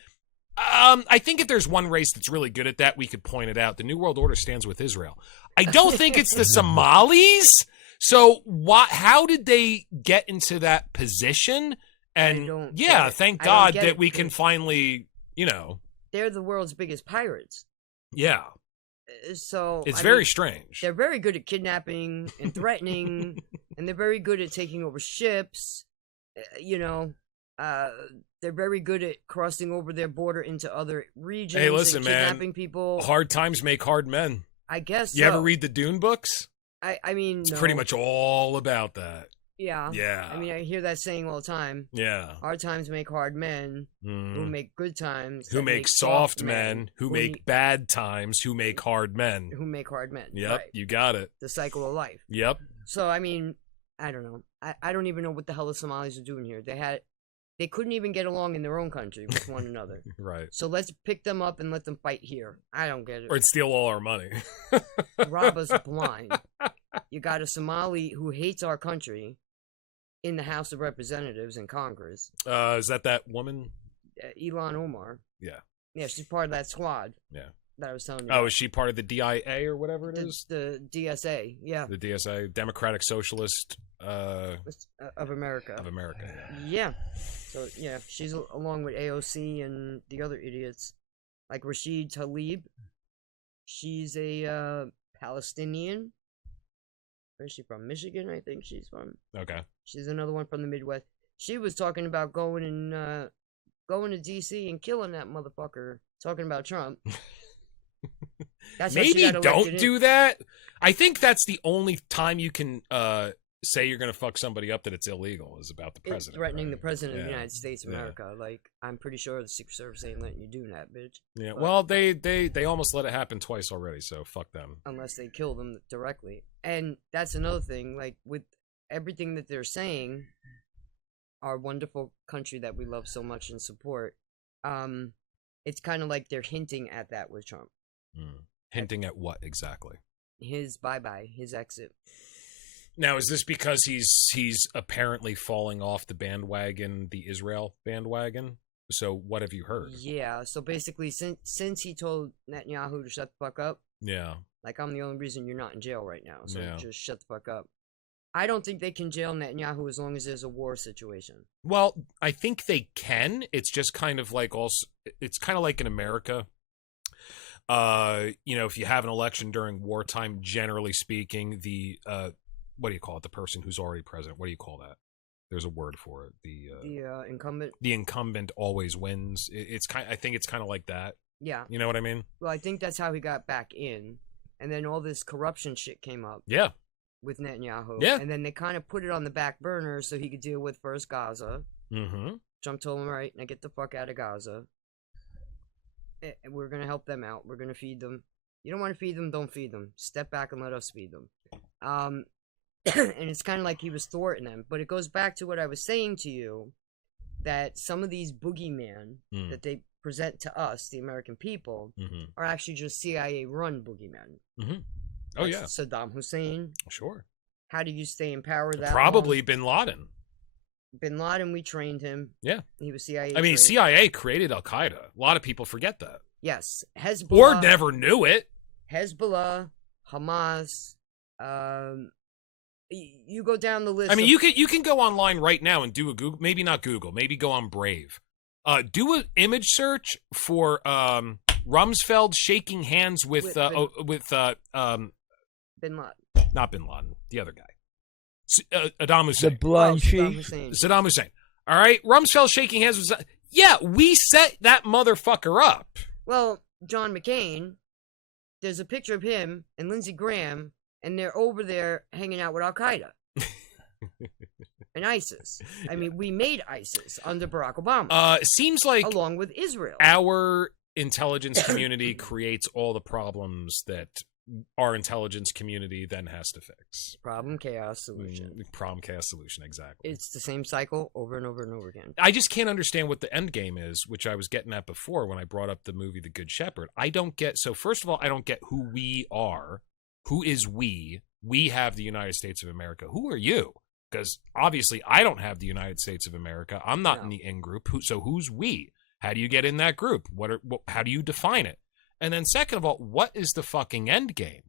I think if there's one race that's really good at that, we could point it out. The New World Order stands with Israel. I don't think it's the Somalis. So how did they get into that position? And yeah, thank God that we can finally, you know. They're the world's biggest pirates. Yeah. So it's very strange. They're very good at kidnapping and threatening, and they're very good at taking over ships. You know, they're very good at crossing over their border into other regions. Hey, listen, and kidnapping man. People. Hard times make hard men. I guess. You ever read the Dune books? I mean, it's pretty much all about that. Yeah. Yeah. I mean, I hear that saying all the time. Yeah. Hard times make hard men, who make good times. Who make soft men, who make bad times, who make hard men. Who make hard men. Yep, right. You got it. The cycle of life. Yep. So, I mean, I don't know. I don't even know what the hell the Somalis are doing here. They couldn't even get along in their own country with one another. Right. So let's pick them up and let them fight here. I don't get it. Or steal all our money. Rob us blind. You got a Somali who hates our country in the House of Representatives and Congress. Is that woman? Ilhan Omar. Yeah. Yeah, she's part of that squad. Yeah. That I was telling you. Oh, is she part of the DIA or whatever it is? The DSA, yeah. The DSA, Democratic Socialist of America. Of America. Yeah. So, yeah, she's along with AOC and the other idiots. Like Rashid Tlaib. She's a Palestinian. Where is she from? Michigan, I think she's from. Okay. She's another one from the Midwest. She was talking about going to DC and killing that motherfucker. Talking about Trump. Maybe don't do that. I think that's the only time you can say you're going to fuck somebody up that it's illegal is about the president. It's threatening right? the president of the United States of America. Like, I'm pretty sure the Secret Service ain't letting you do that, bitch. Yeah. But, well, they almost let it happen twice already, so fuck them. Unless they kill them directly. And that's another thing. Like, with everything that they're saying, our wonderful country that we love so much and support, it's kind of like they're hinting at that with Trump. Hinting at what exactly? his bye-bye, his exit. Now, is this because he's apparently falling off the bandwagon, the Israel bandwagon? So what have you heard? Yeah, so basically, since he told Netanyahu to shut the fuck up, Yeah. like, I'm the only reason you're not in jail right now, so Yeah. just shut the fuck up. I don't think they can jail Netanyahu as long as there's a war situation. Well, I think they can. It's just kind of like it's kind of like in America. If you have an election during wartime, generally speaking, the what do you call it? The person who's already president. What do you call that? There's a word for it. The incumbent. The incumbent always wins. I think it's kind of like that. Yeah. You know what I mean? Well, I think that's how he got back in, and then all this corruption shit came up. Yeah. With Netanyahu. Yeah. And then they kind of put it on the back burner so he could deal with first Gaza. Mm-hmm. Trump told him, right, now get the fuck out of Gaza. We're going to help them out. We're going to feed them. You don't want to feed them, don't feed them. Step back and let us feed them. And it's kind of like he was thwarting them. But it goes back to what I was saying to you, that some of these boogeymen that they present to us, the American people, are actually just CIA-run boogeymen. Mm-hmm. Oh, yeah. Saddam Hussein. Sure. How do you stay in power that Probably long? Bin Laden. Bin Laden, we trained him. Yeah. He was CIA. I mean, trained. CIA created Al-Qaeda. A lot of people forget that. Yes. Hezbollah. Or never knew it. Hezbollah, Hamas. You go down the list. I mean, you can go online right now and do a Google. Maybe not Google. Maybe go on Brave. Do an image search for Rumsfeld shaking hands with Bin Laden. Not Bin Laden, the other guy. Saddam Hussein. The blind Saddam sheep. Hussein. Saddam Hussein. All right, Rumsfeld shaking hands with. Yeah, we set that motherfucker up. Well, John McCain. There's a picture of him and Lindsey Graham, and they're over there hanging out with Al Qaeda and ISIS. I mean, we made ISIS under Barack Obama. Seems like along with Israel. Our intelligence community creates all the problems that our intelligence community then has to fix. Problem, chaos, solution. Problem, chaos, solution, exactly. It's the same cycle over and over and over again. I just can't understand what the end game is, which I was getting at before when I brought up the movie The Good Shepherd. I don't get, so first of all, I don't get who we are. Who is we? We have the United States of America. Who are you? Because obviously I don't have the United States of America. I'm not in the in group. So who's we? How do you get in that group? How do you define it? And then second of all, what is the fucking end game?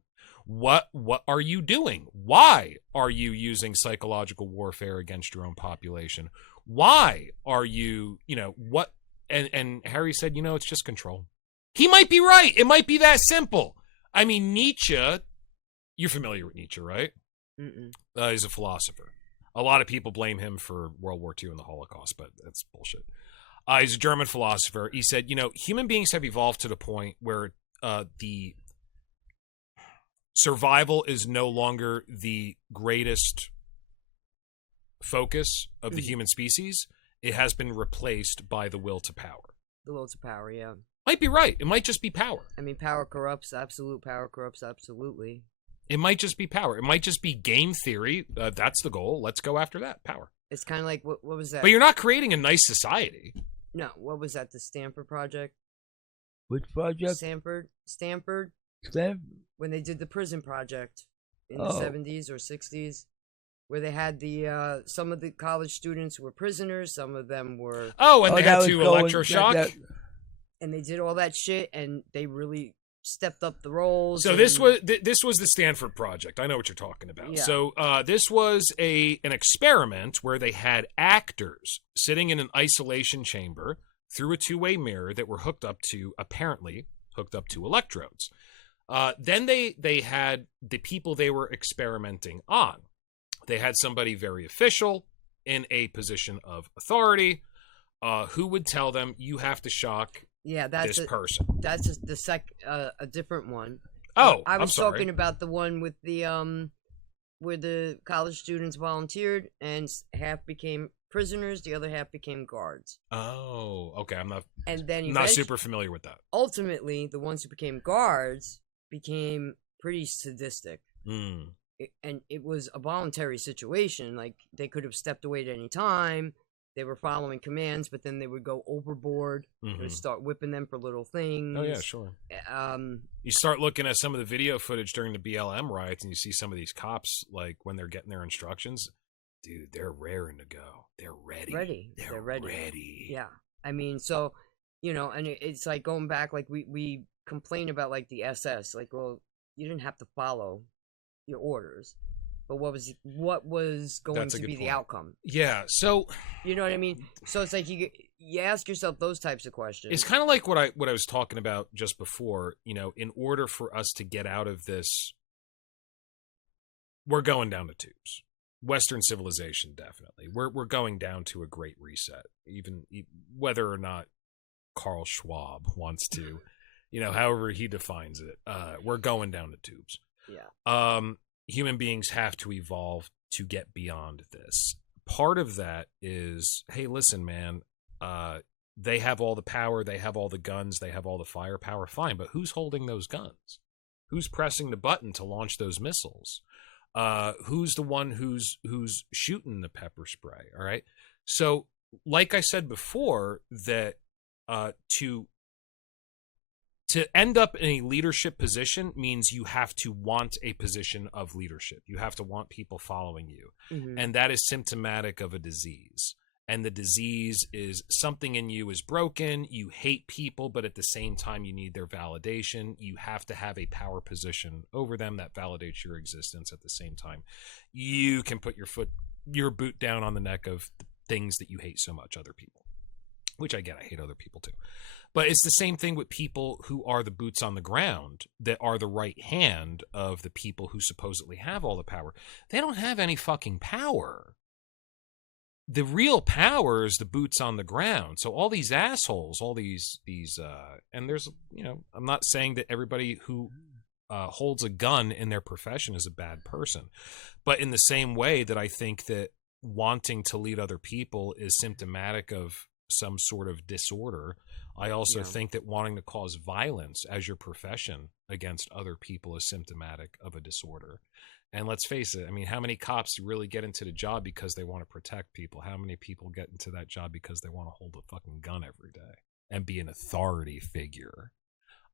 What are you doing? Why are you using psychological warfare against your own population? Why are you, what? And Harry said, it's just control. He might be right. It might be that simple. I mean, Nietzsche, you're familiar with Nietzsche, right? He's a philosopher. A lot of people blame him for World War II and the Holocaust, but that's bullshit. He's a German philosopher. He said, human beings have evolved to the point where the survival is no longer the greatest focus of the human species. It has been replaced by the will to power. The will to power, yeah. Might be right. It might just be power. I mean, power corrupts. Absolute power corrupts absolutely. It might just be power. It might just be game theory. That's the goal. Let's go after that. Power. It's kind of like, what was that? But you're not creating a nice society. No, what was that? The Stanford project? Which project? Stanford? Stanford? When they did the prison project in the 70s or 60s, where they had the some of the college students were prisoners, some of them were... Oh, and they had to electroshock? And they did all that shit, and they really stepped up the roles. So this was the Stanford project. I know what you're talking about. Yeah. So this was an experiment where they had actors sitting in an isolation chamber through a two-way mirror that were apparently hooked up to electrodes. Then they had the people they were experimenting on. They had somebody very official in a position of authority who would tell them, you have to shock this person. That's a different one. Oh, I was I'm sorry. talking about the one with the where the college students volunteered and half became prisoners, the other half became guards. Oh, okay. I'm not super familiar with that. Ultimately, the ones who became guards became pretty sadistic. And it was a voluntary situation. Like, they could have stepped away at any time. they were following commands, but then they would go overboard. They would start whipping them for little things. Oh yeah, sure. You start looking at some of the video footage during the BLM riots, and you see some of these cops, like when they're getting their instructions, dude, they're raring to go. They're ready. They're ready. Yeah, I mean, so and it's like going back, like we complain about like the SS, like, well, you didn't have to follow your orders. But what was going to be the outcome? Yeah, so you know what I mean. So it's like you ask yourself those types of questions. It's kind of like what I was talking about just before. In order for us to get out of this, we're going down the tubes. Western civilization, definitely. We're going down to a great reset. Even whether or not Carl Schwab wants to, however he defines it, we're going down the tubes. Yeah. Human beings have to evolve to get beyond this. Part of that is, hey, listen, man, they have all the power, they have all the guns, they have all the firepower, fine, but who's holding those guns? Who's pressing the button to launch those missiles? Who's the one who's shooting the pepper spray? All right. So, like I said before, that to end up in a leadership position means you have to want a position of leadership. You have to want people following you. Mm-hmm. And that is symptomatic of a disease. And the disease is something in you is broken. You hate people, but at the same time, you need their validation. You have to have a power position over them that validates your existence. At the same time, you can put your boot down on the neck of the things that you hate so much, other people, which I get. I hate other people too. But it's the same thing with people who are the boots on the ground, that are the right hand of the people who supposedly have all the power. They don't have any fucking power. The real power is the boots on the ground. So all these assholes, all these and there's, I'm not saying that everybody who holds a gun in their profession is a bad person. But in the same way that I think that wanting to lead other people is symptomatic of some sort of disorder, I also think that wanting to cause violence as your profession against other people is symptomatic of a disorder. And let's face it, I mean, how many cops really get into the job because they want to protect people? How many people get into that job because they want to hold a fucking gun every day and be an authority figure?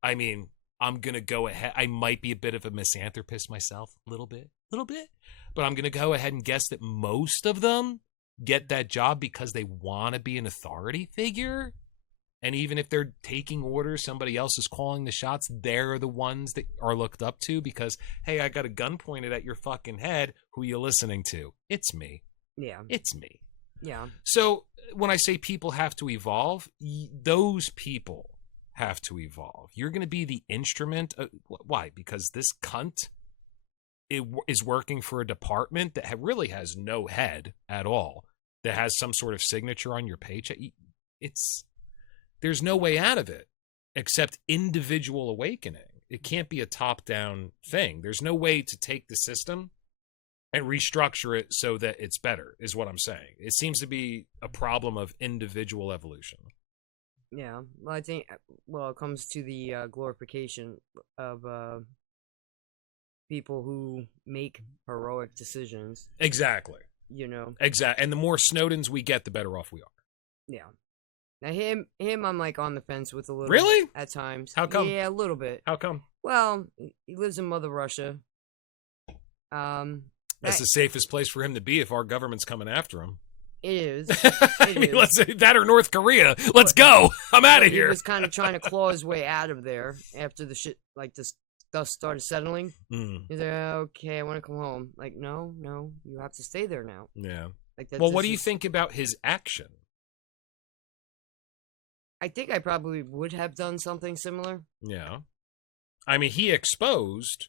I mean, I'm going to go ahead. I might be a bit of a misanthropist myself, a little bit, but I'm going to go ahead and guess that most of them get that job because they want to be an authority figure. And even if they're taking orders, somebody else is calling the shots, they're the ones that are looked up to because, hey, I got a gun pointed at your fucking head. Who you listening to? It's me. Yeah. It's me. Yeah. So when I say people have to evolve, those people have to evolve. You're going to be the instrument. Why? Because this cunt is working for a department that really has no head at all, that has some sort of signature on your paycheck. There's no way out of it except individual awakening. It can't be a top-down thing. There's no way to take the system and restructure it so that it's better, is what I'm saying. It seems to be a problem of individual evolution. Yeah, well, I think, it comes to the glorification of people who make heroic decisions. Exactly. Exactly. And the more Snowdens we get, the better off we are. Yeah. Now him, I'm like on the fence with a little. Really? At times. How come? Yeah, a little bit. How come? Well, he lives in Mother Russia. That's the safest place for him to be if our government's coming after him. It is. Let's say that or North Korea. Let's go. I'm out of here. He was kind of trying to claw his way out of there after the shit, like this stuff started settling. He's like, okay, I want to come home. Like, no, you have to stay there now. Yeah. Like that. Well, what do you think about his action? I think I probably would have done something similar. Yeah. I mean, he exposed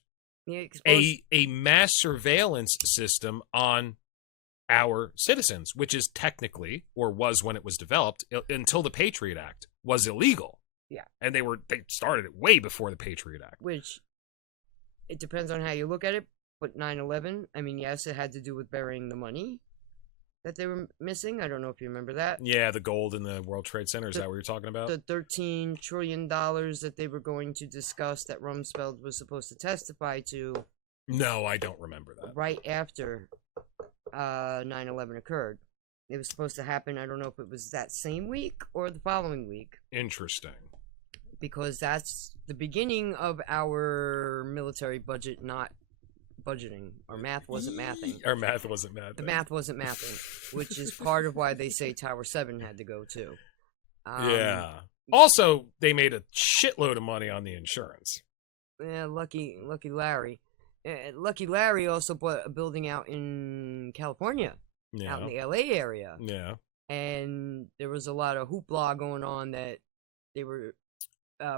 a mass surveillance system on our citizens, which is technically, or was when it was developed, until the Patriot Act, was illegal. Yeah. And they started it way before the Patriot Act. Which, it depends on how you look at it, but 9/11, I mean, yes, it had to do with burying the money that they were missing. I don't know if you remember that. Yeah, the gold in the World Trade Center. Is that what you're talking about? The $13 trillion that they were going to discuss that Rumsfeld was supposed to testify to. No, I don't remember that. Right after 9/11 occurred. It was supposed to happen. I don't know if it was that same week or the following week. Interesting. Because that's the beginning of our military budget not budgeting. Our math wasn't mathing. Our math wasn't mathing. The math wasn't mathing, which is part of why they say Tower 7 had to go too. Yeah. Also, they made a shitload of money on the insurance. Yeah, lucky Larry. Lucky Larry also bought a building out in California, out in the LA area. Yeah. And there was a lot of hoopla going on that they were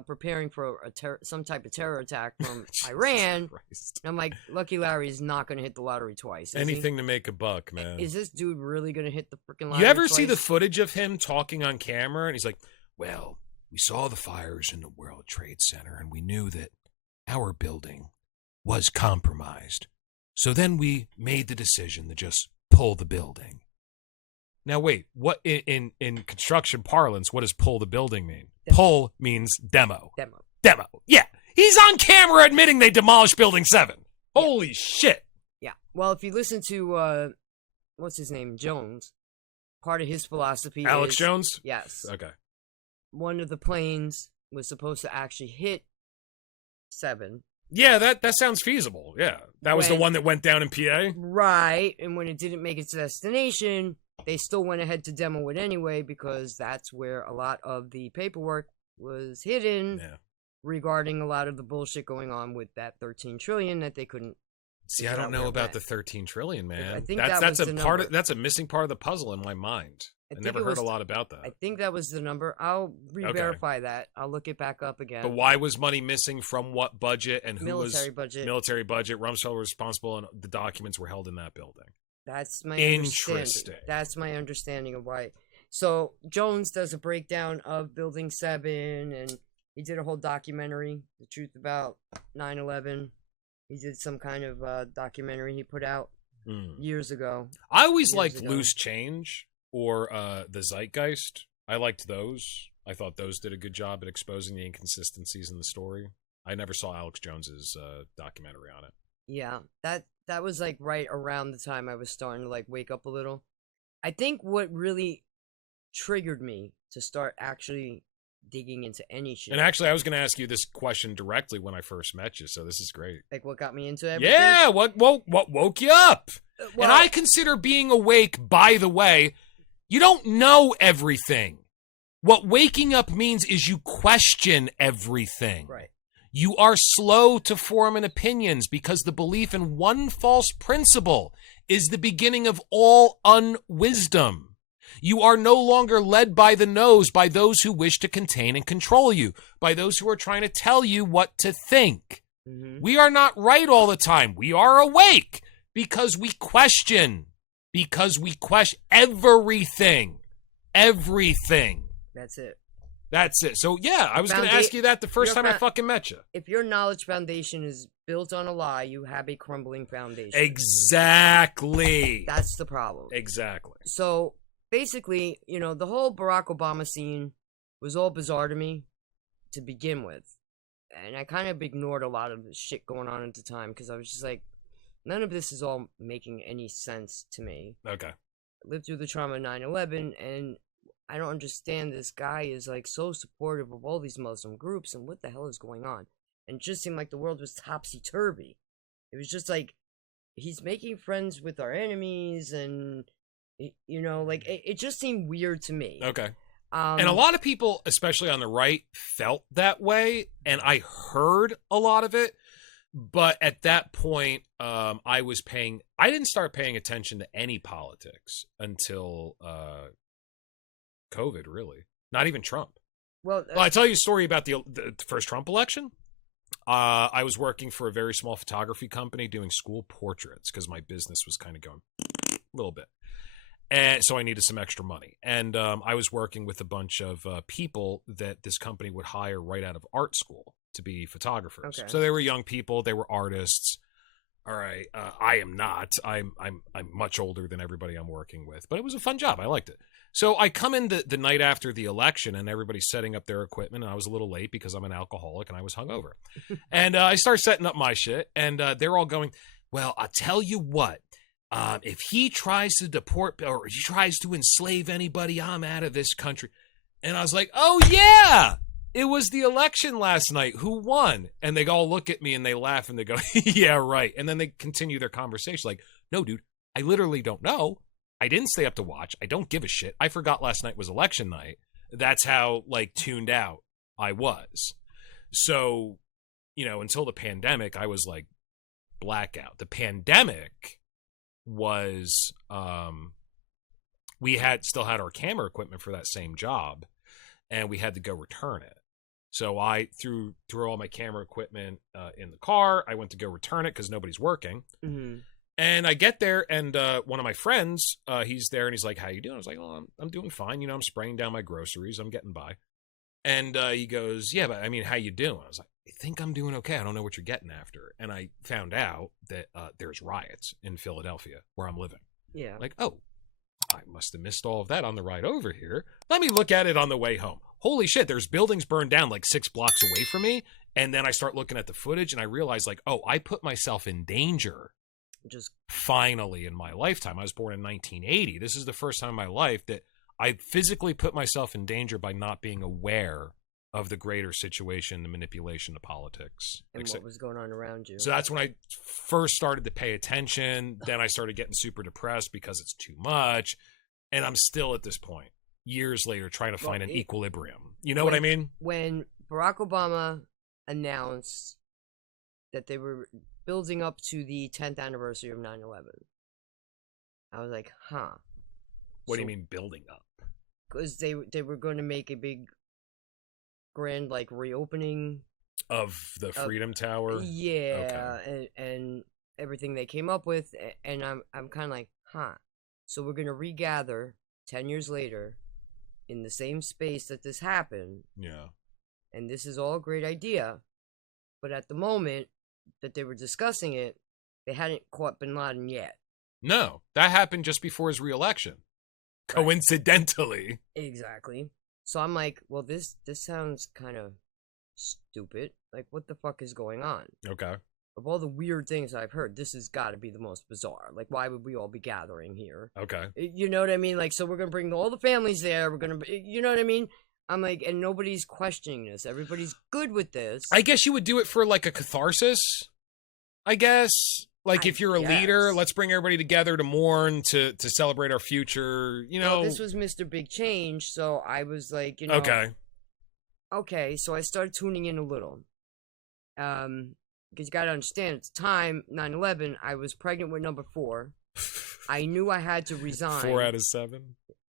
preparing for some type of terror attack from Iran. Christ. And I'm like, Lucky Larry is not going to hit the lottery twice. Anything to make a buck, man. Is this dude really going to hit the freaking lottery You ever twice? see the footage of him talking on camera? And he's like, well, we saw the fires in the World Trade Center, and we knew that our building was compromised. So then we made the decision to just pull the building. Now, wait, what in construction parlance, what does pull the building mean? Demo. Pull means demo. Demo. Yeah. He's on camera admitting they demolished Building 7. Holy shit. Yeah. Well, if you listen to, what's his name? Jones, part of his philosophy Alex is, Jones? Yes. Okay. One of the planes was supposed to actually hit 7. Yeah, that sounds feasible. Yeah. That was the one that went down in PA? Right. And when it didn't make its destination, they still went ahead to demo it anyway because that's where a lot of the paperwork was hidden regarding a lot of the bullshit going on with that 13 trillion that they couldn't. See, I don't know about the 13 trillion, man. I think that's a missing part of the puzzle in my mind. I never heard a lot about that. I think that was the number. I'll re-verify that. I'll look it back up again. But why was money missing from what budget and who military budget? Military budget. Rumsfeld was responsible, and the documents were held in that building. That's my interesting. Understanding. That's my understanding of why. So Jones does a breakdown of Building 7, and he did a whole documentary, The Truth About 9/11. He did some kind of documentary he put out years ago. I always liked Loose Change or The Zeitgeist. I liked those. I thought those did a good job at exposing the inconsistencies in the story. I never saw Alex Jones's documentary on it. Yeah, that was like right around the time I was starting to like wake up a little. I think what really triggered me to start actually digging into any shit. And actually, I was going to ask you this question directly when I first met you, so this is great. Like, what got me into everything? Yeah, what woke you up? Well, and I consider being awake, by the way, you don't know everything. What waking up means is you question everything. Right. You are slow to form an opinions because the belief in one false principle is the beginning of all unwisdom. You are no longer led by the nose by those who wish to contain and control you, by those who are trying to tell you what to think. Mm-hmm. We are not right all the time. We are awake because we question. Because we question everything. Everything. That's it. That's it. So, yeah, I was going to ask you that the first time I fucking met you. If your knowledge foundation is built on a lie, you have a crumbling foundation. Exactly. That's the problem. Exactly. So, basically, you know, the whole Barack Obama scene was all bizarre to me to begin with. And I kind of ignored a lot of the shit going on at the time because I was just like, none of this is all making any sense to me. Okay. I lived through the trauma of 9/11, and I don't understand. This guy is like so supportive of all these Muslim groups, and what the hell is going on? And it just seemed like the world was topsy-turvy. It was just like, he's making friends with our enemies, and, you know, like, it just seemed weird to me. Okay. And a lot of people, especially on the right, felt that way, and I heard a lot of it. But at that point, I didn't start paying attention to any politics until COVID, really. Not even Trump. Well, I tell you a story about the first Trump election. I was working for a very small photography company doing school portraits because my business was kind of going a little bit. And so I needed some extra money. And I was working with a bunch of people that this company would hire right out of art school to be photographers. Okay. So they were young people. They were artists. All right. I am not. I'm much older than everybody I'm working with. But it was a fun job. I liked it. So I come in the night after the election, and everybody's setting up their equipment, and I was a little late because I'm an alcoholic and I was hungover. And I start setting up my shit, and they're all going, well, I'll tell you what. if he tries to deport or he tries to enslave anybody, I'm out of this country. And I was like, oh, yeah, it was the election last night. Who won? And they all look at me and they laugh and they go, yeah, right. And then they continue their conversation like, no, dude, I literally don't know. I didn't stay up to watch. I don't give a shit. I forgot last night was election night. That's how, like, tuned out I was. So, you know, until the pandemic, I was like blackout. The pandemic was, we still had our camera equipment for that same job, and we had to go return it. So I threw all my camera equipment in the car. I went to go return it because nobody's working. Mm-hmm. And I get there, and one of my friends, he's there, and he's like, how you doing? I was like, well, I'm doing fine. You know, I'm spraying down my groceries. I'm getting by. And he goes, yeah, but I mean, how you doing? I was like, I think I'm doing okay. I don't know what you're getting after. And I found out that there's riots in Philadelphia where I'm living. Yeah. Like, oh, I must have missed all of that on the ride over here. Let me look at it on the way home. Holy shit, there's buildings burned down like 6 blocks away from me. And then I start looking at the footage and I realize, like, oh, I put myself in danger Just finally in my lifetime. I was born in 1980. This is the first time in my life that I physically put myself in danger by not being aware of the greater situation, the manipulation of politics. and what was going on around you. So that's when I first started to pay attention. Then I started getting super depressed because it's too much. And I'm still at this point, years later, trying to find an equilibrium. You know what I mean? When Barack Obama announced that they were building up to the 10th anniversary of 9/11, I was like, huh. What do you mean building up? Because they were going to make a big, grand, like, reopening Of the Freedom Tower? Yeah, okay. and everything they came up with, and I'm kind of like, huh. So we're going to regather 10 years later in the same space that this happened. Yeah. And this is all a great idea. But at the moment that they were discussing it, they hadn't caught Bin Laden yet. No, that happened just before his reelection. Right. Coincidentally. Exactly. So I'm like, well, this sounds kind of stupid. Like, what the fuck is going on? Okay. Of all the weird things I've heard, this has got to be the most bizarre. Like, why would we all be gathering here? Okay. You know what I mean? Like, so we're going to bring all the families there. We're going to, you know what I mean? I'm like, and nobody's questioning this. Everybody's good with this. I guess you would do it for, like, a catharsis, I guess. Like, if you're a leader, let's bring everybody together to mourn, to celebrate our future, you know. Well, this was Mr. Big Change, so I was like, you know. Okay. Okay, so I started tuning in a little. Because you got to understand, at the time, 9/11, I was pregnant with number 4. I knew I had to resign. 4 out of 7?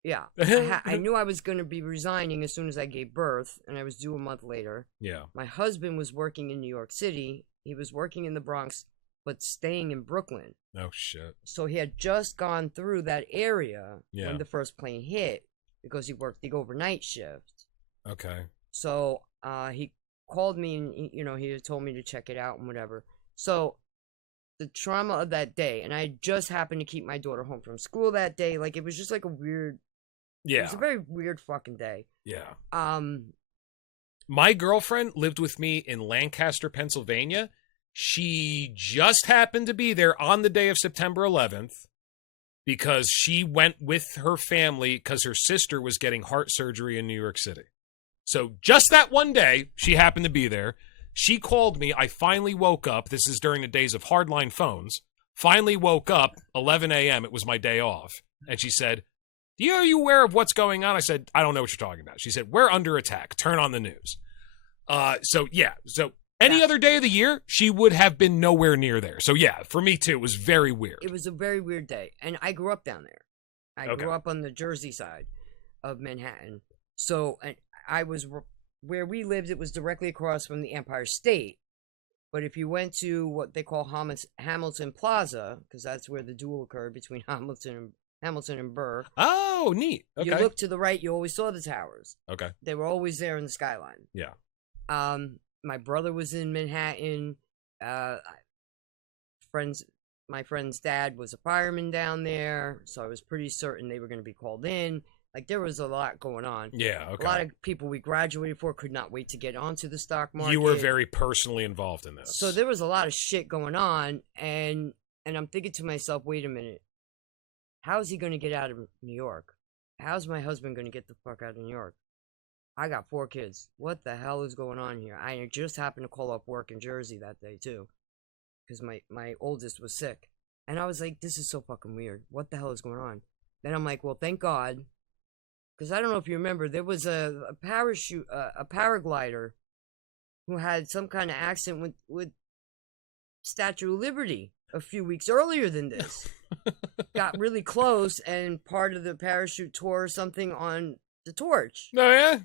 Yeah. I knew I was going to be resigning as soon as I gave birth, and I was due a month later. Yeah. My husband was working in New York City. He was working in the Bronx, but staying in Brooklyn. Oh, shit. So he had just gone through that area when the first plane hit, because he worked the overnight shift. Okay. So he called me and, you know, he had told me to check it out and whatever. So the trauma of that day, and I just happened to keep my daughter home from school that day. Like, it was just like a weird, it was a very weird fucking day. Yeah. My girlfriend lived with me in Lancaster, Pennsylvania. She just happened to be there on the day of September 11th because she went with her family because her sister was getting heart surgery in New York City. So just that one day, she happened to be there. She called me. I finally woke up. This is during the days of hardline phones. Finally woke up, 11 a.m. It was my day off. And she said, are you aware of what's going on? I said, I don't know what you're talking about. She said, we're under attack. Turn on the news. So any other day of the year, she would have been nowhere near there. So, yeah, for me, too, it was very weird. It was a very weird day. And I grew up down there. I grew up on the Jersey side of Manhattan. So I was where we lived, it was directly across from the Empire State. But if you went to what they call Hamilton Plaza, because that's where the duel occurred between Hamilton and Burr. Oh, neat. Okay. You look to the right, you always saw the towers. Okay. They were always there in the skyline. Yeah. My brother was in Manhattan. My friend's dad was a fireman down there, so I was pretty certain they were going to be called in. Like, there was a lot going on. Yeah, okay. A lot of people we graduated for could not wait to get onto the stock market. You were very personally involved in this. So there was a lot of shit going on, and I'm thinking to myself, wait a minute. how's he going to get out of New York? How's my husband going to get the fuck out of New York? I got 4 kids. What the hell is going on here? I just happened to call off work in Jersey that day, too. Because my oldest was sick. And I was like, this is so fucking weird. What the hell is going on? Then I'm like, well, thank God. Because I don't know if you remember, there was a paraglider who had some kind of accident with Statue of Liberty a few weeks earlier than this. Got really close, and part of the parachute tore something on the torch. Oh, yeah?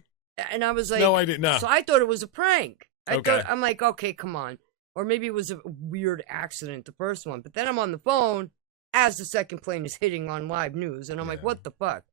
And I was like, no, I didn't know. So I thought it was a prank. Okay. I'm like, okay, come on. Or maybe it was a weird accident, the first one. But then I'm on the phone as the second plane is hitting on live news, and I'm like, what the fuck?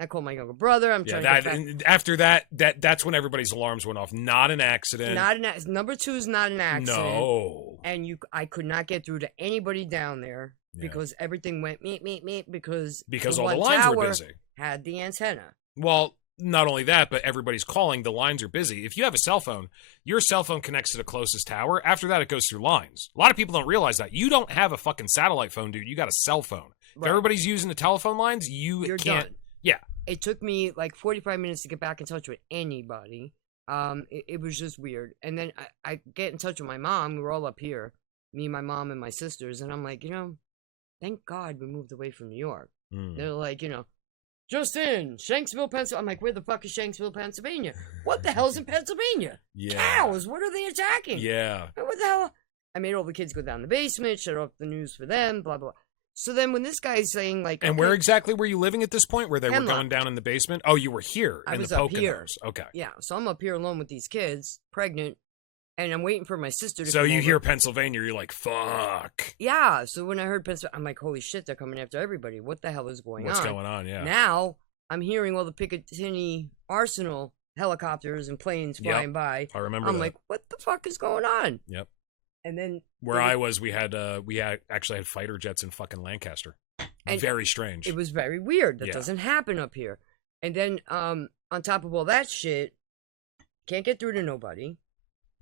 I called my younger brother. I'm trying to get back. After that's when everybody's alarms went off. Not an accident. Number 2 is not an accident. No. And I could not get through to anybody down there because everything went meet because all the lines were busy. Had the antenna. Well, not only that, but everybody's calling. The lines are busy. If you have a cell phone, your cell phone connects to the closest tower. After that, it goes through lines. A lot of people don't realize that. You don't have a fucking satellite phone, dude. You got a cell phone. Right. If everybody's using the telephone lines, you're can't. Done. Yeah. It took me like 45 minutes to get back in touch with anybody. It was just weird. And then I get in touch with my mom. We were all up here, me, my mom, and my sisters. And I'm like, thank God we moved away from New York. They're like, just in Shanksville, Pennsylvania. I'm like, where the fuck is Shanksville, Pennsylvania? What the hell's in Pennsylvania? Yeah. Cows. What are they attacking? Yeah. What the hell? I made all the kids go down the basement, shut off the news for them, blah, blah, blah. So then when this guy's saying, like... And where exactly were you living at this point, where they were going down in the basement? Oh, you were here in the Poconos. Okay. Yeah, so I'm up here alone with these kids, pregnant, and I'm waiting for my sister to So come you over. hear Pennsylvania, you're like, fuck. Yeah, so when I heard Pennsylvania, I'm like, holy shit, they're coming after everybody. What the hell is going on? What's going on, yeah. Now, I'm hearing all the Picatinny Arsenal helicopters and planes flying by. I remember I'm like, what the fuck is going on? Yep. And then... Where I was, we actually had fighter jets in fucking Lancaster. And very strange. It was very weird. That doesn't happen up here. And then, on top of all that shit, can't get through to nobody.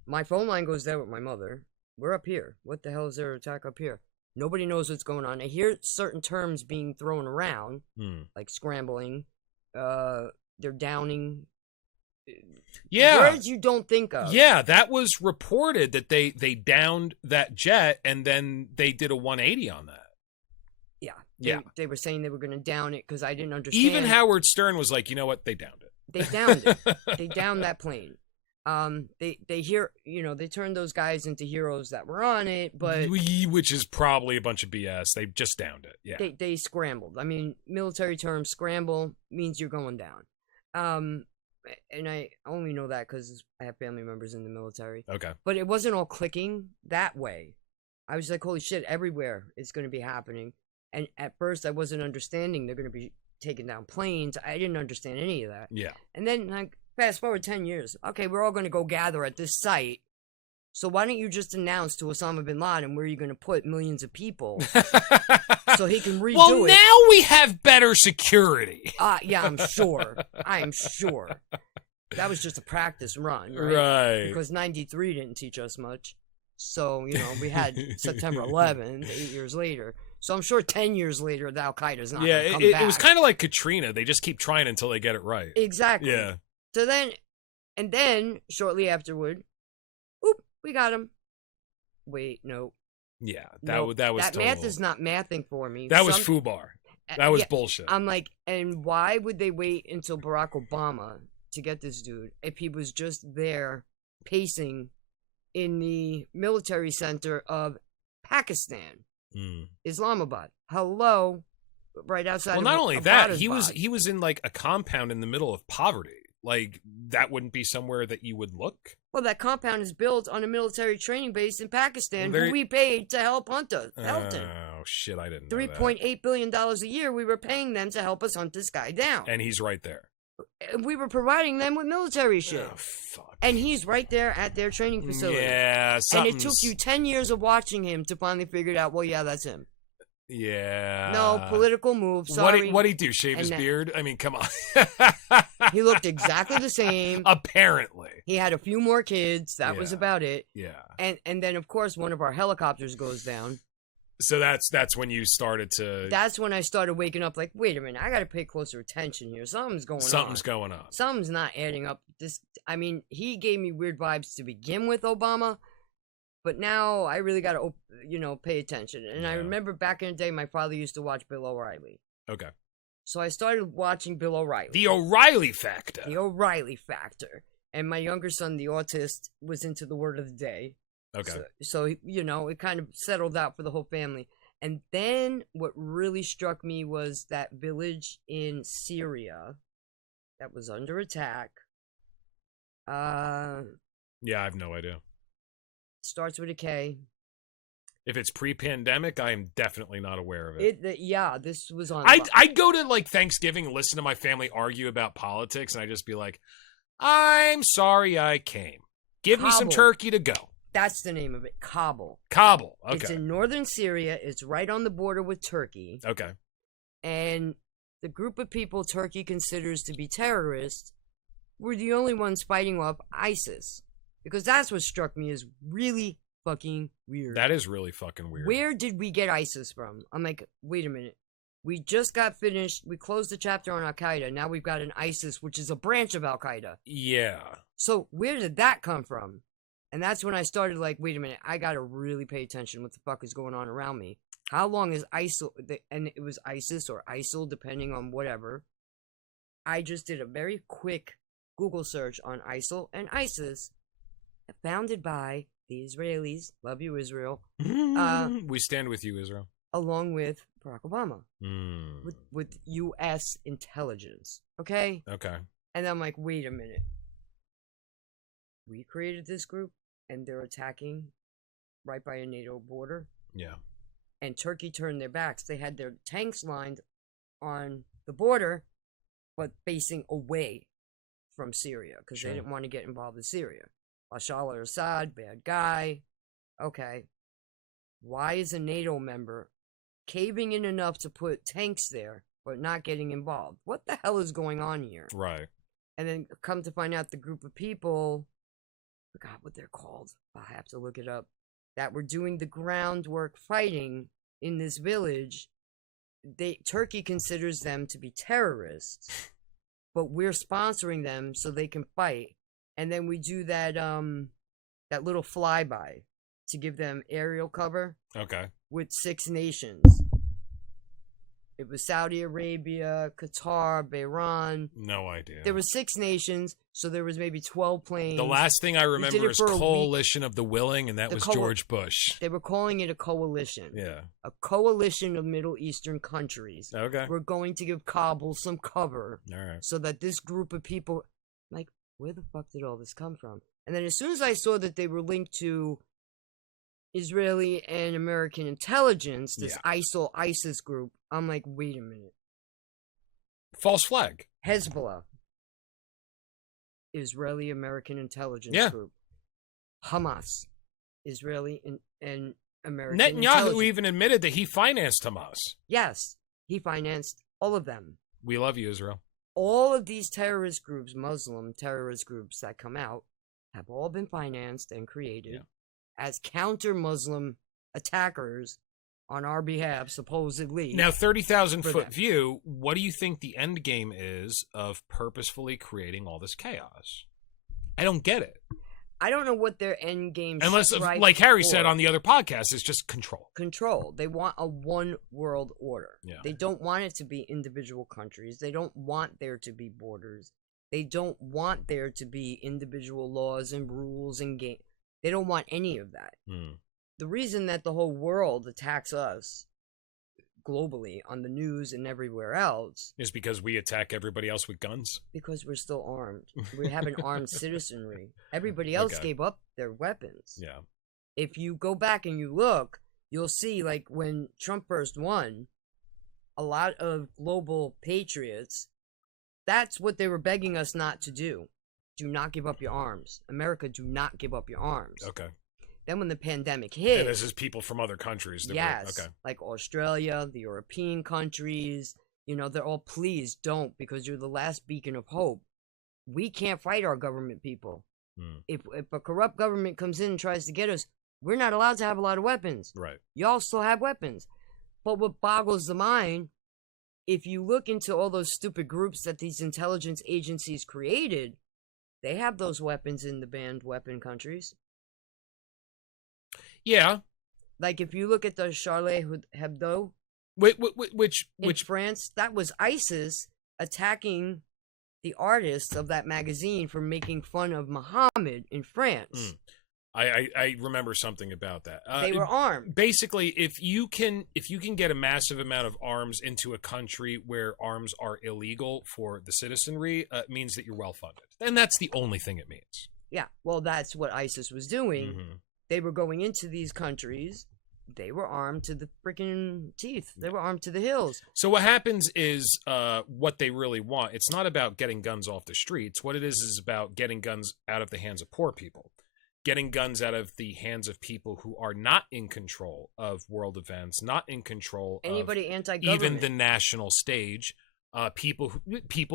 My phone line goes down with my mother. We're up here. What the hell is there attack up here? Nobody knows what's going on. I hear certain terms being thrown around, like scrambling. They're downing. Yeah. Words you don't think of. Yeah, that was reported that they downed that jet and then they did a 180 on that. Yeah. They were saying they were going to down it because I didn't understand. Even Howard Stern was like, you know what? They downed it. They downed it. They downed that plane. They turned those guys into heroes that were on it, but... Which is probably a bunch of BS. They just downed it. Yeah. They scrambled. I mean, military term, scramble means you're going down. And I only know that because I have family members in the military. Okay. But it wasn't all clicking that way. I was like, holy shit, everywhere it's going to be happening. And at first, I wasn't understanding they're going to be taking down planes. I didn't understand any of that. Yeah. And then, like, fast forward 10 years. Okay, we're all going to go gather at this site. So why don't you just announce to Osama bin Laden where you're going to put millions of people so he can redo it? Well, now we have better security. Yeah, I'm sure. I'm sure. That was just a practice run, right? Right. Because 93 didn't teach us much. So, we had September 11th, 8 years later. So I'm sure 10 years later, the Al-Qaeda's not going to come back. It was kind of like Katrina. They just keep trying until they get it right. Exactly. Yeah. So then, shortly afterward, we got him. Wait, no. Yeah, that was that total. math is not mathing for me. That was FUBAR. That was bullshit. I'm like, and why would they wait until Barack Obama to get this dude if he was just there pacing in the military center of Pakistan, Islamabad? Hello, right outside. Well, not only that, he was in like a compound in the middle of poverty. Like, that wouldn't be somewhere that you would look. Well, that compound is built on a military training base in Pakistan, who we paid to help hunt him. Oh, shit, I didn't know that. $3.8 billion a year we were paying them to help us hunt this guy down. And he's right there. We were providing them with military shit. Oh, fuck. And he's right there at their training facility. Yeah, and it took you 10 years of watching him to finally figure it out, well, yeah, that's him. Yeah. No, political move, sorry. What'd he do, shave his beard? I mean, come on. He looked exactly the same. Apparently. He had a few more kids. That was about it. Yeah. And then, of course, one of our helicopters goes down. So that's when you started to. That's when I started waking up. Like, wait a minute, I got to pay closer attention here. Something's going on. Something's not adding up. I mean, he gave me weird vibes to begin with, Obama, but now I really got to, pay attention. And I remember back in the day, my father used to watch Bill O'Reilly. Okay. So I started watching Bill O'Reilly. The O'Reilly Factor. The O'Reilly Factor. And my younger son, the autist, was into the word of the day. Okay. So it kind of settled out for the whole family. And then what really struck me was that village in Syria that was under attack. Yeah, I have no idea. Starts with a K. If it's pre-pandemic, I am definitely not aware of it. This was on. I'd go to like Thanksgiving and listen to my family argue about politics, and I'd just be like, "I'm sorry, I came. Give me some turkey to go." That's the name of it, Kabul. Kabul, okay. It's in northern Syria. It's right on the border with Turkey. Okay. And the group of people Turkey considers to be terrorists were the only ones fighting off ISIS. Because that's what struck me as really fucking weird. That is really fucking weird. Where did we get ISIS from? I'm like, wait a minute. We just got finished. We closed the chapter on Al-Qaeda. Now we've got an ISIS, which is a branch of Al-Qaeda. Yeah. So where did that come from? And that's when I started like, wait a minute, I gotta really pay attention what the fuck is going on around me. How long is ISIL, and it was ISIS or ISIL, depending on whatever. I just did a very quick Google search on ISIL and ISIS, founded by the Israelis, love you Israel. We stand with you, Israel. Along with Barack Obama. With U.S. intelligence, okay? Okay. And I'm like, wait a minute. We created this group, and they're attacking right by a NATO border. Yeah. And Turkey turned their backs. They had their tanks lined on the border, but facing away from Syria, because they didn't want to get involved in Syria. Bashar al-Assad, bad guy. Okay. Why is a NATO member caving in enough to put tanks there, but not getting involved? What the hell is going on here? Right. And then come to find out the group of people, I forgot what they're called, I'll have to look it up, that were doing the groundwork fighting in this village. Turkey considers them to be terrorists, but we're sponsoring them so they can fight. And then we do that little flyby to give them aerial cover. Okay. With 6 nations. It was Saudi Arabia, Qatar, Bahrain. No idea. There were 6 nations, so there was maybe 12 planes. The last thing I remember is Coalition of the Willing, and that was George Bush. They were calling it a coalition. Yeah. A coalition of Middle Eastern countries. Okay. We're going to give Kabul some cover. All right. So that this group of people, like, where the fuck did all this come from? And then as soon as I saw that they were linked to Israeli and American intelligence, this ISIS group, I'm like, wait a minute. False flag. Hezbollah. Israeli American intelligence group. Hamas. Israeli and American Netanyahu even admitted that he financed Hamas. Yes. He financed all of them. We love you, Israel. All of these terrorist groups, Muslim terrorist groups that come out, have all been financed and created as counter-Muslim attackers on our behalf, supposedly. Now, 30,000-foot view, what do you think the end game is of purposefully creating all this chaos? I don't get it. I don't know what their end game is. Unless, like Harry said on the other podcast, it's just control. Control. They want a one-world order. Yeah. They don't want it to be individual countries. They don't want there to be borders. They don't want there to be individual laws and rules and game. They don't want any of that. The reason that the whole world attacks us globally on the news and everywhere else is because we attack everybody else with guns. Because we're still armed. We have an armed citizenry. Everybody else gave up their weapons. Yeah. If you go back and you look, you'll see, like, when Trump first won, a lot of global patriots, that's what they were begging us not to do. Do not give up your arms. America, do not give up your arms. Okay. Then when the pandemic hit... And this is people from other countries. Like Australia, the European countries, they're all, please don't, because you're the last beacon of hope. We can't fight our government people. If a corrupt government comes in and tries to get us, we're not allowed to have a lot of weapons. Right. Y'all still have weapons. But what boggles the mind, if you look into all those stupid groups that these intelligence agencies created, they have those weapons in the banned weapon countries. Yeah. Like if you look at the Charlie Hebdo, Which in France, that was ISIS attacking the artists of that magazine for making fun of Muhammad in France. I remember something about that. They were armed. Basically, if you can get a massive amount of arms into a country where arms are illegal for the citizenry, it means that you're well funded, and that's the only thing it means. Yeah, well, that's what ISIS was doing. Mm-hmm. They were going into these countries. They were armed to the freaking teeth. They were armed to the hills. So what happens is what they really want. It's not about getting guns off the streets. What it is about getting guns out of the hands of poor people. Getting guns out of the hands of people who are not in control of world events, not in control Anybody of anti-government. even the national stage, people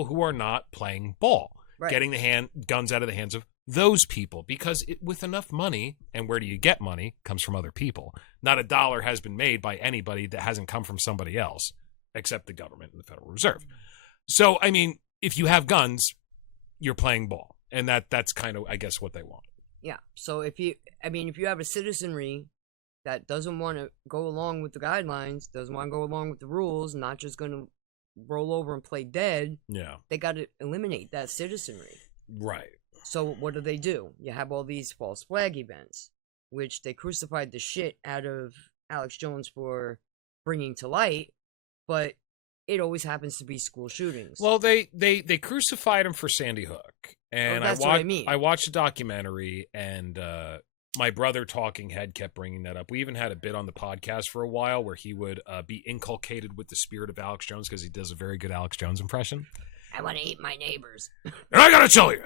who are not playing ball. Right. Getting guns out of the hands of those people, because with enough money, and where do you get money? Comes from other people. Not a dollar has been made by anybody that hasn't come from somebody else, except the government and the Federal Reserve. So, I mean, if you have guns, you're playing ball, and that's kind of, I guess, what they want. Yeah. So if you have a citizenry that doesn't want to go along with the guidelines, doesn't want to go along with the rules, not just going to roll over and play dead, Yeah. they got to eliminate that citizenry. Right. So what do? You have all these false flag events, which they crucified the shit out of Alex Jones for bringing to light, but it always happens to be school shootings. Well, they crucified him for Sandy Hook, and that's what I mean. I watched a documentary, and my brother Talking Head kept bringing that up. We even had a bit on the podcast for a while where he would be inculcated with the spirit of Alex Jones because he does a very good Alex Jones impression. I want to eat my neighbors. And I gotta tell you,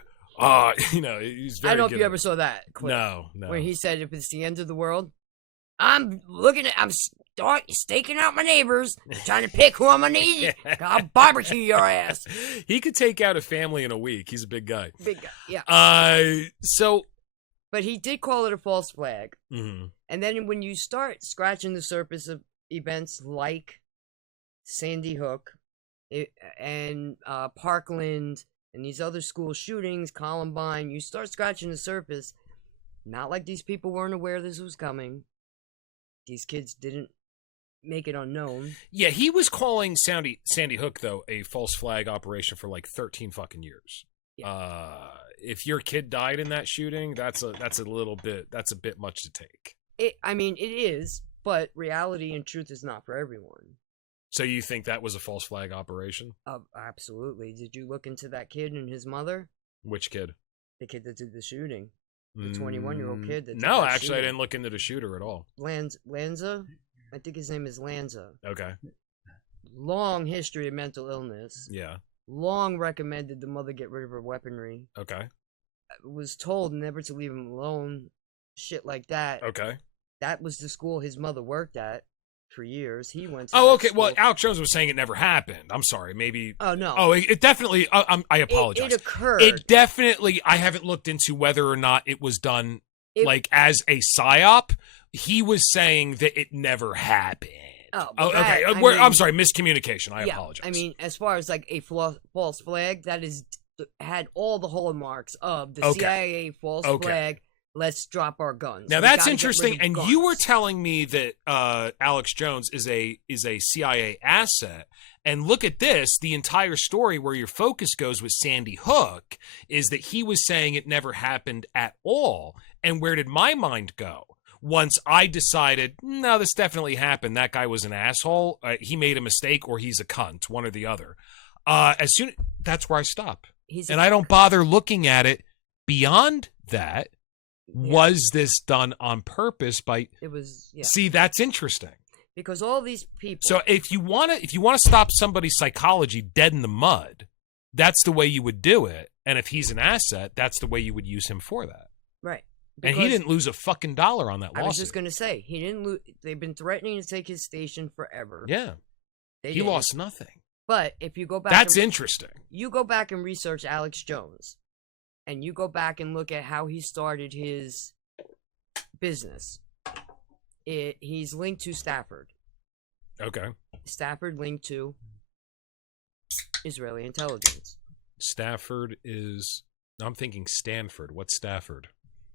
he's very. I don't know if good you at ever it. saw that clip. No. Where he said, "If it's the end of the world, I'm staking out my neighbors, trying to pick who I'm gonna eat. I'll barbecue your ass." He could take out a family in a week. He's a big guy. Big guy, yeah. So. But he did call it a false flag. Mm-hmm. And then when you start scratching the surface of events like Sandy Hook and Parkland and these other school shootings, Columbine, you start scratching the surface. Not like these people weren't aware this was coming. These kids didn't make it unknown. Yeah, he was calling Sandy Hook, though, a false flag operation for like 13 fucking years. Yeah. If your kid died in that shooting, that's a bit much to take. It is, but reality and truth is not for everyone. So you think that was a false flag operation? Absolutely. Did you look into that kid and his mother? Which kid? The kid that did the shooting. The 21-year-old kid that did No, that actually, shooting. I didn't look into the shooter at all. Lanza? I think his name is Lanza. Okay. Long history of mental illness. Yeah. Long recommended the mother get rid of her weaponry. Okay. Was told never to leave him alone. Shit like that. Okay. That was the school his mother worked at for years. He went to Oh, that okay. school. Well, Alex Jones was saying it never happened. I'm sorry. Maybe. Oh, no. Oh, it definitely. I apologize. It occurred. It definitely. I haven't looked into whether or not it was done as a psyop. He was saying that it never happened. Oh, okay. I'm sorry. Miscommunication. I apologize. I mean, as far as like a false flag, that had all the hallmarks of the CIA false flag. Let's drop our guns. Now that's interesting. And you were telling me that Alex Jones is a CIA asset. And look at this. The entire story where your focus goes with Sandy Hook is that he was saying it never happened at all. And where did my mind go? Once I decided, no, this definitely happened. That guy was an asshole. He made a mistake, or he's a cunt, one or the other. That's where I stop, and I don't bother looking at it beyond that. Yeah. Was this done on purpose? It was. Yeah. See, that's interesting. Because all these people. So if you want to stop somebody's psychology dead in the mud, that's the way you would do it. And if he's an asset, that's the way you would use him for that. Right. And he didn't lose a fucking dollar on that lawsuit. I was just going to say, he didn't lose. They've been threatening to take his station forever. Yeah. He lost nothing. But if you go back... That's interesting. You go back and research Alex Jones, and you go back and look at how he started his business. He's linked to Stafford. Okay. Stafford linked to Israeli intelligence. Stafford is. I'm thinking Stanford. What's Stafford?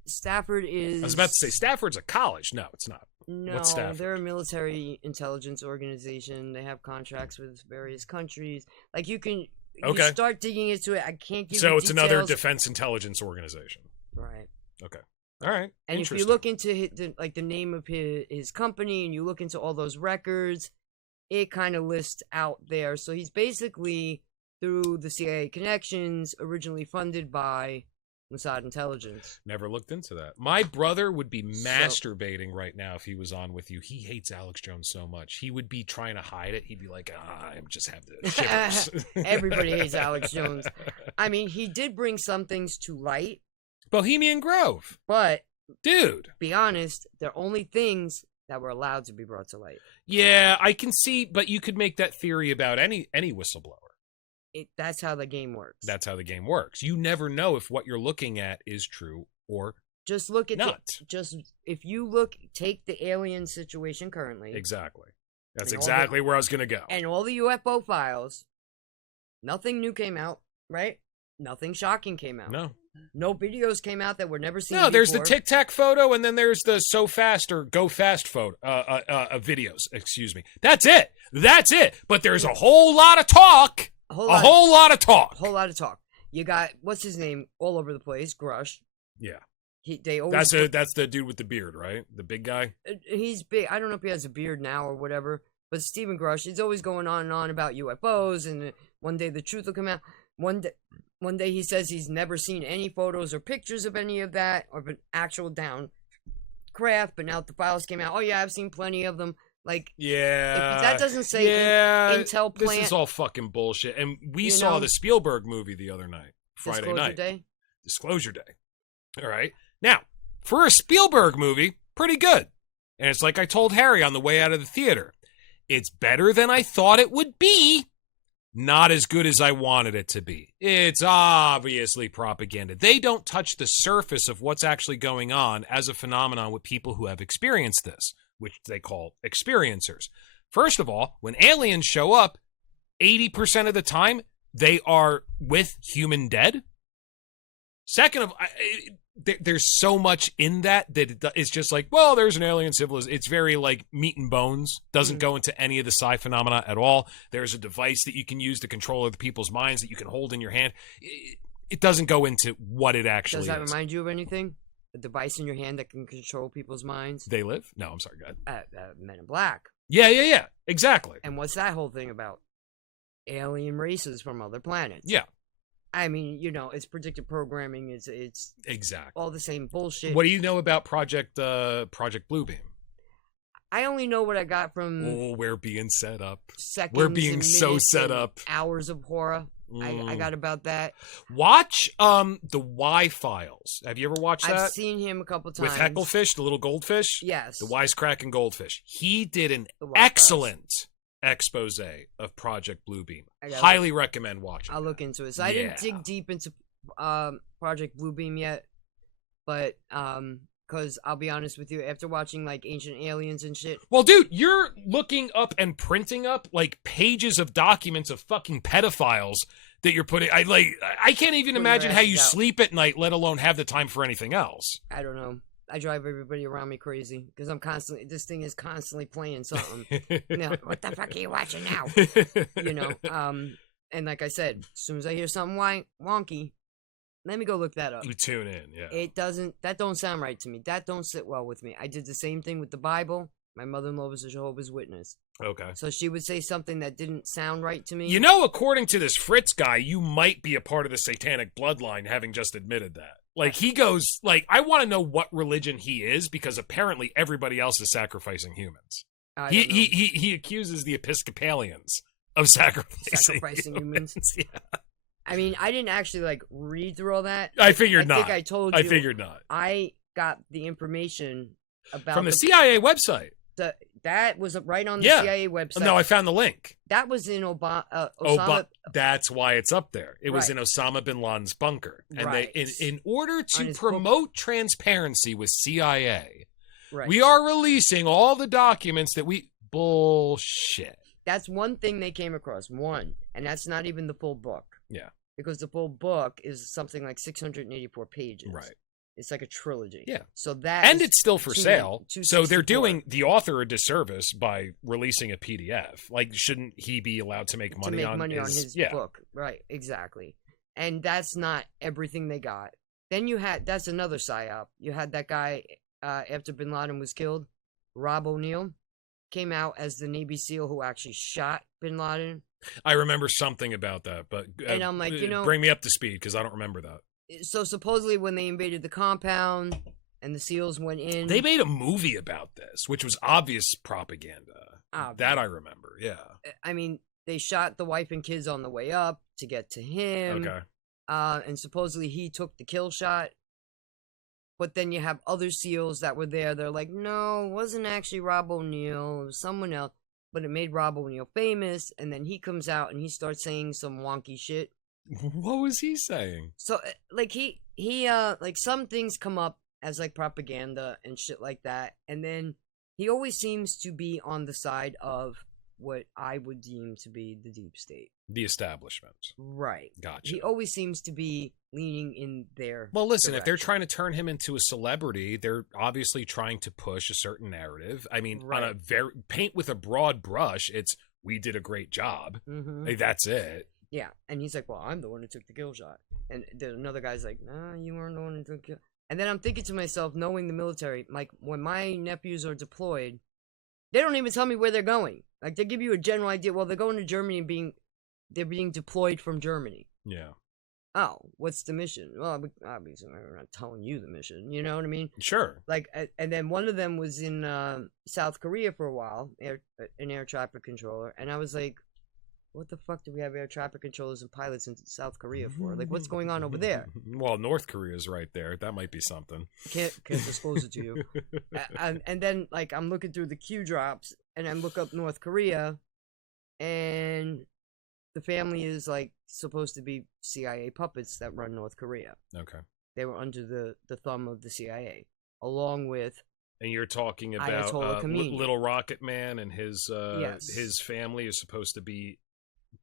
Stafford is. I was about to say Stafford's a college. No, it's not. No, What's Stafford? they're a military intelligence organization. They have contracts with various countries. Like you can. You start digging into it. I can't give you So it's details. another defense intelligence organization. Right. Okay. All right. And if you look into the name of his company and you look into all those records, it kind of lists out there. So he's basically, through the CIA connections, originally funded by Mossad Intelligence. Never looked into that. My brother would be masturbating right now if he was on with you. He hates Alex Jones so much. He would be trying to hide it. He'd be like, I just have the shivers. Everybody hates Alex Jones. I mean, he did bring some things to light. Bohemian Grove. But, dude, be honest, they're only things that were allowed to be brought to light. Yeah, I can see, but you could make that theory about any whistleblower. That's how the game works. That's how the game works. You never know if what you're looking at is true or just look at not. If you take the alien situation currently. Exactly. That's exactly where I was going to go. And all the UFO files, nothing new came out, right? Nothing shocking came out. No videos came out that were never seen before. There's the Tic Tac photo, and then there's the So Fast or Go Fast photo, videos. Excuse me. That's it. But there's a whole lot of talk. A whole lot of talk. You got, what's his name, all over the place, Grush. Yeah. They always that's the dude with the beard, right? The big guy. He's big. I don't know if he has a beard now or whatever, but Stephen Grush, he's always going on and on about UFOs, and one day the truth will come out. One day he says he's never seen any photos or pictures of any of that, or of an actual down craft, but now the files came out. Oh yeah, I've seen plenty of them. Like, if that doesn't say Intel plant. This is all fucking bullshit. And we saw the Spielberg movie the other night, Friday night. Disclosure Day. All right. Now, for a Spielberg movie, pretty good. And it's like I told Harry on the way out of the theater. It's better than I thought it would be. Not as good as I wanted it to be. It's obviously propaganda. They don't touch the surface of what's actually going on as a phenomenon with people who have experienced this, which they call experiencers. First of all, when aliens show up, 80% of the time, they are with human dead. Second of all, there's so much in that it's just like, well, there's an alien civilization. It's very like meat and bones. Doesn't go into any of the psi phenomena at all. There's a device that you can use to control other people's minds that you can hold in your hand. It doesn't go into what it actually is. Does that remind you of anything? A device in your hand that can control people's minds? They live? No, I'm sorry, go ahead. Men in Black. Yeah. Exactly. And what's that whole thing about? Alien races from other planets. Yeah. I mean, it's predictive programming. It's exactly all the same bullshit. What do you know about Project Bluebeam? I only know what I got from. Oh, we're being set up. We're being so set up. Hours of horror. I got about that. Watch the Y-Files. Have you ever watched that? I've seen him a couple times. With Hecklefish, the little goldfish? Yes. The wisecracking goldfish. He did an excellent expose of Project Bluebeam. Highly recommend watching. I'll look into it. So I didn't dig deep into Project Bluebeam yet, but because I'll be honest with you, after watching like Ancient Aliens and shit. Well, dude, you're looking up and printing up like pages of documents of fucking pedophiles that you're putting. I can't even imagine how you sleep at night, let alone have the time for anything else. I don't know. I drive everybody around me crazy because this thing is constantly playing something. What the fuck are you watching now? And like I said, as soon as I hear something wonky, let me go look that up. You tune in, yeah. That don't sound right to me. That don't sit well with me. I did the same thing with the Bible. My mother-in-law was a Jehovah's Witness. Okay. So she would say something that didn't sound right to me. According to this Fritz guy, you might be a part of the satanic bloodline, having just admitted that. Like, he goes, like, I want to know what religion he is, because apparently everybody else is sacrificing humans. He accuses the Episcopalians of sacrificing humans. Yeah. I mean, I didn't actually, read through all that. I figured not. I think I told you. I figured not. I got the information about... From the CIA website. That was right on the CIA website. No, I found the link. That was in Osama. That's why it's up there. It was in Osama bin Laden's bunker. And right. in order to promote transparency with CIA, Right. We are releasing all the documents that we... Bullshit. That's one thing they came across. One. And that's not even the full book. Yeah. Because the full book is something like 684 pages. Right. It's like a trilogy. Yeah. So that And is it's still for sale. So they're 264. doing the author a disservice by releasing a PDF. Like, shouldn't he be allowed to make money on his book? Right, exactly. And that's not everything they got. Then you had, that's another psyop. You had that guy, after Bin Laden was killed, Rob O'Neill, came out as the Navy SEAL who actually shot Bin Laden. I remember something about that, but And I'm like, bring me up to speed because I don't remember that. So supposedly when they invaded the compound and the SEALs went in, They made a movie about this, which was obvious propaganda. That I remember, yeah. I mean, they shot the wife and kids on the way up to get to him. Okay. And supposedly he took the kill shot. But then you have other SEALs that were there. They're like, no, it wasn't actually Rob O'Neill. It was someone else. But it made Rob O'Neill famous. And then he comes out and he starts saying some wonky shit. What was he saying? So, like, he like, some things come up as, like, propaganda and shit like that. And then he always seems to be on the side of what I would deem to be the deep state. The establishment. Right. Gotcha. He always seems to be leaning in their Well, listen, if they're direction. trying to turn him into a celebrity, they're obviously trying to push a certain narrative. I mean, on a very paint with a broad brush, it's we did a great job. Mm-hmm. Like, that's it. Yeah, and he's like, well, I'm the one who took the kill shot. And then another guy's like, nah, you weren't the one who took the kill. And then I'm thinking to myself, knowing the military, like, when my nephews are deployed, they don't even tell me where they're going. Like, they give you a general idea. Well, they're going to Germany and they're being deployed from Germany. Yeah. Oh, what's the mission? Well, obviously, we're not telling you the mission. You know what I mean? Sure. Like, and then one of them was in South Korea for a while, an air traffic controller. And I was like, what the fuck do we have air traffic controllers and pilots in South Korea for? Like, what's going on over there? Well, North Korea's right there. That might be something. Can't disclose it to you. And then, like, I'm looking through the Q drops, and I look up North Korea, and the family is, like, supposed to be CIA puppets that run North Korea. Okay. They were under the thumb of the CIA, along with... And you're talking about Ayatollah Khomeini. Little Rocket Man and his Yes. his family is supposed to be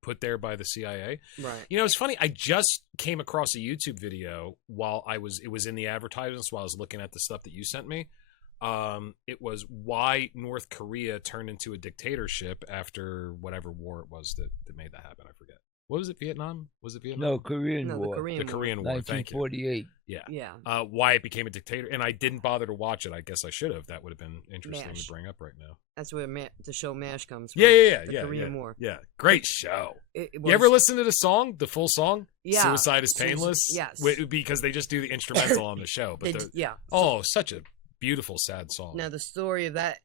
put there by the CIA. Right. You know, it's funny. I just came across a YouTube video while it was in the advertisements while I was looking at the stuff that you sent me. It was why North Korea turned into a dictatorship after whatever war it was that made that happen. I forget. What was it? Vietnam? Was it Vietnam? No, Korean War. The Korean War. Thank you. 1948. Yeah. Yeah. Why it became a dictator, and I didn't bother to watch it. I guess I should have. That would have been interesting MASH. to bring up right now. That's where the show MASH comes from. Yeah. The Korean War. Yeah, great show. It You ever listen to the song, the full song? Yeah. Suicide is Painless? Yes. Because they just do the instrumental on the show. But Yeah. oh, such a beautiful, sad song. Now, the story of that,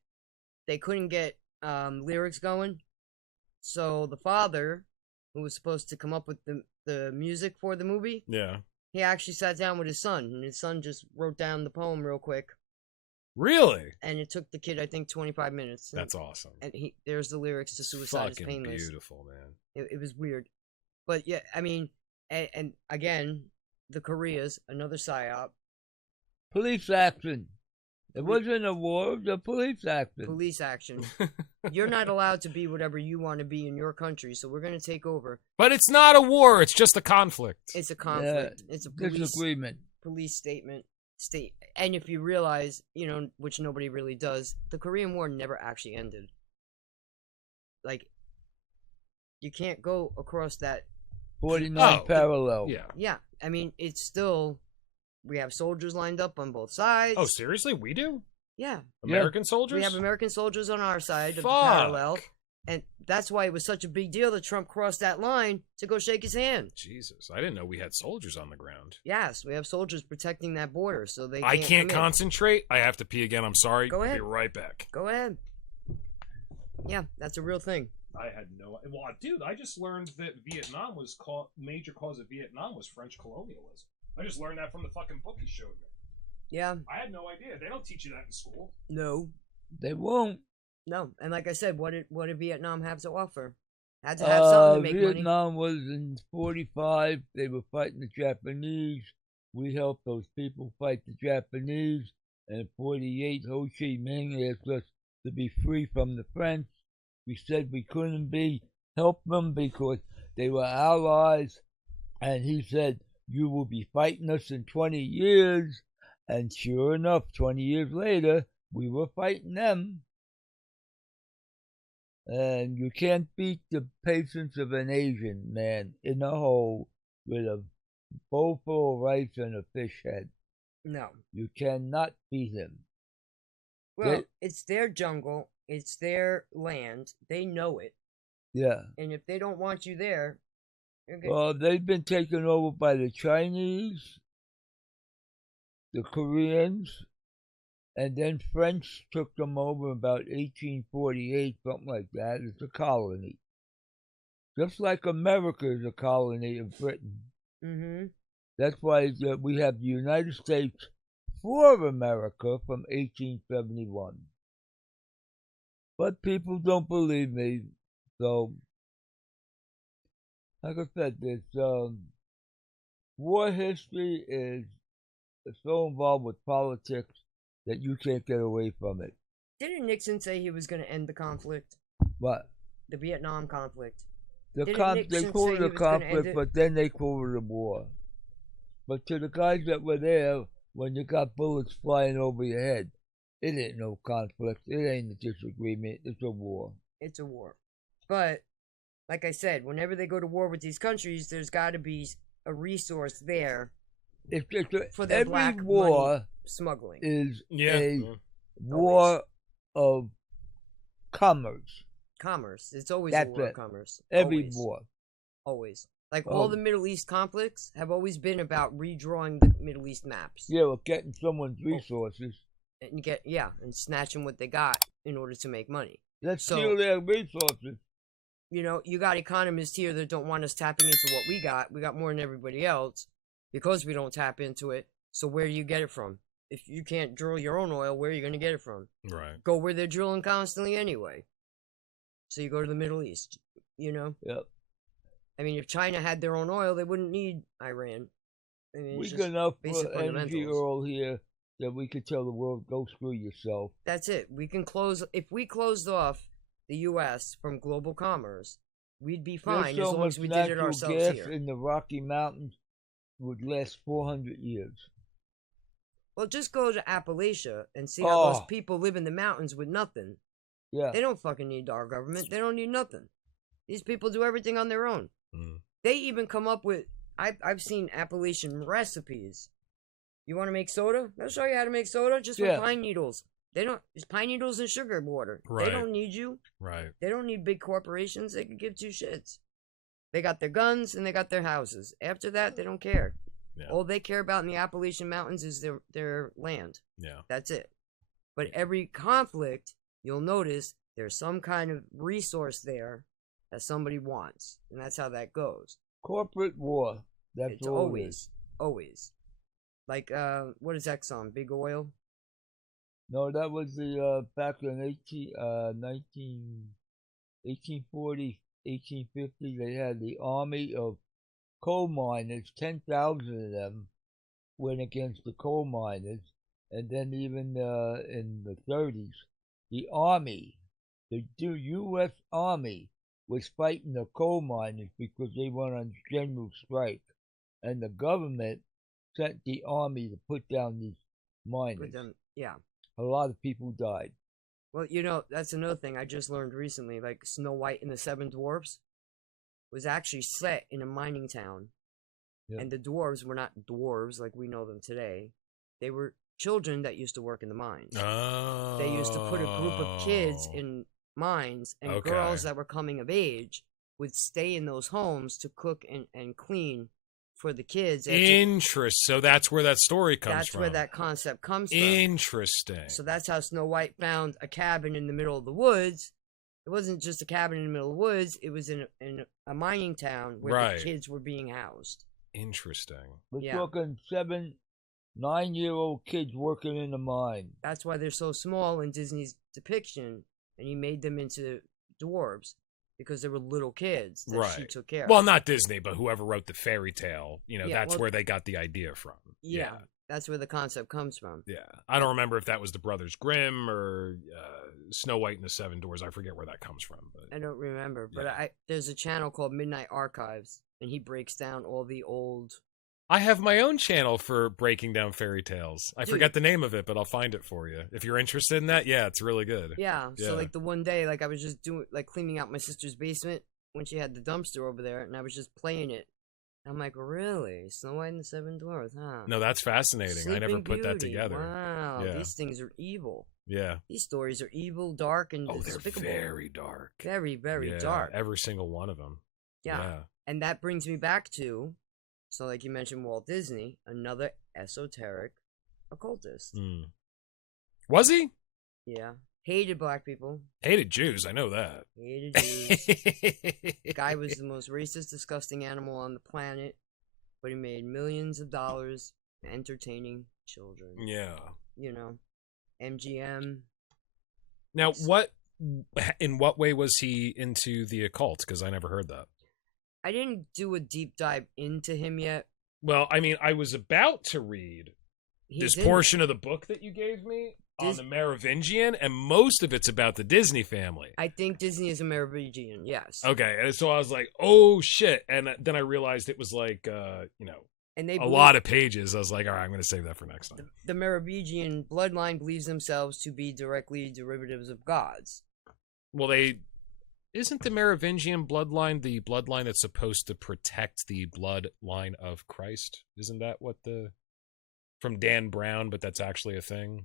they couldn't get lyrics going. So the father, who was supposed to come up with the music for the movie, Yeah. he actually sat down with his son, and his son just wrote down the poem real quick. Really? And it took the kid, I think, 25 minutes. That's awesome. And there's the lyrics to Suicide is Fucking Painless. beautiful, man. It was weird. But yeah, I mean, and again, the Koreas, another psyop. Police action. It wasn't a war, it was a police action. Police action. You're not allowed to be whatever you want to be in your country, so we're going to take over. But it's not a war, it's just a conflict. It's a conflict. It's a Disagreement. police statement. And if you realize, you know, which nobody really does, the Korean War never actually ended. Like, you can't go across that. 49 parallel. Yeah. Yeah, I mean, it's still... We have soldiers lined up on both sides. Oh, seriously? We do? Yeah. American soldiers? We have American soldiers on our side of the Fuck. parallel. And that's why it was such a big deal that Trump crossed that line to go shake his hand. Jesus, I didn't know we had soldiers on the ground. Yes, we have soldiers protecting that border, so they I can't come in. concentrate. I have to pee again. I'm sorry. Go ahead. Be right back. Go ahead. Yeah, that's a real thing. I had no... Well, dude, I just learned that Vietnam was major cause of Vietnam was French colonialism. I just learned that from the fucking book you showed me. Yeah. I had no idea. They don't teach you that in school. No. They won't. No. And like I said, what did Vietnam have to offer? Had to have something to make Vietnam money. was in 45. They were fighting the Japanese. We helped those people fight the Japanese. And in 48, Ho Chi Minh asked us to be free from the French. We said we couldn't help them because they were allies. And he said, you will be fighting us in 20 years. And sure enough, 20 years later, we were fighting them. And you can't beat the patience of an Asian man in a hole with a bowl full of rice and a fish head. No. You cannot beat him. Well, it's their jungle. It's their land. They know it. Yeah. And if they don't want you there, well, they've been taken over by the Chinese, the Koreans, and then French took them over about 1848, something like that. It's a colony. Just like America is a colony of Britain. Mm-hmm. That's why we have the United States for America from 1871. But people don't believe me, so like I said, this war history is so involved with politics that you can't get away from it. Didn't Nixon say he was going to end the conflict? What? The Vietnam conflict. They called it a conflict, but then they called it a war. But to the guys that were there, when you got bullets flying over your head, it ain't no conflict. It ain't a disagreement. It's a war. It's a war. But, like I said, whenever they go to war with these countries, there's got to be a resource there for their black money smuggling. Is a war of commerce. Commerce. It's always a war of commerce. Every war. Always. Like all the Middle East conflicts have always been about redrawing the Middle East maps. Yeah, well, getting someone's resources. And snatching what they got in order to make money. Let's steal their resources. You know, you got economists here that don't want us tapping into what we got. We got more than everybody else because we don't tap into it. So where do you get it from? If you can't drill your own oil, where are you going to get it from? Right. Go where they're drilling constantly anyway. So you go to the Middle East, you know? Yep. I mean, if China had their own oil, they wouldn't need Iran. I mean, we got enough energy oil here that we could tell the world, go screw yourself. That's it. We can if we closed off the U.S. from global commerce, we'd be fine as long as we did it ourselves gas here. In the Rocky Mountains would last 400 years. Well, just go to Appalachia and see how those people live in the mountains with nothing. Yeah. They don't fucking need our government. They don't need nothing. These people do everything on their own. Mm. They even come up with... I've seen Appalachian recipes. You want to make soda? They'll show you how to make soda just with pine needles. It's pine needles and sugar water. Right. They don't need you. Right. They don't need big corporations. They can give two shits. They got their guns and they got their houses. After that, they don't care. Yeah. All they care about in the Appalachian Mountains is their land. Yeah. That's it. But every conflict, you'll notice there's some kind of resource there that somebody wants. And that's how that goes. Corporate war. That's always. Like, what is Exxon? Big Oil? No, that was the back in 1840, 1850. They had the army of coal miners. 10,000 of them went against the coal miners, and then even in the 30s, the army, the U.S. Army, was fighting the coal miners because they went on general strike, and the government sent the army to put down these miners. A lot of people died. Well, you know, that's another thing I just learned recently. Like Snow White and the Seven Dwarfs was actually set in a mining town. Yep. And the dwarves were not dwarves like we know them today. They were children that used to work in the mines. Oh. They used to put a group of kids in mines, and girls that were coming of age would stay in those homes to cook and clean for the kids. So that's where that story comes from. That's where that concept comes from. Interesting. So that's how Snow White found a cabin in the middle of the woods. It wasn't just a cabin in the middle of the woods. It was in a mining town where the kids were being housed. Interesting. We're talking 7, 9-year-old kids working in the mine. That's why they're so small in Disney's depiction, and he made them into dwarves. Because they were little kids that she took care of. Well, not Disney, but whoever wrote the fairy tale, that's where they got the idea from. Yeah. That's where the concept comes from. Yeah. I don't remember if that was the Brothers Grimm or Snow White and the Seven Dwarfs. I forget where that comes from. But I don't remember, but Yeah. there's a channel called Midnight Archives, and he breaks down all the old. I have my own channel for breaking down fairy tales. I Dude. forget the name of it, but I'll find it for you. If you're interested in that, yeah, it's really good. Yeah. Yeah. So like the one day, like I was just cleaning out my sister's basement when she had the dumpster over there, and I was just playing it. I'm like, really? Snow White and the Seven Dwarfs, huh? No, that's fascinating. I never Sleeping put that Beauty. together. Wow, Yeah. these things are evil. Yeah. These stories are evil, dark, and Oh, they're despicable. very dark. Very, very Yeah, dark. Every single one of them. Yeah. And that brings me back to, so like you mentioned Walt Disney, another esoteric occultist. Mm. Was he? Yeah. Hated black people. Hated Jews. I know that. Hated Jews. The guy was the most racist, disgusting animal on the planet, but he made millions of dollars entertaining children. Yeah. You know, MGM. Now, in what way was he into the occult? Because I never heard that. I didn't do a deep dive into him yet. Well, I mean, I was about to read this portion of the book that you gave me on the Merovingian, and most of it's about the Disney family. I think Disney is a Merovingian, yes. Okay, and so I was like, oh, shit. And then I realized it was like, and they a lot of pages. I was like, all right, I'm going to save that for next time. The Merovingian bloodline believes themselves to be directly derivatives of gods. Well, isn't the Merovingian bloodline the bloodline that's supposed to protect the bloodline of Christ? Isn't that what from Dan Brown, but that's actually a thing?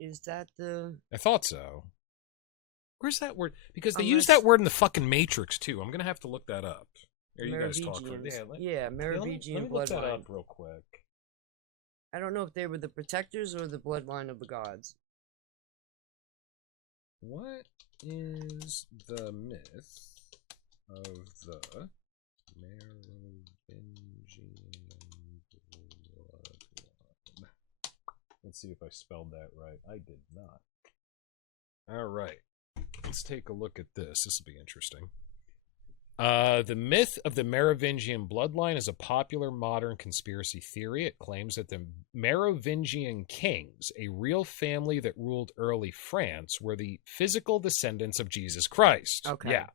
Is that the... I thought so. Where's that word? Because they use that word in the fucking Matrix, too. I'm going to have to look that up. Here, you guys talk for Yeah, Merovingian let me look bloodline. that up real quick. I don't know if they were the protectors or the bloodline of the gods. What is the myth of the Merovingian bloodline? Let's see if I spelled that right. I did not. All right. Let's take a look at this. This will be interesting. The myth of the Merovingian bloodline is a popular modern conspiracy theory. It claims that the Merovingian kings, a real family that ruled early France, were the physical descendants of Jesus Christ. Okay. Yeah.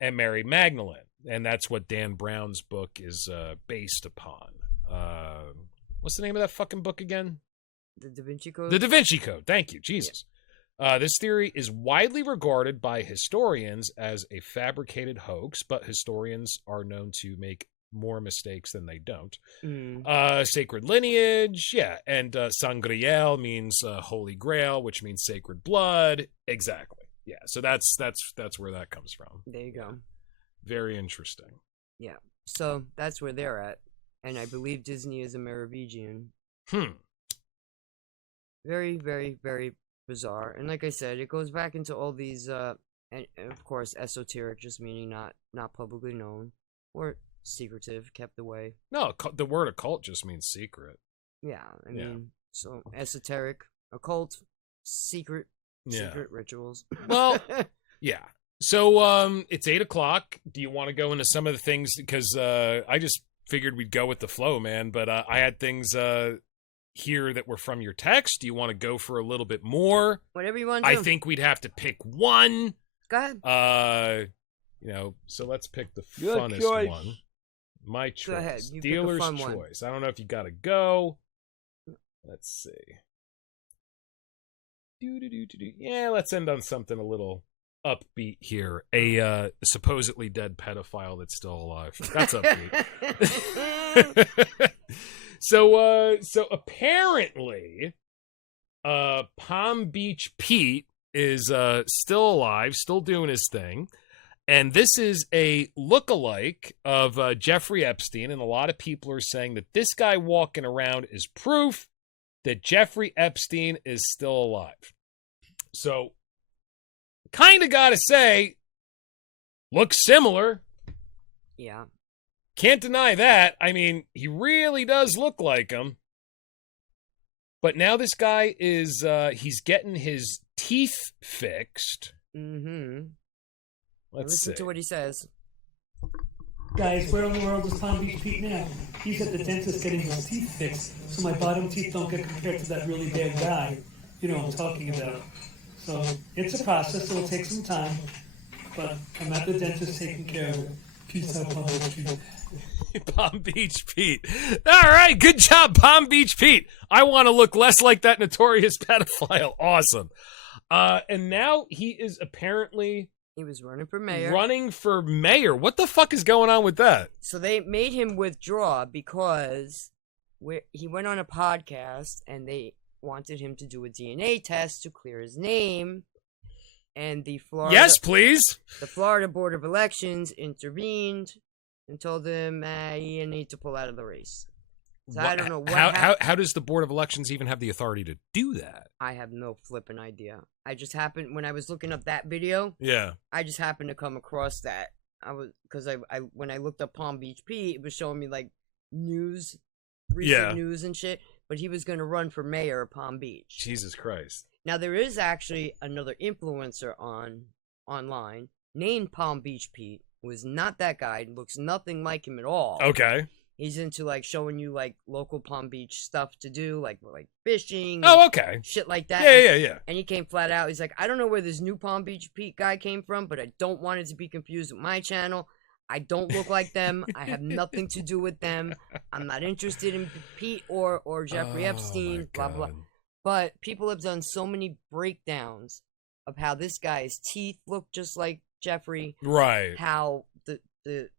And Mary Magdalene. And that's what Dan Brown's book is based upon. What's the name of that fucking book again? The Da Vinci Code? The Da Vinci Code. Thank you. Jesus. This theory is widely regarded by historians as a fabricated hoax, but historians are known to make more mistakes than they don't. Sacred lineage, yeah, and sangreal means holy grail, which means sacred blood. Exactly. Yeah, so that's where that comes from. There you go. Very interesting. Yeah, so that's where they're at, and I believe Disney is a Merovingian. Very, very, very bizarre. And like I said, it goes back into all these and of course esoteric, just meaning not publicly known or secretive, kept away. No, the word occult just means secret. Yeah, I mean, so esoteric, occult, secret rituals. Well, yeah. So it's 8:00. Do you want to go into some of the things? Because I just figured we'd go with the flow, man. But I had things here that were from your text. Do you want to go for a little bit more? Whatever you want to do. I think we'd have to pick one. Go ahead. So let's pick the Your funnest choice. one. My choice. Go ahead. You pick a Dealer's fun one. choice. I don't know if you got to go. Let's see. Yeah, let's end on something a little upbeat here. A supposedly dead pedophile that's still alive. That's upbeat. So apparently, Palm Beach Pete is still alive, still doing his thing. And this is a lookalike of Jeffrey Epstein, and a lot of people are saying that this guy walking around is proof that Jeffrey Epstein is still alive. So, kind of got to say, looks similar. Yeah. Can't deny that. I mean, he really does look like him. But now this guy is, he's getting his teeth fixed. Mm-hmm. Let's Listen see. to what he says. Guys, where in the world is Palm Beach Pete now? He's at the dentist getting his teeth fixed, so my bottom teeth don't get compared to that really bad guy. You know what I'm talking about. So it's a process. It'll take some time, but I'm at the dentist taking care of it. Peace out, Palm Beach Pete. Palm Beach Pete. All right, good job, Palm Beach Pete. I want to look less like that notorious pedophile. Awesome. And now he is apparently He was running for mayor. running for mayor. What the fuck is going on with that? So they made him withdraw because he went on a podcast and they wanted him to do a DNA test to clear his name. And the Yes, please. The Florida Board of Elections intervened and told him you need to pull out of the race. So I don't know how does the Board of Elections even have the authority to do that? I have no flipping idea. I just happened when I was looking up that video. Yeah. I just happened to come across that. Because I when I looked up Palm Beach Pete, it was showing me like recent news and shit. But he was going to run for mayor of Palm Beach. Jesus Christ. Now there is actually another influencer online named Palm Beach Pete, who is not that guy, looks nothing like him at all. Okay. He's into like showing you like local Palm Beach stuff to do, like fishing. Oh, okay. Shit like that. Yeah. And he came flat out. He's like, I don't know where this new Palm Beach Pete guy came from, but I don't want it to be confused with my channel. I don't look like them. I have nothing to do with them. I'm not interested in Pete or Jeffrey Epstein. Blah blah. But people have done so many breakdowns of how this guy's teeth look just like Jeffrey. Right. How the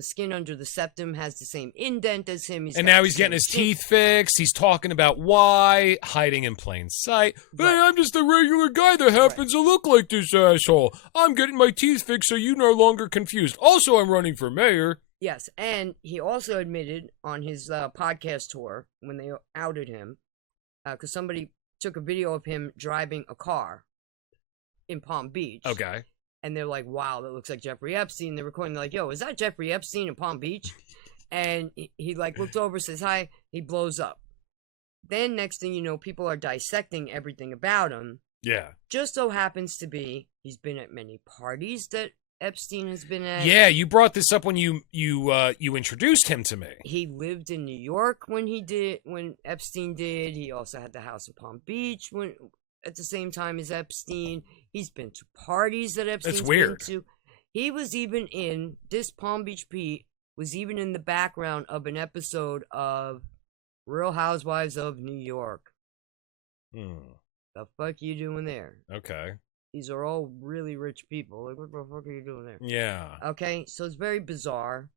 skin under the septum has the same indent as him. And now he's getting his teeth fixed. He's talking about why, hiding in plain sight. Hey, I'm just a regular guy that happens to look like this asshole. I'm getting my teeth fixed so you're no longer confused. Also, I'm running for mayor. Yes, and he also admitted on his podcast tour when they outed him, because somebody took a video of him driving a car in Palm Beach. Okay. And they're like, wow, that looks like Jeffrey Epstein. They're recording, they're like, yo, is that Jeffrey Epstein in Palm Beach? And he like looked over, says hi, he blows up. Then next thing you know, people are dissecting everything about him. Yeah. Just so happens to be, he's been at many parties that Epstein has been at. Yeah, you brought this up when you introduced him to me. He lived in New York when Epstein did. He also had the house in Palm Beach at the same time as Epstein. He's been to parties that Epstein's been to. He was even in, this Palm Beach Pete was even in the background of an episode of Real Housewives of New York. The fuck you doing there? Okay. These are all really rich people. Like, what the fuck are you doing there? Yeah. Okay, so it's very bizarre.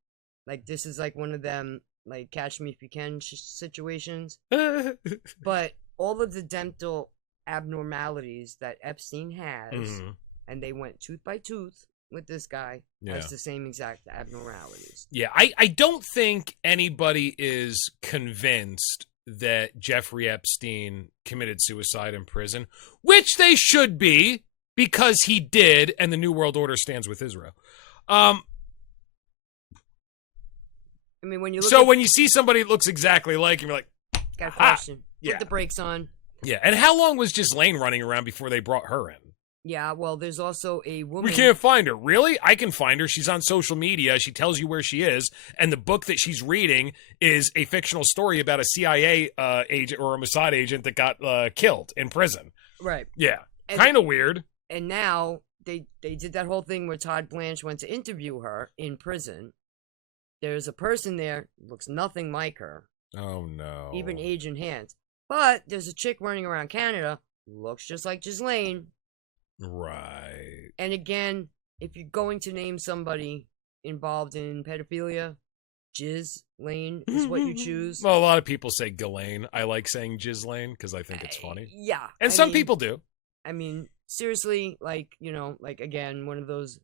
Like, this is like one of them, like, Catch Me If You Can situations. But all of the dental abnormalities that Epstein has, and they went tooth by tooth with this guy, has the same exact abnormalities. Yeah, I don't think anybody is convinced that Jeffrey Epstein committed suicide in prison, which they should be, because he did, and the New World Order stands with Israel. I mean, when you when you see somebody that looks exactly like him, you're like, got a question. Put the brakes on. Yeah, and how long was Ghislaine running around before they brought her in? Yeah, well, there's also a woman. We can't find her. Really? I can find her. She's on social media. She tells you where she is. And the book that she's reading is a fictional story about a CIA agent or a Mossad agent that got killed in prison. Right. Yeah. Kind of weird. And now they did that whole thing where Todd Blanche went to interview her in prison. There's a person there, looks nothing like her. Oh, no. Even age and hands. But there's a chick running around Canada, looks just like Ghislaine. Right. And again, if you're going to name somebody involved in pedophilia, Ghislaine is what you choose. Well, a lot of people say Ghislaine. I like saying Ghislaine because I think it's funny. Yeah. And some people do. I mean, seriously, like, you know, like, again, one of those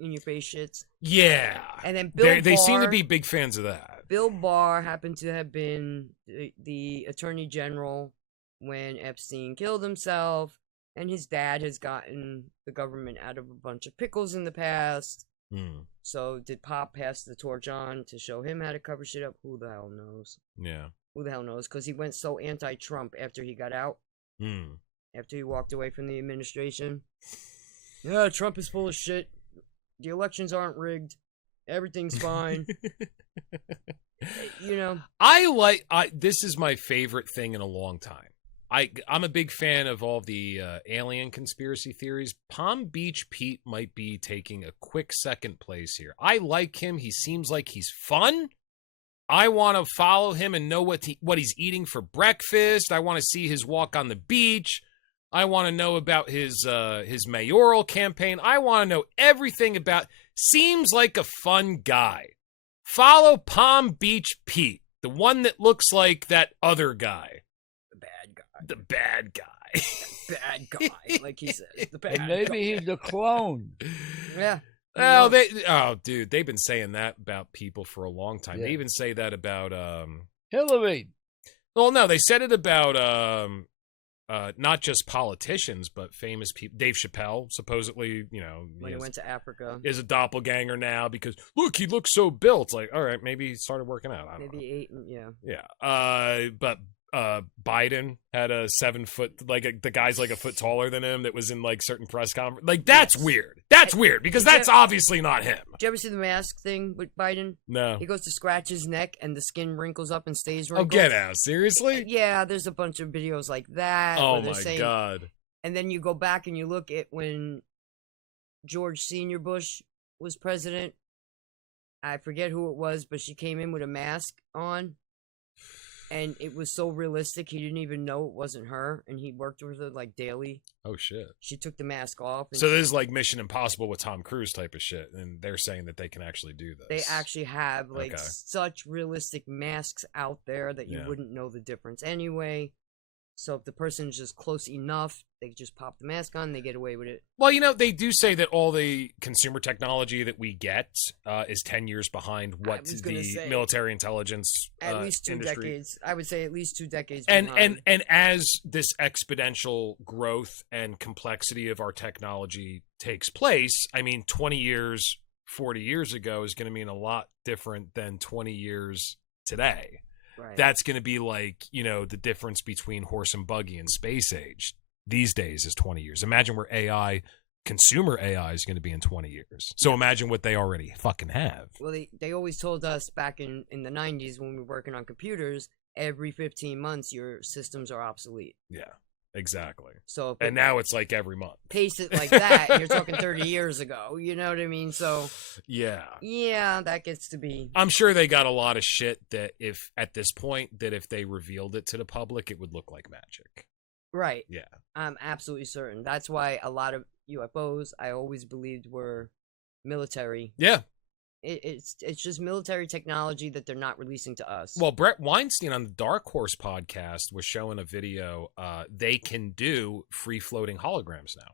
in-your-face shits. Yeah. And then Bill Barr, they seem to be big fans of that. Bill Barr happened to have been the attorney general when Epstein killed himself, and his dad has gotten the government out of a bunch of pickles in the past. So did Pop pass the torch on to show him how to cover shit up? Who the hell knows? Yeah. Who the hell knows? Because he went so anti-Trump after he got out. After he walked away from the administration. Yeah, Trump is full of shit. The elections aren't rigged. Everything's fine. You know, this is my favorite thing in a long time. I'm a big fan of all the alien conspiracy theories. Palm Beach Pete might be taking a quick second place here. I like him. He seems like he's fun. I want to follow him and know what he's eating for breakfast. I want to see his walk on the beach. I want to know about his mayoral campaign. I want to know everything about. Seems like a fun guy. Follow Palm Beach Pete, the one that looks like that other guy. The bad guy. Bad guy, like he says. The bad And maybe guy. he's a clone. Yeah. Oh, dude, they've been saying that about people for a long time. Yeah. They even say that about Hillary. well, no, they said it about not just politicians, but famous people. Dave Chappelle, supposedly, When he went to Africa. is a doppelganger now because look, he looks so built. Like, all right, maybe he started working out. I don't know. Maybe 8, yeah. Yeah. But Biden had a 7 foot, the guy's like a foot taller than him that was in like certain press conference. Like, that's weird. That's weird because that's obviously not him. Did you ever see the mask thing with Biden? No. He goes to scratch his neck and the skin wrinkles up and stays Oh, wrinkled. get out. Seriously? Yeah, there's a bunch of videos like that. Oh where they're my saying, God. And then you go back and you look at when George Senior Bush was president. I forget who it was, but she came in with a mask on. And it was so realistic, he didn't even know it wasn't her. And he worked with her like daily. Oh shit. She took the mask off. And So this is like Mission Impossible with Tom Cruise type of shit. And they're saying that they can actually do this. they actually have like Okay. such realistic masks out there that you Yeah. wouldn't know the difference anyway. So if the person's just close enough, they just pop the mask on, they get away with it. Well, they do say that all the consumer technology that we get is 10 years behind what was gonna the say, military intelligence At least 2 industry. decades. I would say at least 2 decades. And behind. as this exponential growth and complexity of our technology takes place, I mean, 20 years, 40 years ago is going to mean a lot different than 20 years today. Right. That's going to be like, the difference between horse and buggy and space age these days is 20 years. Imagine where consumer AI is going to be in 20 years. So imagine what they already fucking have. Well, they always told us back in the 90s when we were working on computers, every 15 months your systems are obsolete. Yeah, exactly. So And now it's like every month. pace it like that, you're talking 30 years ago. You know what I mean? So Yeah. yeah, that gets to be. I'm sure they got a lot of shit that if they revealed it to the public, it would look like magic. Right. Yeah. I'm absolutely certain. That's why a lot of UFOs I always believed were military. Yeah. It's just military technology that they're not releasing to us. Well, Brett Weinstein on the Dark Horse podcast was showing a video. They can do free-floating holograms now.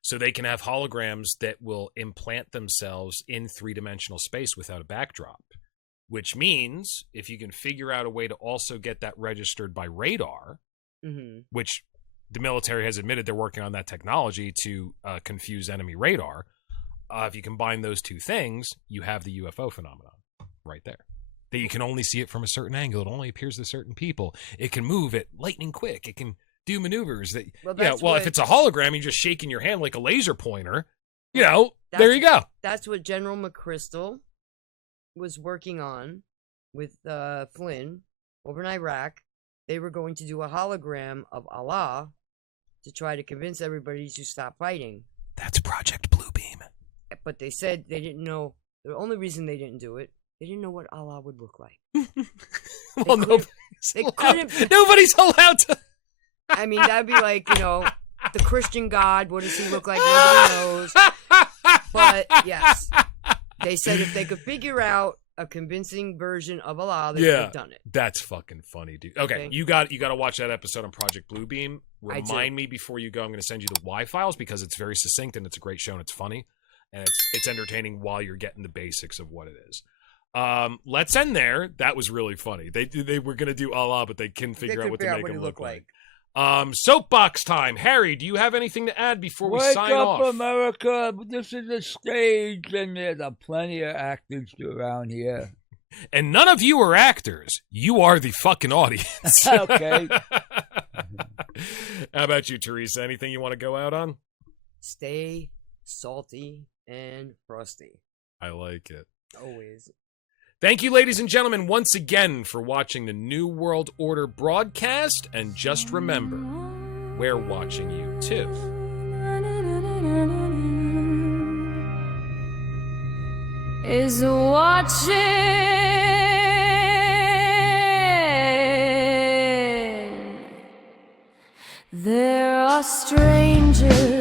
So they can have holograms that will implant themselves in three-dimensional space without a backdrop, which means if you can figure out a way to also get that registered by radar, which the military has admitted they're working on that technology to confuse enemy radar. If you combine those two things, you have the UFO phenomenon right there. That you can only see it from a certain angle. It only appears to certain people. It can move at lightning quick. It can do maneuvers. If it's a hologram, you're just shaking your hand like a laser pointer. There you go. That's what General McChrystal was working on with Flynn over in Iraq. They were going to do a hologram of Allah to try to convince everybody to stop fighting. That's Project Bluebeam. But they said they didn't know. The only reason they didn't do it, they didn't know what Allah would look like. Well, couldn't- nobody's allowed to. I mean, that'd be like, the Christian God. What does he look like? Nobody knows. But yes, they said if they could figure out a convincing version of Allah, they would have done it. That's fucking funny, dude. Okay, you got to watch that episode on Project Bluebeam. Remind me before you go. I'm going to send you the Y files because it's very succinct and it's a great show and it's funny and it's entertaining while you're getting the basics of what it is. Let's end there. That was really funny. They were going to do Allah, but they couldn't figure out what to make him look like. Soapbox time. Harry, do you have anything to add before we sign off? Wake up, America. This is a stage, and there's plenty of actors around here. And none of you are actors. You are the fucking audience. Okay. How about you, Theresa? Anything you want to go out on? Stay salty and frosty. I like it. Always. Thank you, ladies and gentlemen, once again for watching the New World Order broadcast. And just remember, we're watching you too. Is watching. There are strangers